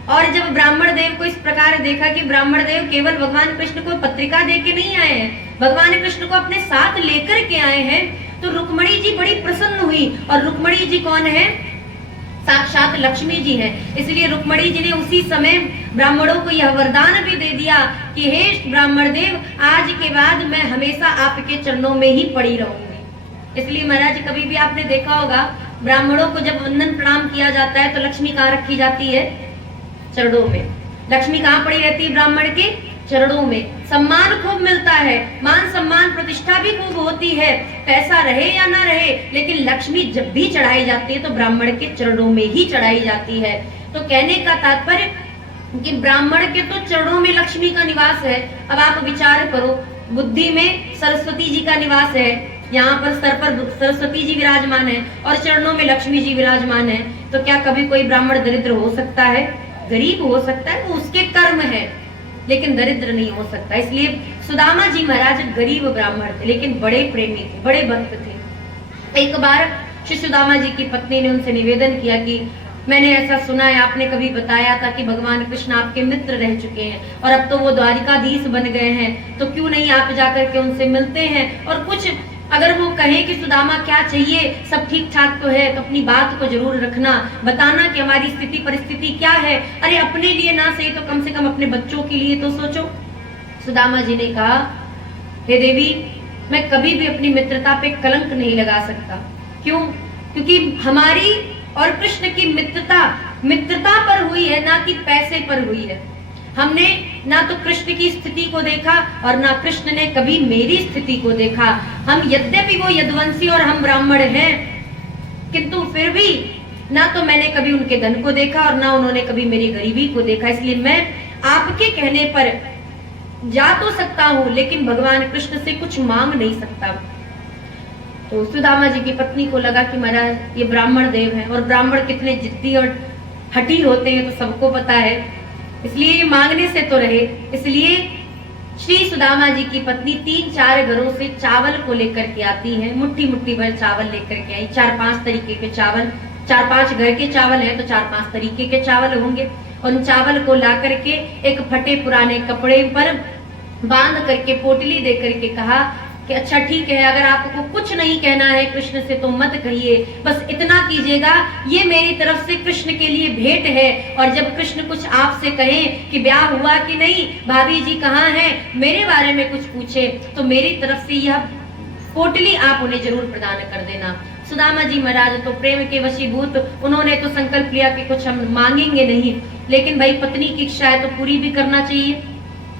और जब ब्राह्मण देव को इस प्रकार देखा कि ब्राह्मण देव केवल भगवान कृष्ण को पत्रिका दे के नहीं आए हैं, भगवान कृष्ण को अपने साथ लेकर के आए हैं, तो रुक्मणी जी बड़ी प्रसन्न हुई। और रुक्मणी जी कौन है? साक्षात लक्ष्मी जी हैं। इसलिए रुक्मणी जी ने उसी समय ब्राह्मणों को यह वरदान भी दे दिया कि हे ब्राह्मण देव, आज के बाद मैं हमेशा आपके चरणों में ही पड़ी रहूंगी। इसलिए महाराज कभी भी आपने देखा होगा ब्राह्मणों को जब वंदन प्रणाम किया जाता है तो लक्ष्मी कहाँ रखी जाती है? चरणों में। लक्ष्मी कहाँ पड़ी रहती है? ब्राह्मण के चरणों में। सम्मान खूब मिलता है, मान सम्मान प्रतिष्ठा भी खूब होती है, पैसा रहे या ना रहे, लेकिन लक्ष्मी जब भी चढ़ाई जाती है तो ब्राह्मण के चरणों में ही चढ़ाई जाती है। तो कहने का तात्पर्य कि ब्राह्मण के तो चरणों में लक्ष्मी का निवास है। अब आप विचार करो, बुद्धि में सरस्वती जी का निवास है, यहाँ पर सर पर सरस्वती जी विराजमान है और चरणों में लक्ष्मी जी विराजमान है, तो क्या कभी कोई ब्राह्मण दरिद्र हो सकता है? गरीब हो सकता है? वो उसके कर्म है। लेकिन दरिद्र नहीं हो सकता। इसलिए सुदामा जी महाराज गरीब ब्राह्मण थे, लेकिन बड़े प्रेमी थे, बड़े भक्त थे। एक बार श्री सुदामा जी की पत्नी ने उनसे निवेदन किया कि मैंने ऐसा सुना है, आपने कभी बताया था कि भगवान कृष्ण आपके मित्र रह चुके हैं और अब तो वो द्वारिकाधीश बन गए हैं, तो क्यों नहीं आप जाकर के उनसे मिलते हैं और कुछ अगर वो कहे कि सुदामा क्या चाहिए, सब ठीक ठाक तो है, तो अपनी बात को जरूर रखना, बताना कि हमारी स्थिति परिस्थिति क्या है। अरे अपने लिए ना सही तो कम से कम अपने बच्चों के लिए तो सोचो। सुदामा जी ने कहा, हे देवी, मैं कभी भी अपनी मित्रता पे कलंक नहीं लगा सकता। क्यों? क्योंकि हमारी और कृष्ण की मित्रता पर हुई है, ना कि पैसे पर हुई है। हमने ना तो कृष्ण की स्थिति को देखा और ना कृष्ण ने कभी मेरी स्थिति को देखा। हम यद्यपि वो यदुवंशी और हम ब्राह्मण हैं, किंतु फिर भी ना तो मैंने कभी उनके धन को देखा और ना उन्होंने कभी मेरी गरीबी को देखा। इसलिए मैं आपके कहने पर जा तो सकता हूँ, लेकिन भगवान कृष्ण से कुछ मांग नहीं सकता। तो सुदामा जी की पत्नी को लगा कि महाराज ये ब्राह्मण देव हैं और ब्राह्मण कितने जिद्दी और हठी होते हैं तो सबको पता है, इसलिए ये मांगने से तो रहे। इसलिए श्री सुदामा जी की पत्नी 3-4 घरों से चावल को लेकर के आती हैं, मुट्ठी मुट्ठी भर चावल लेकर के आई। 4-5 तरीके के चावल, 4-5 घर के चावल हैं तो 4-5 तरीके के चावल होंगे। उन चावल को ला करके एक फटे पुराने कपड़े पर बांध करके पोटली दे करके कहा कि अच्छा ठीक है, अगर आपको कुछ नहीं कहना है कृष्ण से तो मत कहिए, बस इतना कीजिएगा, ये मेरी तरफ से कृष्ण के लिए भेंट है। और जब कृष्ण कुछ आपसे कहें कि ब्याह हुआ कि नहीं, भाभी जी कहाँ हैं, मेरे बारे में कुछ पूछे, तो मेरी तरफ से यह पोटली आप उन्हें जरूर प्रदान कर देना। सुदामा जी महाराज तो प्रेम के वशीभूत, उन्होंने तो संकल्प लिया कि कुछ हम मांगेंगे नहीं, लेकिन भाई पत्नी की इच्छा है तो पूरी भी करना चाहिए।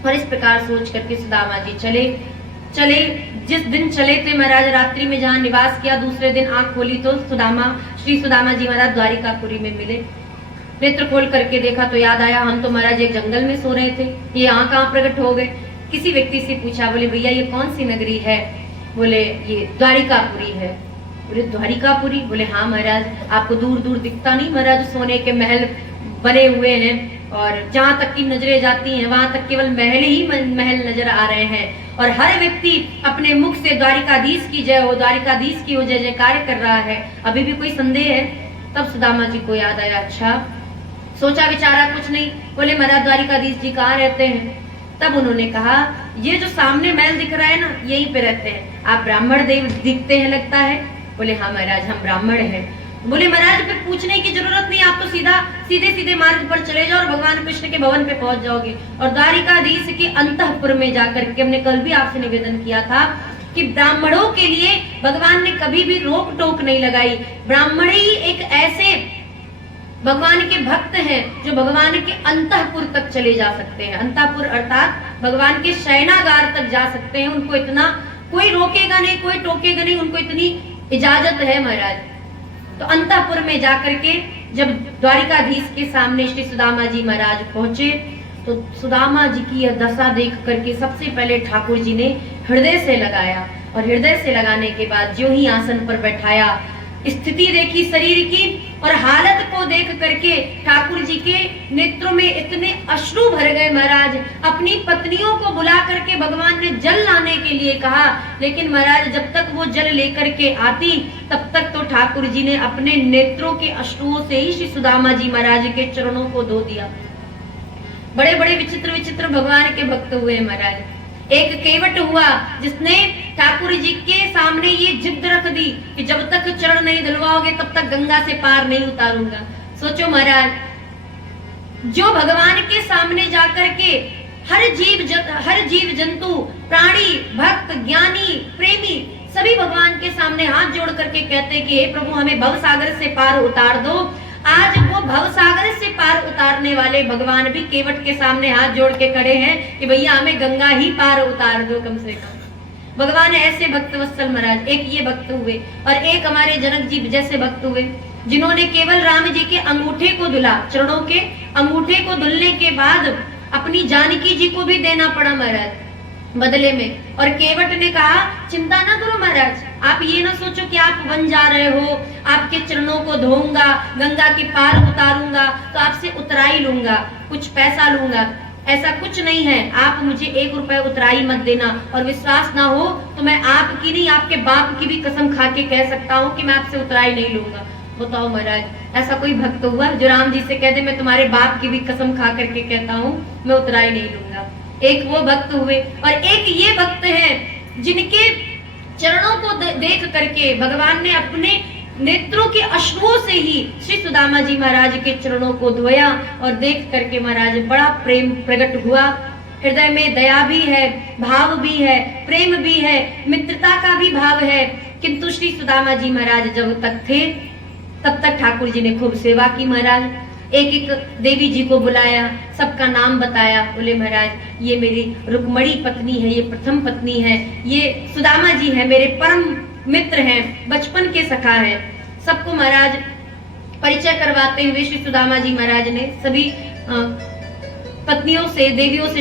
और इस प्रकार सोच करके सुदामा जी चले। जिस दिन चले थे महाराज, रात्रि में जहाँ निवास किया, दूसरे दिन आंख खोली तो श्री सुदामा जी महाराज द्वारिकापुरी में मिले। नेत्र खोल करके देखा तो याद आया, हम तो महाराज एक जंगल में सो रहे थे, ये यहाँ कहाँ प्रकट हो गए। किसी व्यक्ति से पूछा, बोले भैया ये कौन सी नगरी है? बोले ये द्वारिकापुरी है। बोले द्वारिकापुरी? बोले हाँ महाराज, आपको दूर दूर दिखता नहीं महाराज, सोने के महल बने हुए हैं और जहां तक की नजरें जाती हैं वहां तक केवल महल ही महल नजर आ रहे हैं और हर व्यक्ति अपने मुख से द्वारिकाधीश की जय हो, द्वारिकाधीश की हो जय जयकार कर रहा है। अभी भी कोई संदेह है? तब सुदामा जी को याद आया, अच्छा, सोचा विचारा कुछ नहीं। बोले महाराज द्वारिकाधीश जी कहाँ रहते हैं? तब उन्होंने कहा, ये जो सामने महल दिख रहा है ना, यहीं पे रहते हैं। आप ब्राह्मण देव दिखते हैं लगता है। बोले हाँ महाराज, हम ब्राह्मण हैं। बोले महाराज फिर पूछने की जरूरत नहीं, आप तो सीधे सीधे मार्ग पर चले जाओ और भगवान कृष्ण के भवन पे पहुंच जाओगे। और द्वारिकाधीश के अंतःपुर में जाकर के, हमने कल भी आपसे निवेदन किया था कि ब्राह्मणों के लिए भगवान ने कभी भी रोक टोक नहीं लगाई। ब्राह्मण ही एक ऐसे भगवान के भक्त हैं जो भगवान के अंतःपुर तक चले जा सकते हैं। अंतःपुर अर्थात भगवान के शयनागार तक जा सकते हैं। उनको इतना कोई रोकेगा नहीं, कोई टोकेगा नहीं, उनको इतनी इजाजत है महाराज। तो अंतःपुर में जाकर के जब द्वारिकाधीश के सामने श्री सुदामा जी महाराज पहुंचे तो सुदामा जी की यह दशा देख करके सबसे पहले ठाकुर जी ने हृदय से लगाया और हृदय से लगाने के बाद जो ही आसन पर बैठाया, स्थिति देखी शरीर की और हालत को देख करके ठाकुर जी के नेत्रों में इतने अश्रु भर गए महाराज। अपनी पत्नियों को बुला करके भगवान ने जल लाने के लिए कहा, लेकिन महाराज जब तक वो जल लेकर के आती तब तक तो ठाकुर जी ने अपने नेत्रों के अश्रुओं से ही श्री सुदामा जी महाराज के चरणों को धो दिया। बड़े बड़े विचित्र विचित्र भगवान के भक्त हुए महाराज। एक केवट हुआ जिसने ठाकुर जी के सामने ये जिद रख दी कि जब तक चरण नहीं धुलवाओगे तब तक गंगा से पार नहीं उतारूंगा। सोचो महाराज, जो भगवान के सामने जाकर के हर जीव जंतु, प्राणी, भक्त, ज्ञानी, प्रेमी सभी भगवान के सामने हाथ जोड़ करके कहते कि हे प्रभु हमें भव सागर से पार उतार दो। आज वो भव सागर से पार उतारने वाले भगवान भी केवट के सामने हाथ जोड़ के खड़े हैं कि भैया हमें गंगा ही पार उतार दो कम से कम। भगवान ऐसे भक्त वत्सल महाराज, एक ये भक्त हुए और एक हमारे जनक जी जैसे भक्त हुए जिन्होंने केवल राम जी के अंगूठे को धुला, चरणों के अंगूठे को धुलने के बाद अपनी जानकी जी को भी देना पड़ा महाराज बदले में। और केवट ने कहा चिंता ना करो महाराज, आप ये ना सोचो कि आप बन जा रहे हो, आपके चरणों को धोऊंगा, गंगा के पार उतारूंगा तो आपसे उतराई लूंगा, कुछ पैसा लूंगा। ऐसा कुछ नहीं है, आप मुझे 1 रुपए उतराई मत देना, और विश्वास ना हो तो मैं आपकी नहीं आपके बाप की भी कसम खा के कह सकता हूँ कि मैं आपसे उतराई नहीं लूंगा। बताओ महाराज, ऐसा कोई भक्त हुआ जो राम जी से कह दे मैं तुम्हारे बाप की भी कसम खा करके कहता हूँ मैं उतराई नहीं लूंगा। एक वो भक्त हुए, और एक ये भक्त हैं जिनके चरणों को देख करके भगवान ने अपने नेत्रों के अश्रुओं से ही श्री सुदामा जी महाराज के चरणों को धोया, और देख करके महाराज बड़ा प्रेम प्रकट हुआ। हृदय में दया भी है, भाव भी है, प्रेम भी है, मित्रता का भी भाव है। किंतु श्री सुदामा जी महाराज जब तक थे तब तक ठाकुर जी ने खूब सेवा की महाराज। एक एक देवी जी को बुलाया, सबका नाम बताया, बोले महाराज ये मेरी रुक्मणी पत्नी है, ये प्रथम पत्नी है, ये सुदामा जी है, मेरे परम मित्र हैं, बचपन के सखा हैं। सबको महाराज परिचय करवाते हुए श्री सुदामा जी महाराज ने सभी पत्नियों से, देवियों से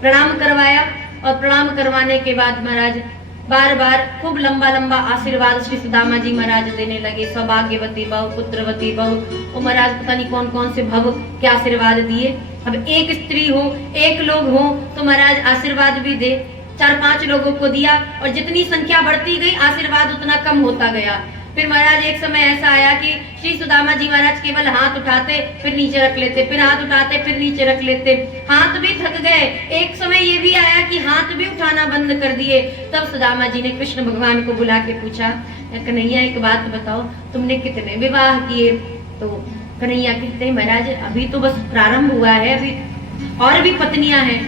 प्रणाम करवाया, और प्रणाम करवाने के बाद महाराज बार बार खूब लंबा लंबा आशीर्वाद श्री सुदामा जी महाराज देने लगे। सौभाग्यवती बहु, पुत्रवती बहु, और महाराज पता नहीं कौन कौन से भव के आशीर्वाद दिए। अब एक स्त्री हो, एक लोग हो तो महाराज आशीर्वाद भी दे, 4-5 लोगों को दिया, और जितनी संख्या बढ़ती गई आशीर्वाद उतना कम होता गया। फिर महाराज एक समय ऐसा आया कि श्री सुदामा जी महाराज केवल हाथ उठाते फिर नीचे रख लेते, फिर हाथ उठाते फिर नीचे रख लेते, हाथ भी थक गए। एक समय ये भी आया कि हाथ भी उठाना बंद कर दिए। तब सुदामा जी ने कृष्ण भगवान को बुला के पूछा, कन्हैया एक बात बताओ, तुमने कितने विवाह किए? तो कन्हैया कहते महाराज अभी तो बस प्रारंभ हुआ है, अभी और भी पत्नियां हैं।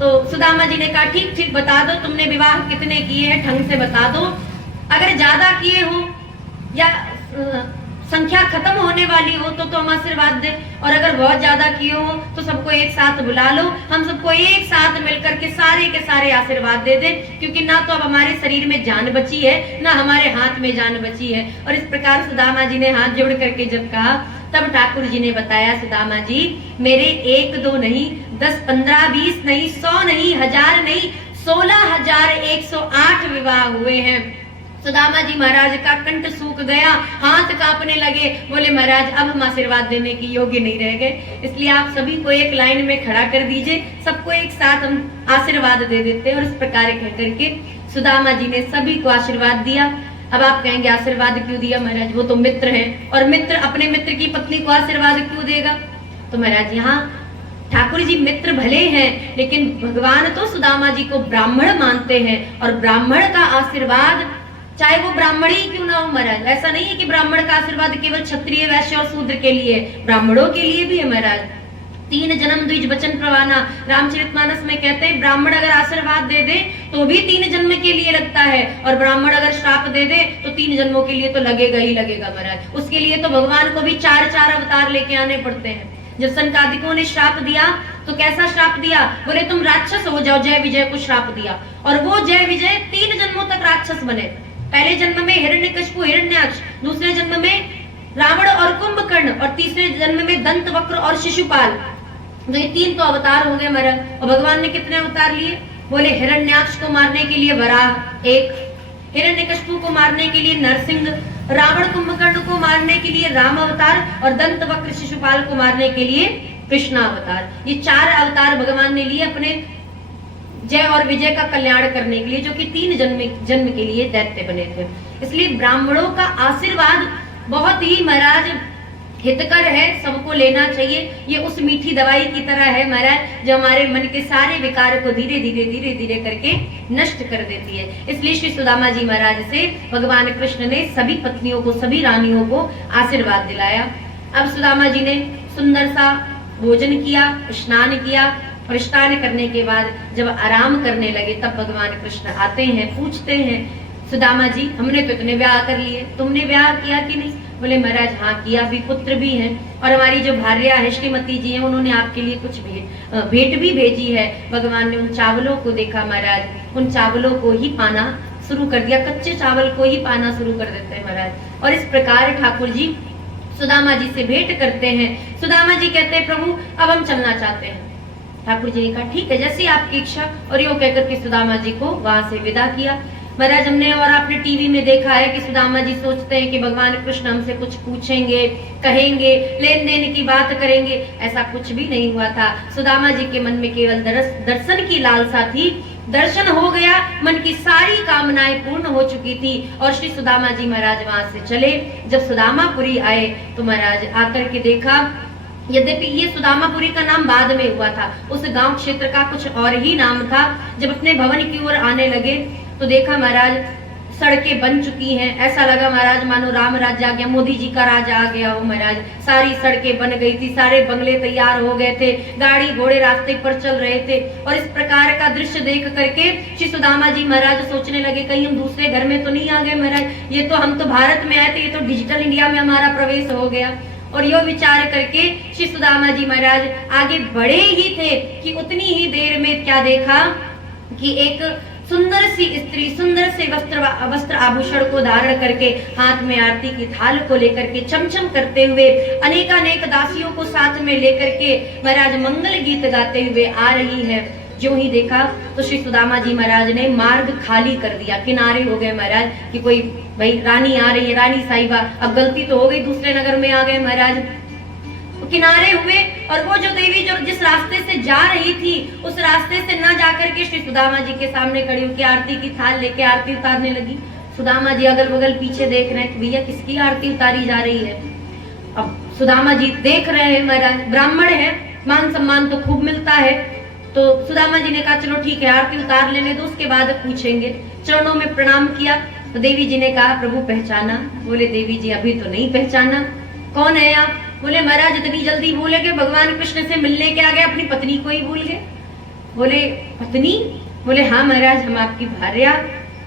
तो सुदामा जी ने कहा ठीक ठीक बता दो, तुमने विवाह कितने किए हैं, ढंग से बता दो। अगर ज्यादा किए हो या संख्या खत्म होने वाली हो तो हम आशीर्वाद दे, और अगर बहुत ज्यादा किए हो तो सबको एक साथ बुला लो, हम सबको एक साथ मिलकर के सारे आशीर्वाद दे दे, क्योंकि ना तो अब हमारे शरीर में जान बची है ना हमारे हाथ में जान बची है। और इस प्रकार सुदामा जी ने हाथ जोड़ करके जब कहा, तब ठाकुर जी ने बताया, सुदामा जी मेरे 1-2 नहीं, 10, 15, 20 नहीं, 100 नहीं, 1000 नहीं, 16,108 विवाह हुए हैं। सुदामा जी महाराज का कंठ सूख गया, हाथ कांपने लगे, बोले महाराज अब हम आशीर्वाद देने के योग्य नहीं रह गए, इसलिए आप सभी को एक लाइन में खड़ा कर दीजिए, सबको एक साथ हम आशीर्वाद दे देते हैं। और इस प्रकार कह करके सुदामा जी ने सभी को आशीर्वाद दिया। अब आप कहेंगे आशीर्वाद क्यों दिया महाराज, वो तो मित्र हैं, और मित्र अपने मित्र की पत्नी को आशीर्वाद क्यों देगा? तो महाराज यहाँ ठाकुर जी मित्र भले हैं, लेकिन भगवान तो सुदामा जी को ब्राह्मण मानते हैं, और ब्राह्मण का आशीर्वाद चाहे वो ब्राह्मण ही क्यों ना हो महाराज, ऐसा नहीं है कि ब्राह्मण का आशीर्वाद केवल क्षत्रिय, वैश्य और शूद्र के लिए, ब्राह्मणों के लिए भी है महाराज। 3 जन्म द्विज वचन प्रवाना, रामचरितमानस में कहते हैं ब्राह्मण अगर आशीर्वाद दे दे तो भी 3 जन्म के लिए लगता है, और ब्राह्मण अगर श्राप दे दे तो 3 जन्मों के लिए तो लगेगा ही लगेगा महाराज। उसके लिए तो भगवान को भी 4-4 अवतार लेके आने पड़ते हैं। जब सनकादिकों ने श्राप दिया तो कैसा श्राप दिया, बोले तुम राक्षस हो जाओ, जय विजय को श्राप दिया, और वो जय विजय 3 जन्मों तक राक्षस बने। पहले जन्म में हिरण्यकशिपु हिरण्याक्ष, दूसरे जन्म में रावण और कुंभकर्ण, और तीसरे जन्म में दंतवक्र और शिशुपाल। तो ये 3 तो अवतार हो गए महाराज। और भगवान ने कितने अवतार लिए, बोले हिरण्याक्ष को मारने के लिए वराह 1, हिरण्यकशिपु को मारने के लिए नरसिंह, रावण कुंभकर्ण को मारने के लिए राम अवतार, और दंतवक्र शिशुपाल को मारने के लिए कृष्ण अवतार। ये 4 अवतार भगवान ने लिए अपने जय और विजय का कल्याण करने के लिए, जो कि 3 जन्म के लिए दैत्य बने थे। इसलिए ब्राह्मणों का आशीर्वाद बहुत ही महाराज हितकर है, सबको लेना चाहिए। ये उस मीठी दवाई की तरह है महाराज, जो हमारे मन के सारे विकार को धीरे धीरे करके नष्ट कर देती है। इसलिए श्री सुदामा जी महाराज से भगवान कृष्ण ने सभी पत्नियों को, सभी रानियों को आशीर्वाद दिलाया। अब सुदामा जी ने सुंदर सा भोजन किया, स्नान किया, और स्नान करने के बाद जब आराम करने लगे तब भगवान कृष्ण आते हैं, पूछते हैं, सुदामा जी हमने तो इतने ब्याह कर लिए, तुमने ब्याह किया कि नहीं? बोले महाराज हाँ किया, भी पुत्र भी हैं, और हमारी जो भार्या है श्रीमती जी हैं, उन्होंने आपके लिए कुछ भेंट भी भेजी है। भगवान ने उन चावलों को देखा महाराज, उन चावलों को ही पाना शुरू कर दिया, कच्चे चावल को ही पाना शुरू कर देते हैं महाराज। और इस प्रकार ठाकुर जी सुदामा जी से भेंट करते हैं। सुदामा जी कहते हैं प्रभु अब हम चलना चाहते हैं। ठाकुर जी ने कहा ठीक है, जैसी आपकी इच्छा, और यो कहकर के सुदामा जी को वहां से विदा किया। महाराज हमने और आपने टीवी में देखा है कि सुदामा जी सोचते हैं कि भगवान कृष्ण हमसे कुछ पूछेंगे, कहेंगे, लेन देन की बात करेंगे। ऐसा कुछ भी नहीं हुआ था। सुदामा जी के मन में केवल दर्शन की लालसा थी। दर्शन हो गया, मन की सारी कामनाएं पूर्ण हो चुकी थी और श्री सुदामा जी महाराज वहां से चले। जब सुदामापुरी आए तो महाराज आकर के देखा, यद्यपि ये सुदामापुरी का नाम बाद में हुआ था, उस गांव क्षेत्र का कुछ और ही नाम था। जब अपने भवन की ओर आने लगे तो देखा महाराज सड़कें बन चुकी हैं। ऐसा लगा महाराज मानो राम राज्य आ गया, मोदी जी का राज आ गया हो महाराज। सारी सड़कें बन गई थी, सारे बंगले तैयार हो गए थे, गाड़ी घोड़े रास्ते पर चल रहे थे। और इस प्रकार का दृश्य देख करके श्री सुदामा जी महाराज सोचने लगे कहीं हम दूसरे घर में तो नहीं आ गए महाराज, ये तो हम तो भारत में आए थे, ये तो डिजिटल इंडिया में हमारा प्रवेश हो गया। और यो विचार करके श्री सुदामा जी महाराज आगे बढ़े ही थे कि उतनी ही देर में क्या देखा कि एक सुंदर सी स्त्री सुंदर से वस्त्र आभूषण को धारण करके हाथ में आरती की थाल को लेकर के चमचम करते हुए अनेकानेक दासियों को साथ में लेकर के महाराज मंगल गीत गाते हुए आ रही है। जो ही देखा तो श्री सुदामा जी महाराज ने मार्ग खाली कर दिया, किनारे हो गए महाराज कि कोई भाई रानी आ रही है, रानी साहिबा, अब गलती तो हो गई, दूसरे नगर में आ गए महाराज। किनारे हुए और वो जो देवी जो जिस रास्ते से जा रही थी उस रास्ते से न जाकर के श्री सुदामा जी के सामने खड़ी होकर आरती की थाल लेके आरती उतारने लगी। सुदामा जी अगल बगल पीछे देख रहे हैं कि भैया किसकी आरती उतारी जा रही है। अब सुदामा जी देख रहे हैं महाराज ब्राह्मण है, मान सम्मान तो खूब मिलता है। तो सुदामा जी ने कहा चलो ठीक है आरती उतार लेने दो, उसके बाद पूछेंगे। चरणों में प्रणाम किया तो देवी जी ने कहा प्रभु पहचाना? बोले देवी जी अभी तो नहीं पहचाना। कौन है आप? बोले महाराज इतनी जल्दी भूल गए, भगवान कृष्ण से मिलने के आ गए, अपनी पत्नी को ही भूल गए। बोले पत्नी? बोले हाँ महाराज हम आपकी भार्या,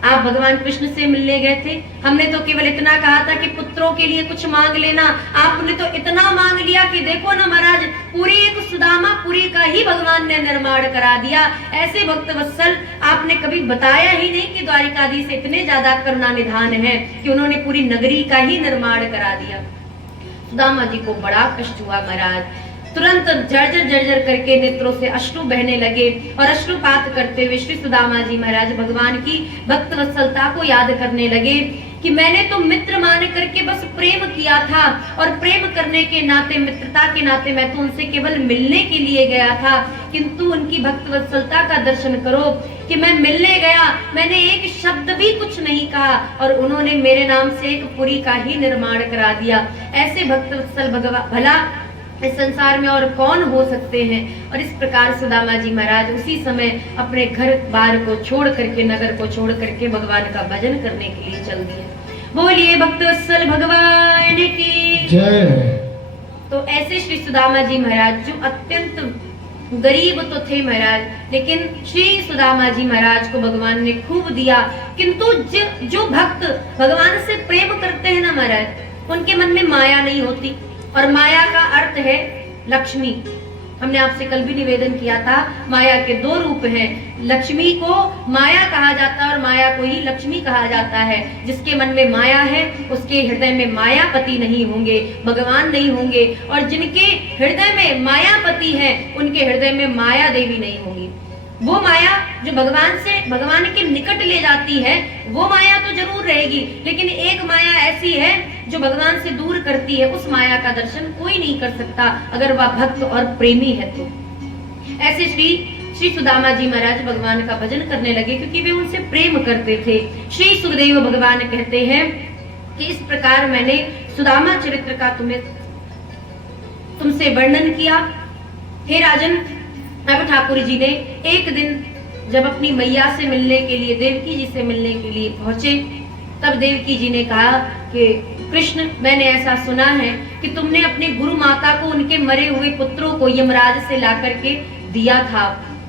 आप भगवान कृष्ण से मिलने गए थे। हमने तो केवल इतना कहा था कि पुत्रों के लिए कुछ मांग लेना, आपने तो इतना मांग लिया कि देखो ना महाराज पूरी एक सुदामापुरी का ही भगवान ने निर्माण करा दिया। ऐसे भक्त वत्सल आपने कभी बताया ही नहीं कि द्वारिकाधीश से इतने ज्यादा करुणा निधान है कि उन्होंने पूरी नगरी का ही निर्माण करा दिया। सुदामा जी को बड़ा कष्ट हुआ महाराज, तुरंत जर्जर जर्जर करके नेत्रों से अश्रु बहने लगे और अश्रुपात करते हुए श्री सुदामा जी महाराज भगवान की भक्त वत्सलता को याद करने लगे कि मैंने तो मित्र मान करके बस प्रेम किया था और प्रेम करने के नाते मित्रता के नाते मैं तो उनसे केवल मिलने के लिए गया था, किंतु उनकी भक्त वत्सलता का दर्शन करो कि मैं मिलने गया, मैंने एक शब्द भी कुछ नहीं कहा और उन्होंने मेरे नाम से एक पुरी का ही निर्माण करा दिया। ऐसे भक्त वत्सल भला इस संसार में और कौन हो सकते हैं। और इस प्रकार सुदामा जी महाराज उसी समय अपने घर बार को छोड़ करके नगर को छोड़ करके भगवान का भजन करने के लिए चल दिए। बोलिए भक्त वत्सल भगवान की जय। तो ऐसे श्री सुदामा जी महाराज जो अत्यंत गरीब तो थे महाराज, लेकिन श्री सुदामा जी महाराज को भगवान ने खूब दिया। किंतु जो भक्त भगवान से प्रेम करते हैं ना महाराज, उनके मन में माया नहीं होती। और माया का अर्थ है लक्ष्मी। हमने आपसे कल भी निवेदन किया था माया के दो रूप हैं, लक्ष्मी को माया कहा जाता है और माया को ही लक्ष्मी कहा जाता है। जिसके मन में माया है उसके हृदय में मायापति नहीं होंगे, भगवान नहीं होंगे, और जिनके हृदय में मायापति है उनके हृदय में माया देवी नहीं होंगी। वो माया जो भगवान के निकट ले जाती है वो माया तो जरूर रहेगी, लेकिन एक माया ऐसी है जो भगवान से दूर करती है, उस माया का दर्शन कोई नहीं कर सकता अगर वह भक्त और प्रेमी है तो। ऐसे श्री सुदामा जी महाराज भगवान का भजन करने लगे क्योंकि वे उनसे प्रेम करते थे। श्री सुखदेव भगवान कहते हैं कि इस प्रकार मैंने सुदामा चरित्र का तुमसे वर्णन किया। हे राजन, अब ठाकुर जी ने एक दिन जब अपनी मैया से मिलने के लिए, देवकी जी से मिलने के लिए पहुंचे, तब देवकी जी ने कहा कि कृष्ण, मैंने ऐसा सुना है कि तुमने अपने गुरु माता को उनके मरे हुए पुत्रों को यमराज से ला करके दिया था,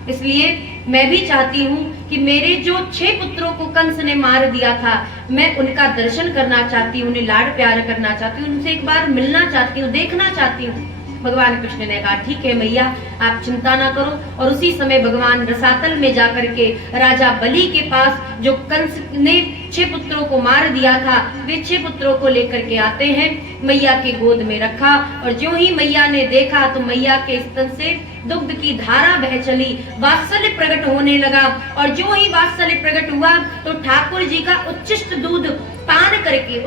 इसलिए मैं भी चाहती हूँ कि मेरे जो 6 पुत्रों को कंस ने मार दिया था, मैं उनका दर्शन करना चाहती हूँ, उन्हें लाड प्यार करना चाहती हूँ, उनसे एक बार मिलना चाहती हूँ, देखना चाहती हूँ। भगवान कृष्ण ने कहा ठीक है मैया, आप चिंता ना करो। और उसी समय भगवान रसातल में जाकर के राजा बलि के पास, जो कंस ने 6 पुत्रों को मार दिया था, वे 6 पुत्रों को लेकर के आते हैं, मैया के गोद में रखा। और जो ही मैया ने देखा तो मैया के स्तन से दुग्ध की धारा बह चली, वात्सल्य प्रकट होने लगा। और जो ही वात्सल्य प्रकट हुआ तो ठाकुर जी का उच्छिष्ट दूध पान करके,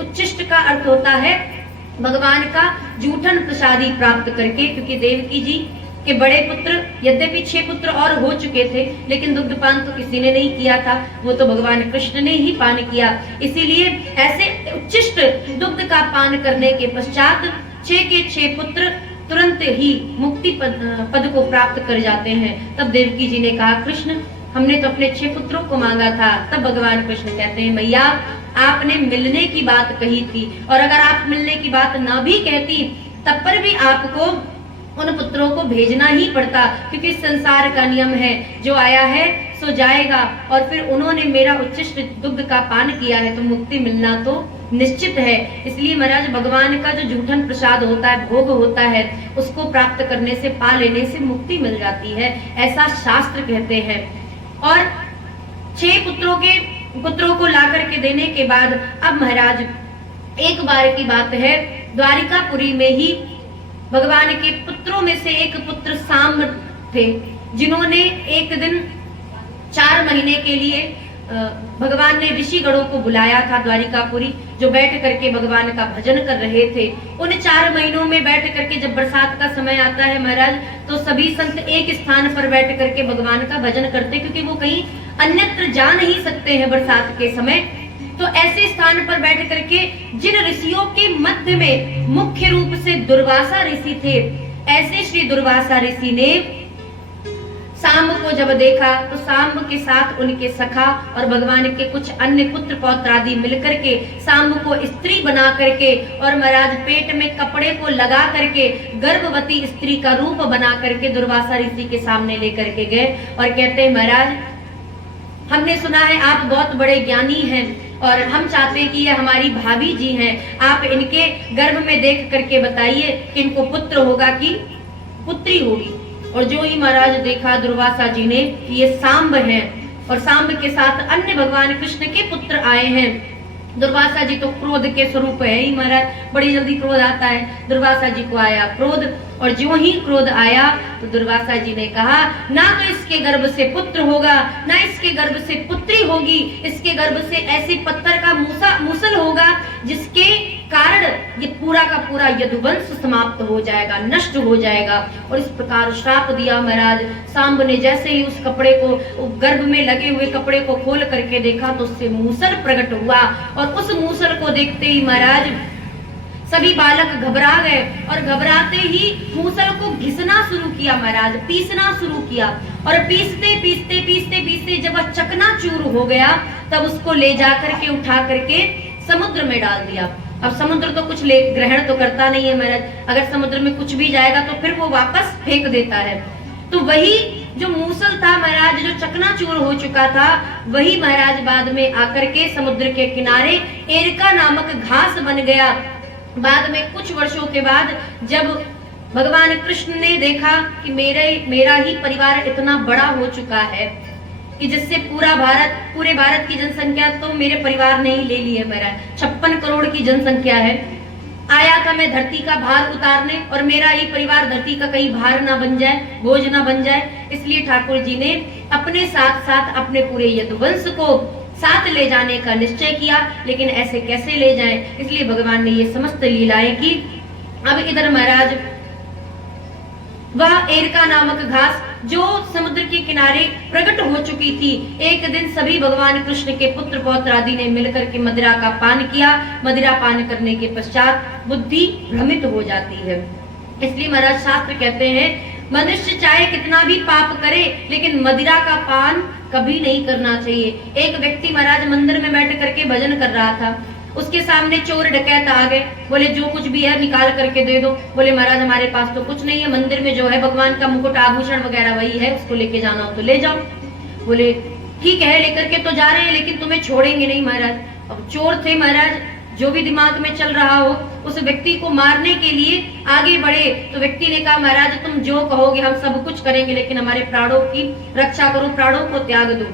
उच्छिष्ट का अर्थ होता है भगवान का जूठन प्रसादी प्राप्त करके, क्योंकि देवकी जी के बड़े पुत्र, यद्यपि 6 पुत्र और हो चुके थे, लेकिन दुग्धपान तो किसी ने नहीं किया था, वो तो भगवान कृष्ण ने ही पान किया। इसीलिए ऐसे उच्छिष्ट दुग्ध का पान करने के पश्चात 6 के 6 पुत्र तुरंत ही मुक्ति पद को प्राप्त कर जाते हैं। तब देवकी जी ने कहा कृष्ण, हमने तो अपने 6 पुत्रों को मांगा था। तब भगवान कृष्ण कहते हैं मैया, आपने मिलने की बात कही थी, और अगर आप मिलने की बात ना भी कहती तब पर भी आपको उन पुत्रों को भेजना ही पड़ता, क्योंकि संसार का नियम है, जो आया है सो जाएगा। और फिर उन्होंने मेरा उच्छिष्ट दुग्ध का पान किया है तो मुक्ति मिलना तो निश्चित है। इसलिए महाराज भगवान का जो जूठन प्रसाद होता है, भोग होता है, उसको प्राप्त करने से, पा लेने से मुक्ति मिल जाती है, ऐसा शास्त्र कहते हैं। और 6 पुत्रों को ला करके देने के बाद अब महाराज एक बार की बात है, द्वारिकापुरी में ही भगवान के पुत्रों में से एक पुत्र सांब थे, जिन्होंने एक दिन 4 महीने के लिए भगवान ने ऋषिगणों को बुलाया था द्वारिकापुरी, जो बैठ करके भगवान का भजन कर रहे थे। उन 4 महीनों में बैठ करके जब बरसात का समय आता है महाराज, तो सभी संत एक स्थान पर बैठ करके भगवान का भजन करते, क्योंकि वो कहीं अन्यत्र जा नहीं सकते हैं बरसात के समय। तो ऐसे स्थान पर बैठ करके जिन ऋषियों के मध्य में मुख्य रूप से दुर्वासा ऋषि थे, ऐसे श्री दुर्वासा ऋषि ने सांब को जब देखा तो सांब के साथ उनके सखा और भगवान के कुछ अन्य पुत्र पौत्र आदि मिलकर के सांब को स्त्री बना करके, और महाराज पेट में कपड़े को लगा करके गर्भवती स्त्री का रूप बना करके दुर्वासा ऋषि के सामने लेकर के गए और कहते हैं महाराज, हमने सुना है आप बहुत बड़े ज्ञानी हैं और हम चाहते हैं कि ये हमारी भाभी जी हैं, आप इनके गर्भ में देख करके बताइए कि इनको पुत्र होगा कि पुत्री होगी। और जो ही महाराज देखा दुर्वासा जी ने कि ये सांब हैं और सांब के साथ अन्य भगवान कृष्ण के पुत्र आए हैं। दुर्वासा जी तो क्रोध के स्वरूप है ही महाराज, बड़ी जल्दी क्रोध आता है। दुर्वासा जी को आया क्रोध, और जो ही क्रोध आया तो दुर्वासा जी ने कहा, ना तो इसके गर्भ से पुत्र होगा, ना इसके गर्भ से पुत्री होगी, इसके गर्भ से ऐसे पत्थर का मूसल होगा जिसके कारण ये पूरा का पूरा यदुवंश समाप्त हो जाएगा, नष्ट हो जाएगा। और इस प्रकार श्राप दिया महाराज। सांब ने जैसे ही उस कपड़े को, गर्भ में लगे हुए कपड़े को खोल करके देखा तो उससे मूसल प्रकट हुआ, और उस मूसल को देखते ही महाराज सभी बालक घबरा गए, और घबराते ही मूसल को घिसना शुरू किया महाराज, पीसना शुरू किया। और पीसते पीसते पीसते पीसते जब वह चकनाचूर हो गया तब उसको ले जा करके उठा करके समुद्र में डाल दिया। अब समुद्र तो कुछ ग्रहण तो करता नहीं है महाराज, अगर समुद्र में कुछ भी जाएगा तो फिर वो वापस फेंक देता है। तो वही जो मूसल था महाराज, जो चकनाचूर हो चुका था, वही महाराज बाद में आकर के समुद्र के किनारे एरका नामक घास बन गया। बाद में कुछ वर्षों के बाद जब भगवान कृष्ण ने देखा कि मेरा ही परिवार इतना बड़ा हो चुका है कि जिससे पूरे भारत की जनसंख्या तो मेरे परिवार ने ही ले ली है। मेरा 56 करोड़ की जनसंख्या है। आया था मैं धरती का भार उतारने, और मेरा ही परिवार धरती का कहीं भार ना बन जाए, बोझ ना बन जाए। इसलिए ठाकुर जी ने अपने साथ साथ अपने पूरे यदुवंश को साथ ले जाने का निश्चय किया। लेकिन ऐसे कैसे ले जाएं, इसलिए भगवान ने ये समस्त लीलाएं की। अब इधर महाराज वह एरका नामक घास जो समुद्र के किनारे प्रकट हो चुकी थी, एक दिन सभी भगवान कृष्ण के पुत्र पौत्र आदि ने मिलकर के मदिरा का पान किया। मदिरा पान करने के पश्चात बुद्धि भ्रमित हो जाती है। इसलिए महाराज शास्त्र कहते हैं, मनुष्य चाहे कितना भी पाप करे लेकिन मदिरा का पान कभी नहीं करना चाहिए। एक व्यक्ति महाराज मंदिर में बैठ करके भजन कर रहा था, उसके सामने चोर डकैत आ गए, बोले जो कुछ भी है निकाल करके दे दो। बोले महाराज हमारे पास तो कुछ नहीं है, मंदिर में जो है भगवान का मुकुट आभूषण वगैरह वही है, उसको लेके जाना हो तो ले जाओ। बोले ठीक है, लेकर के तो जा रहे हैं लेकिन तुम्हें छोड़ेंगे नहीं महाराज। अब चोर थे महाराज, जो भी दिमाग में चल रहा हो उस व्यक्ति को मारने के लिए आगे बढ़े। तो व्यक्ति ने कहा महाराज तुम जो कहोगे हम सब कुछ करेंगे, लेकिन हमारे प्राणों की रक्षा करो, प्राणों को त्याग दो।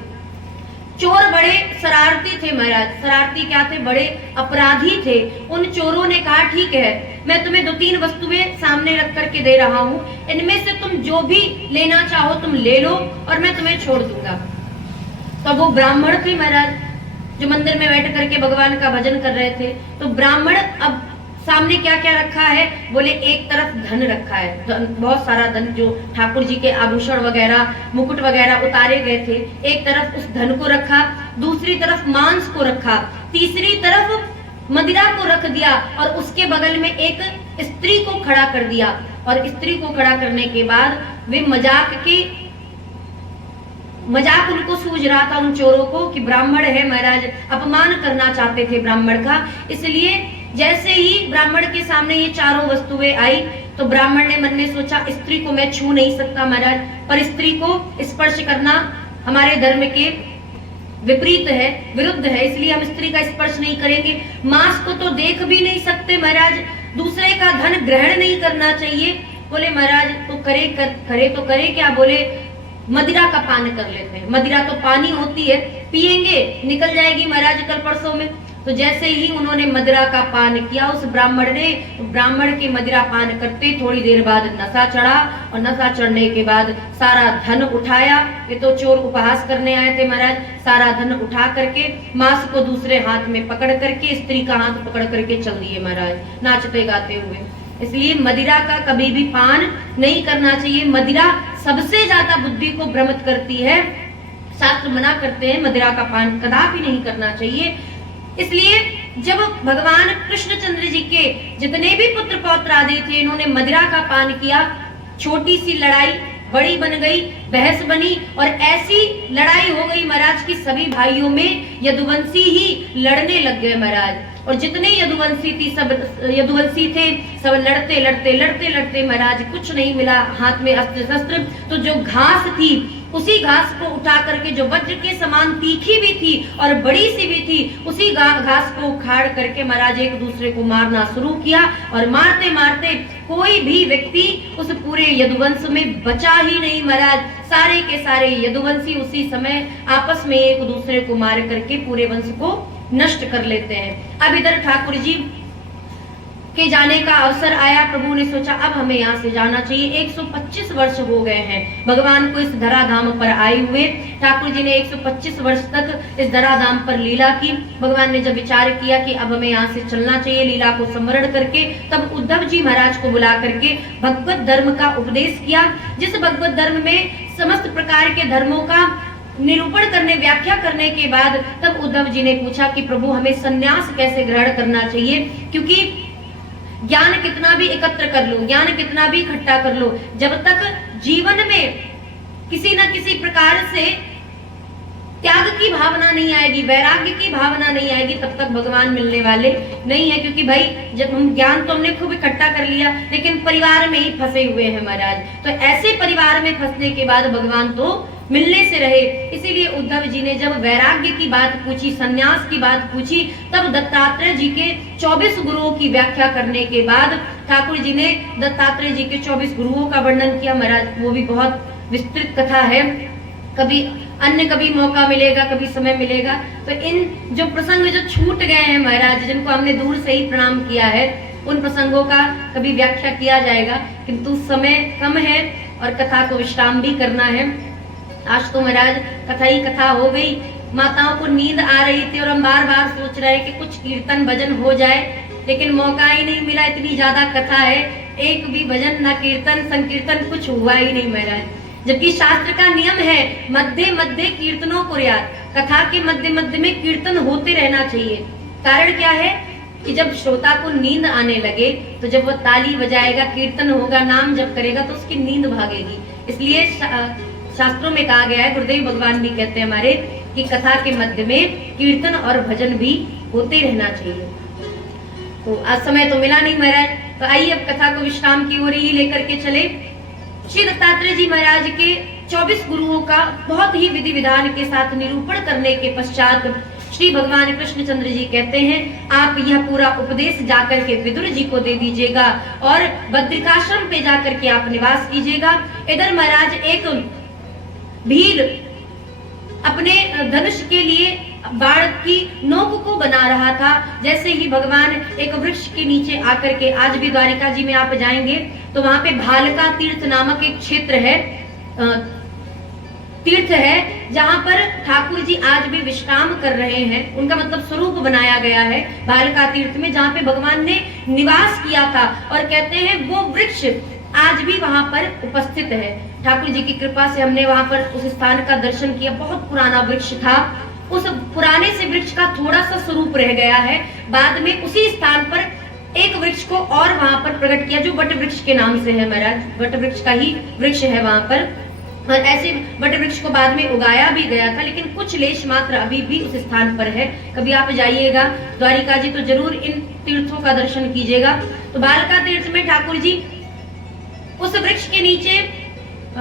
चोर बड़े शरारती थे महाराज, शरारती क्या थे, बड़े अपराधी थे। उन चोरों ने कहा ठीक है, मैं तुम्हें 2-3 वस्तुएं सामने रख करके दे रहा हूं, इनमें से तुम जो भी लेना चाहो तुम ले लो और मैं तुम्हें छोड़ दूंगा। तो वो ब्राह्मण थे महाराज, जो मंदिर में बैठ करके भगवान का भजन कर रहे थे। तो ब्राह्मण अब सामने क्या क्या रखा है, बोले एक तरफ धन रखा है, बहुत सारा धन, जो ठाकुर जी के आभूषण वगैरह मुकुट वगैरह उतारे गए थे, एक तरफ उस धन को रखा, दूसरी तरफ मांस को रखा, तीसरी तरफ मदिरा को रख दिया और उसके बगल में एक स्त्री को खड़ा कर दिया। और स्त्री को खड़ा करने के बाद वे मजाक उनको सूझ रहा था उन चोरों को कि ब्राह्मण है महाराज, अपमान करना चाहते थे ब्राह्मण का। इसलिए जैसे ही ब्राह्मण के सामने ये चारों वस्तुएं आई तो ब्राह्मण ने मन में सोचा स्त्री को मैं छू नहीं सकता महाराज, पर स्त्री को स्पर्श करना हमारे धर्म के विपरीत है, विरुद्ध है, इसलिए हम स्त्री का स्पर्श नहीं करेंगे। मांस को तो देख भी नहीं सकते महाराज, दूसरे का धन ग्रहण नहीं करना चाहिए। बोले महाराज तो करे क्या, बोले मदिरा का पान कर लेते हैं, मदिरा तो पानी होती है, पिएंगे निकल जाएगी महाराज कल परसों में। तो जैसे ही उन्होंने मदिरा का पान किया उस ब्राह्मण ने, ब्राह्मण के मदिरा पान करते थोड़ी देर बाद नशा चढ़ा और नशा चढ़ने के बाद सारा धन उठाया। ये तो चोर उपहास करने आए थे महाराज, सारा धन उठा करके मांस को दूसरे हाथ में पकड़ करके स्त्री का हाथ पकड़ करके चल दिए महाराज, नाचते गाते हुए। इसलिए मदिरा का कभी भी पान नहीं करना चाहिए। मदिरा सबसे ज्यादा बुद्धि को भ्रमित करती है, शास्त्र मना करते हैं मदिरा का पान कदापि नहीं करना चाहिए। इसलिए जब भगवान कृष्णचंद्र जी के जितने भी पुत्र पौत्र आदि थे, इन्होंने मदिरा का पान किया, छोटी सी लड़ाई बड़ी बन गई, बहस बनी और ऐसी लड़ाई हो गई महाराज की सभी भाइयों में यदुवंशी ही लड़ने लग गए महाराज। और जितने यदुवंशी थे सब लड़ते महाराज कुछ नहीं मिला हाथ में अस्त्र शस्त्र। तो जो घास थी उसी घास को उठा करके, जो वज्र के समान तीखी भी थी और बड़ी सी भी थी, उसी घास को उखाड़ करके महाराज एक दूसरे को मारना शुरू किया। और मारते मारते कोई भी व्यक्ति उस पूरे यदुवंश में बचा ही नहीं महाराज, सारे के सारे यदुवंशी उसी समय आपस में एक दूसरे को मार करके पूरे वंश को नष्ट कर लेते हैं। अब इधर ठाकुर जी के जाने का अवसर आया, प्रभु ने सोचा अब हमें यहाँ से जाना चाहिए। 125 वर्ष हो गए हैं भगवान को इस धराधाम पर आए हुए। ठाकुर जी ने 125 वर्ष तक इस धराधाम पर लीला की। भगवान ने जब विचार किया कि अब हमें यहाँ से चलना चाहिए लीला को स्मरण करके, तब उद्धव जी महाराज को बुला करके भगवत धर्म का उपदेश किया, जिस भगवत धर्म में समस्त प्रकार के धर्मों का निरूपण करने, व्याख्या करने के बाद तब उद्धव जी ने पूछा कि प्रभु हमें सन्यास कैसे ग्रहण करना चाहिए, क्योंकि ज्ञान कितना भी एकत्र कर लो, ज्ञान कितना भी इकट्ठा कर लो, जब तक जीवन में किसी न किसी प्रकार से त्याग की भावना नहीं आएगी, वैराग्य की भावना नहीं आएगी, तब तक भगवान मिलने वाले नहीं है। क्योंकि भाई जब हम ज्ञान तो हमने खूब इकट्ठा कर लिया, लेकिन परिवार में ही फंसे हुए हैं महाराज। तो ऐसे परिवार में फंसने के बाद भगवान तो मिलने से रहे। इसीलिए उद्धव जी ने जब वैराग्य की बात पूछी, सन्यास की बात पूछी, तब दत्तात्रेय जी के 24 गुरुओं की व्याख्या करने के बाद ठाकुर जी ने दत्तात्रेय जी के 24 गुरुओं का वर्णन किया महाराज। वो भी बहुत विस्तृत कथा है, कभी मौका मिलेगा, कभी समय मिलेगा तो इन जो प्रसंग जो छूट गए हैं महाराज, जिनको हमने दूर से ही प्रणाम किया है, उन प्रसंगों का कभी व्याख्या किया जाएगा, किंतु समय कम है और कथा को विश्राम भी करना है। आज तो महाराज कथा ही कथा हो गई, माताओं को नींद आ रही थी और हम बार बार सोच रहे हैं कि कुछ कीर्तन भजन हो जाए, लेकिन मौका ही नहीं मिला। इतनी ज्यादा कथा है, एक भी भजन न कीर्तन संकीर्तन कुछ हुआ ही नहीं महाराज। जबकि शास्त्र का नियम है मध्य मध्य कीर्तनों को याद, कथा के मध्य मध्य में कीर्तन होते रहना चाहिए। कारण क्या है कि जब श्रोता को नींद आने लगे तो जब वो ताली बजाएगा, कीर्तन होगा, नाम जप करेगा तो उसकी नींद भागेगी। इसलिए शास्त्रों में कहा गया है, गुरुदेव भगवान भी कहते हैं हमारे, कि कथा के मध्य में कीर्तन और भजन भी होते रहना चाहिए। तो आज समय तो मिला नहीं महाराज, तो आइए अब कथा को विश्राम की ओर ही लेकर के चले। श्री दत्तात्रेय जी महाराज के 24 गुरुओं का बहुत ही विधि विधान के साथ निरूपण करने के पश्चात श्री भगवान कृष्णचंद्र जी कहते हैं आप यह पूरा उपदेश जाकर के विदुर जी को दे दीजिएगा और बद्रिकाश्रम पे जाकर के आप निवास कीजिएगा। इधर महाराज एक भील अपने धनुष के लिए बाण की नोक को बना रहा था। जैसे ही भगवान एक वृक्ष के नीचे आकर के, आज भी द्वारिका जी में आप जाएंगे तो वहां पे भालका तीर्थ नामक एक क्षेत्र है, तीर्थ है, जहां पर ठाकुर जी आज भी विश्राम कर रहे हैं। उनका मतलब स्वरूप बनाया गया है भालका तीर्थ में, जहां पे भगवान ने निवास किया था। और कहते हैं वो वृक्ष आज भी वहां पर उपस्थित है। ठाकुर जी की कृपा से हमने वहां पर उस स्थान का दर्शन किया। बहुत पुराना वृक्ष था, उस पुराने से वृक्ष का थोड़ा सा स्वरूप रह गया है। बाद में उसी स्थान पर एक वृक्ष को और वहां पर प्रकट किया जो वट वृक्ष के नाम से है महाराज, वट वृक्ष का ही वृक्ष है वहां पर। और ऐसे वट वृक्ष को बाद में उगाया भी गया था, लेकिन कुछ लेश मात्र अभी भी उस स्थान पर है। कभी आप जाइएगा द्वारिका जी तो जरूर इन तीर्थों का दर्शन कीजिएगा। तो भालका तीर्थ में ठाकुर जी उस वृक्ष के नीचे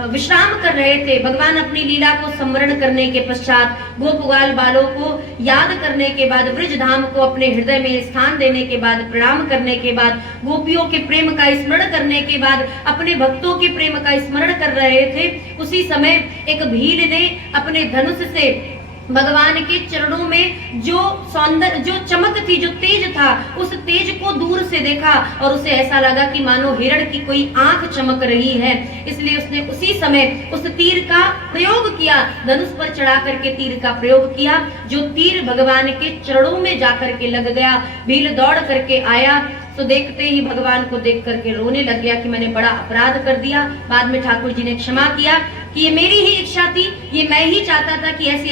विश्राम कर रहे थे। भगवान अपनी लीला को स्मरण करने के पश्चात, गोपगाल बालों को याद करने के बाद, ब्रज धाम को अपने हृदय में स्थान देने के बाद, प्रणाम करने के बाद, गोपियों के प्रेम का स्मरण करने के बाद, अपने भक्तों के प्रेम का स्मरण कर रहे थे। उसी समय एक भील ने अपने धनुष से भगवान के चरणों में जो सौंदर्य, जो चमक थी, जो तेज था, उस तेज को दूर से देखा और उसे ऐसा लगा कि मानो हिरण की कोई आंख चमक रही है। इसलिए उसने उसी समय उस तीर का प्रयोग किया, धनुष पर चढ़ा करके तीर का प्रयोग किया, जो तीर भगवान के चरणों में जाकर के लग गया। भील दौड़ करके आया तो देखते ही भगवान को देख करके रोने लग गया कि मैंने बड़ा अपराध कर दिया। बाद में ठाकुर जी ने क्षमा किया कि ये मेरी ही इच्छा थी, ये मैं ही चाहता था कि ऐसी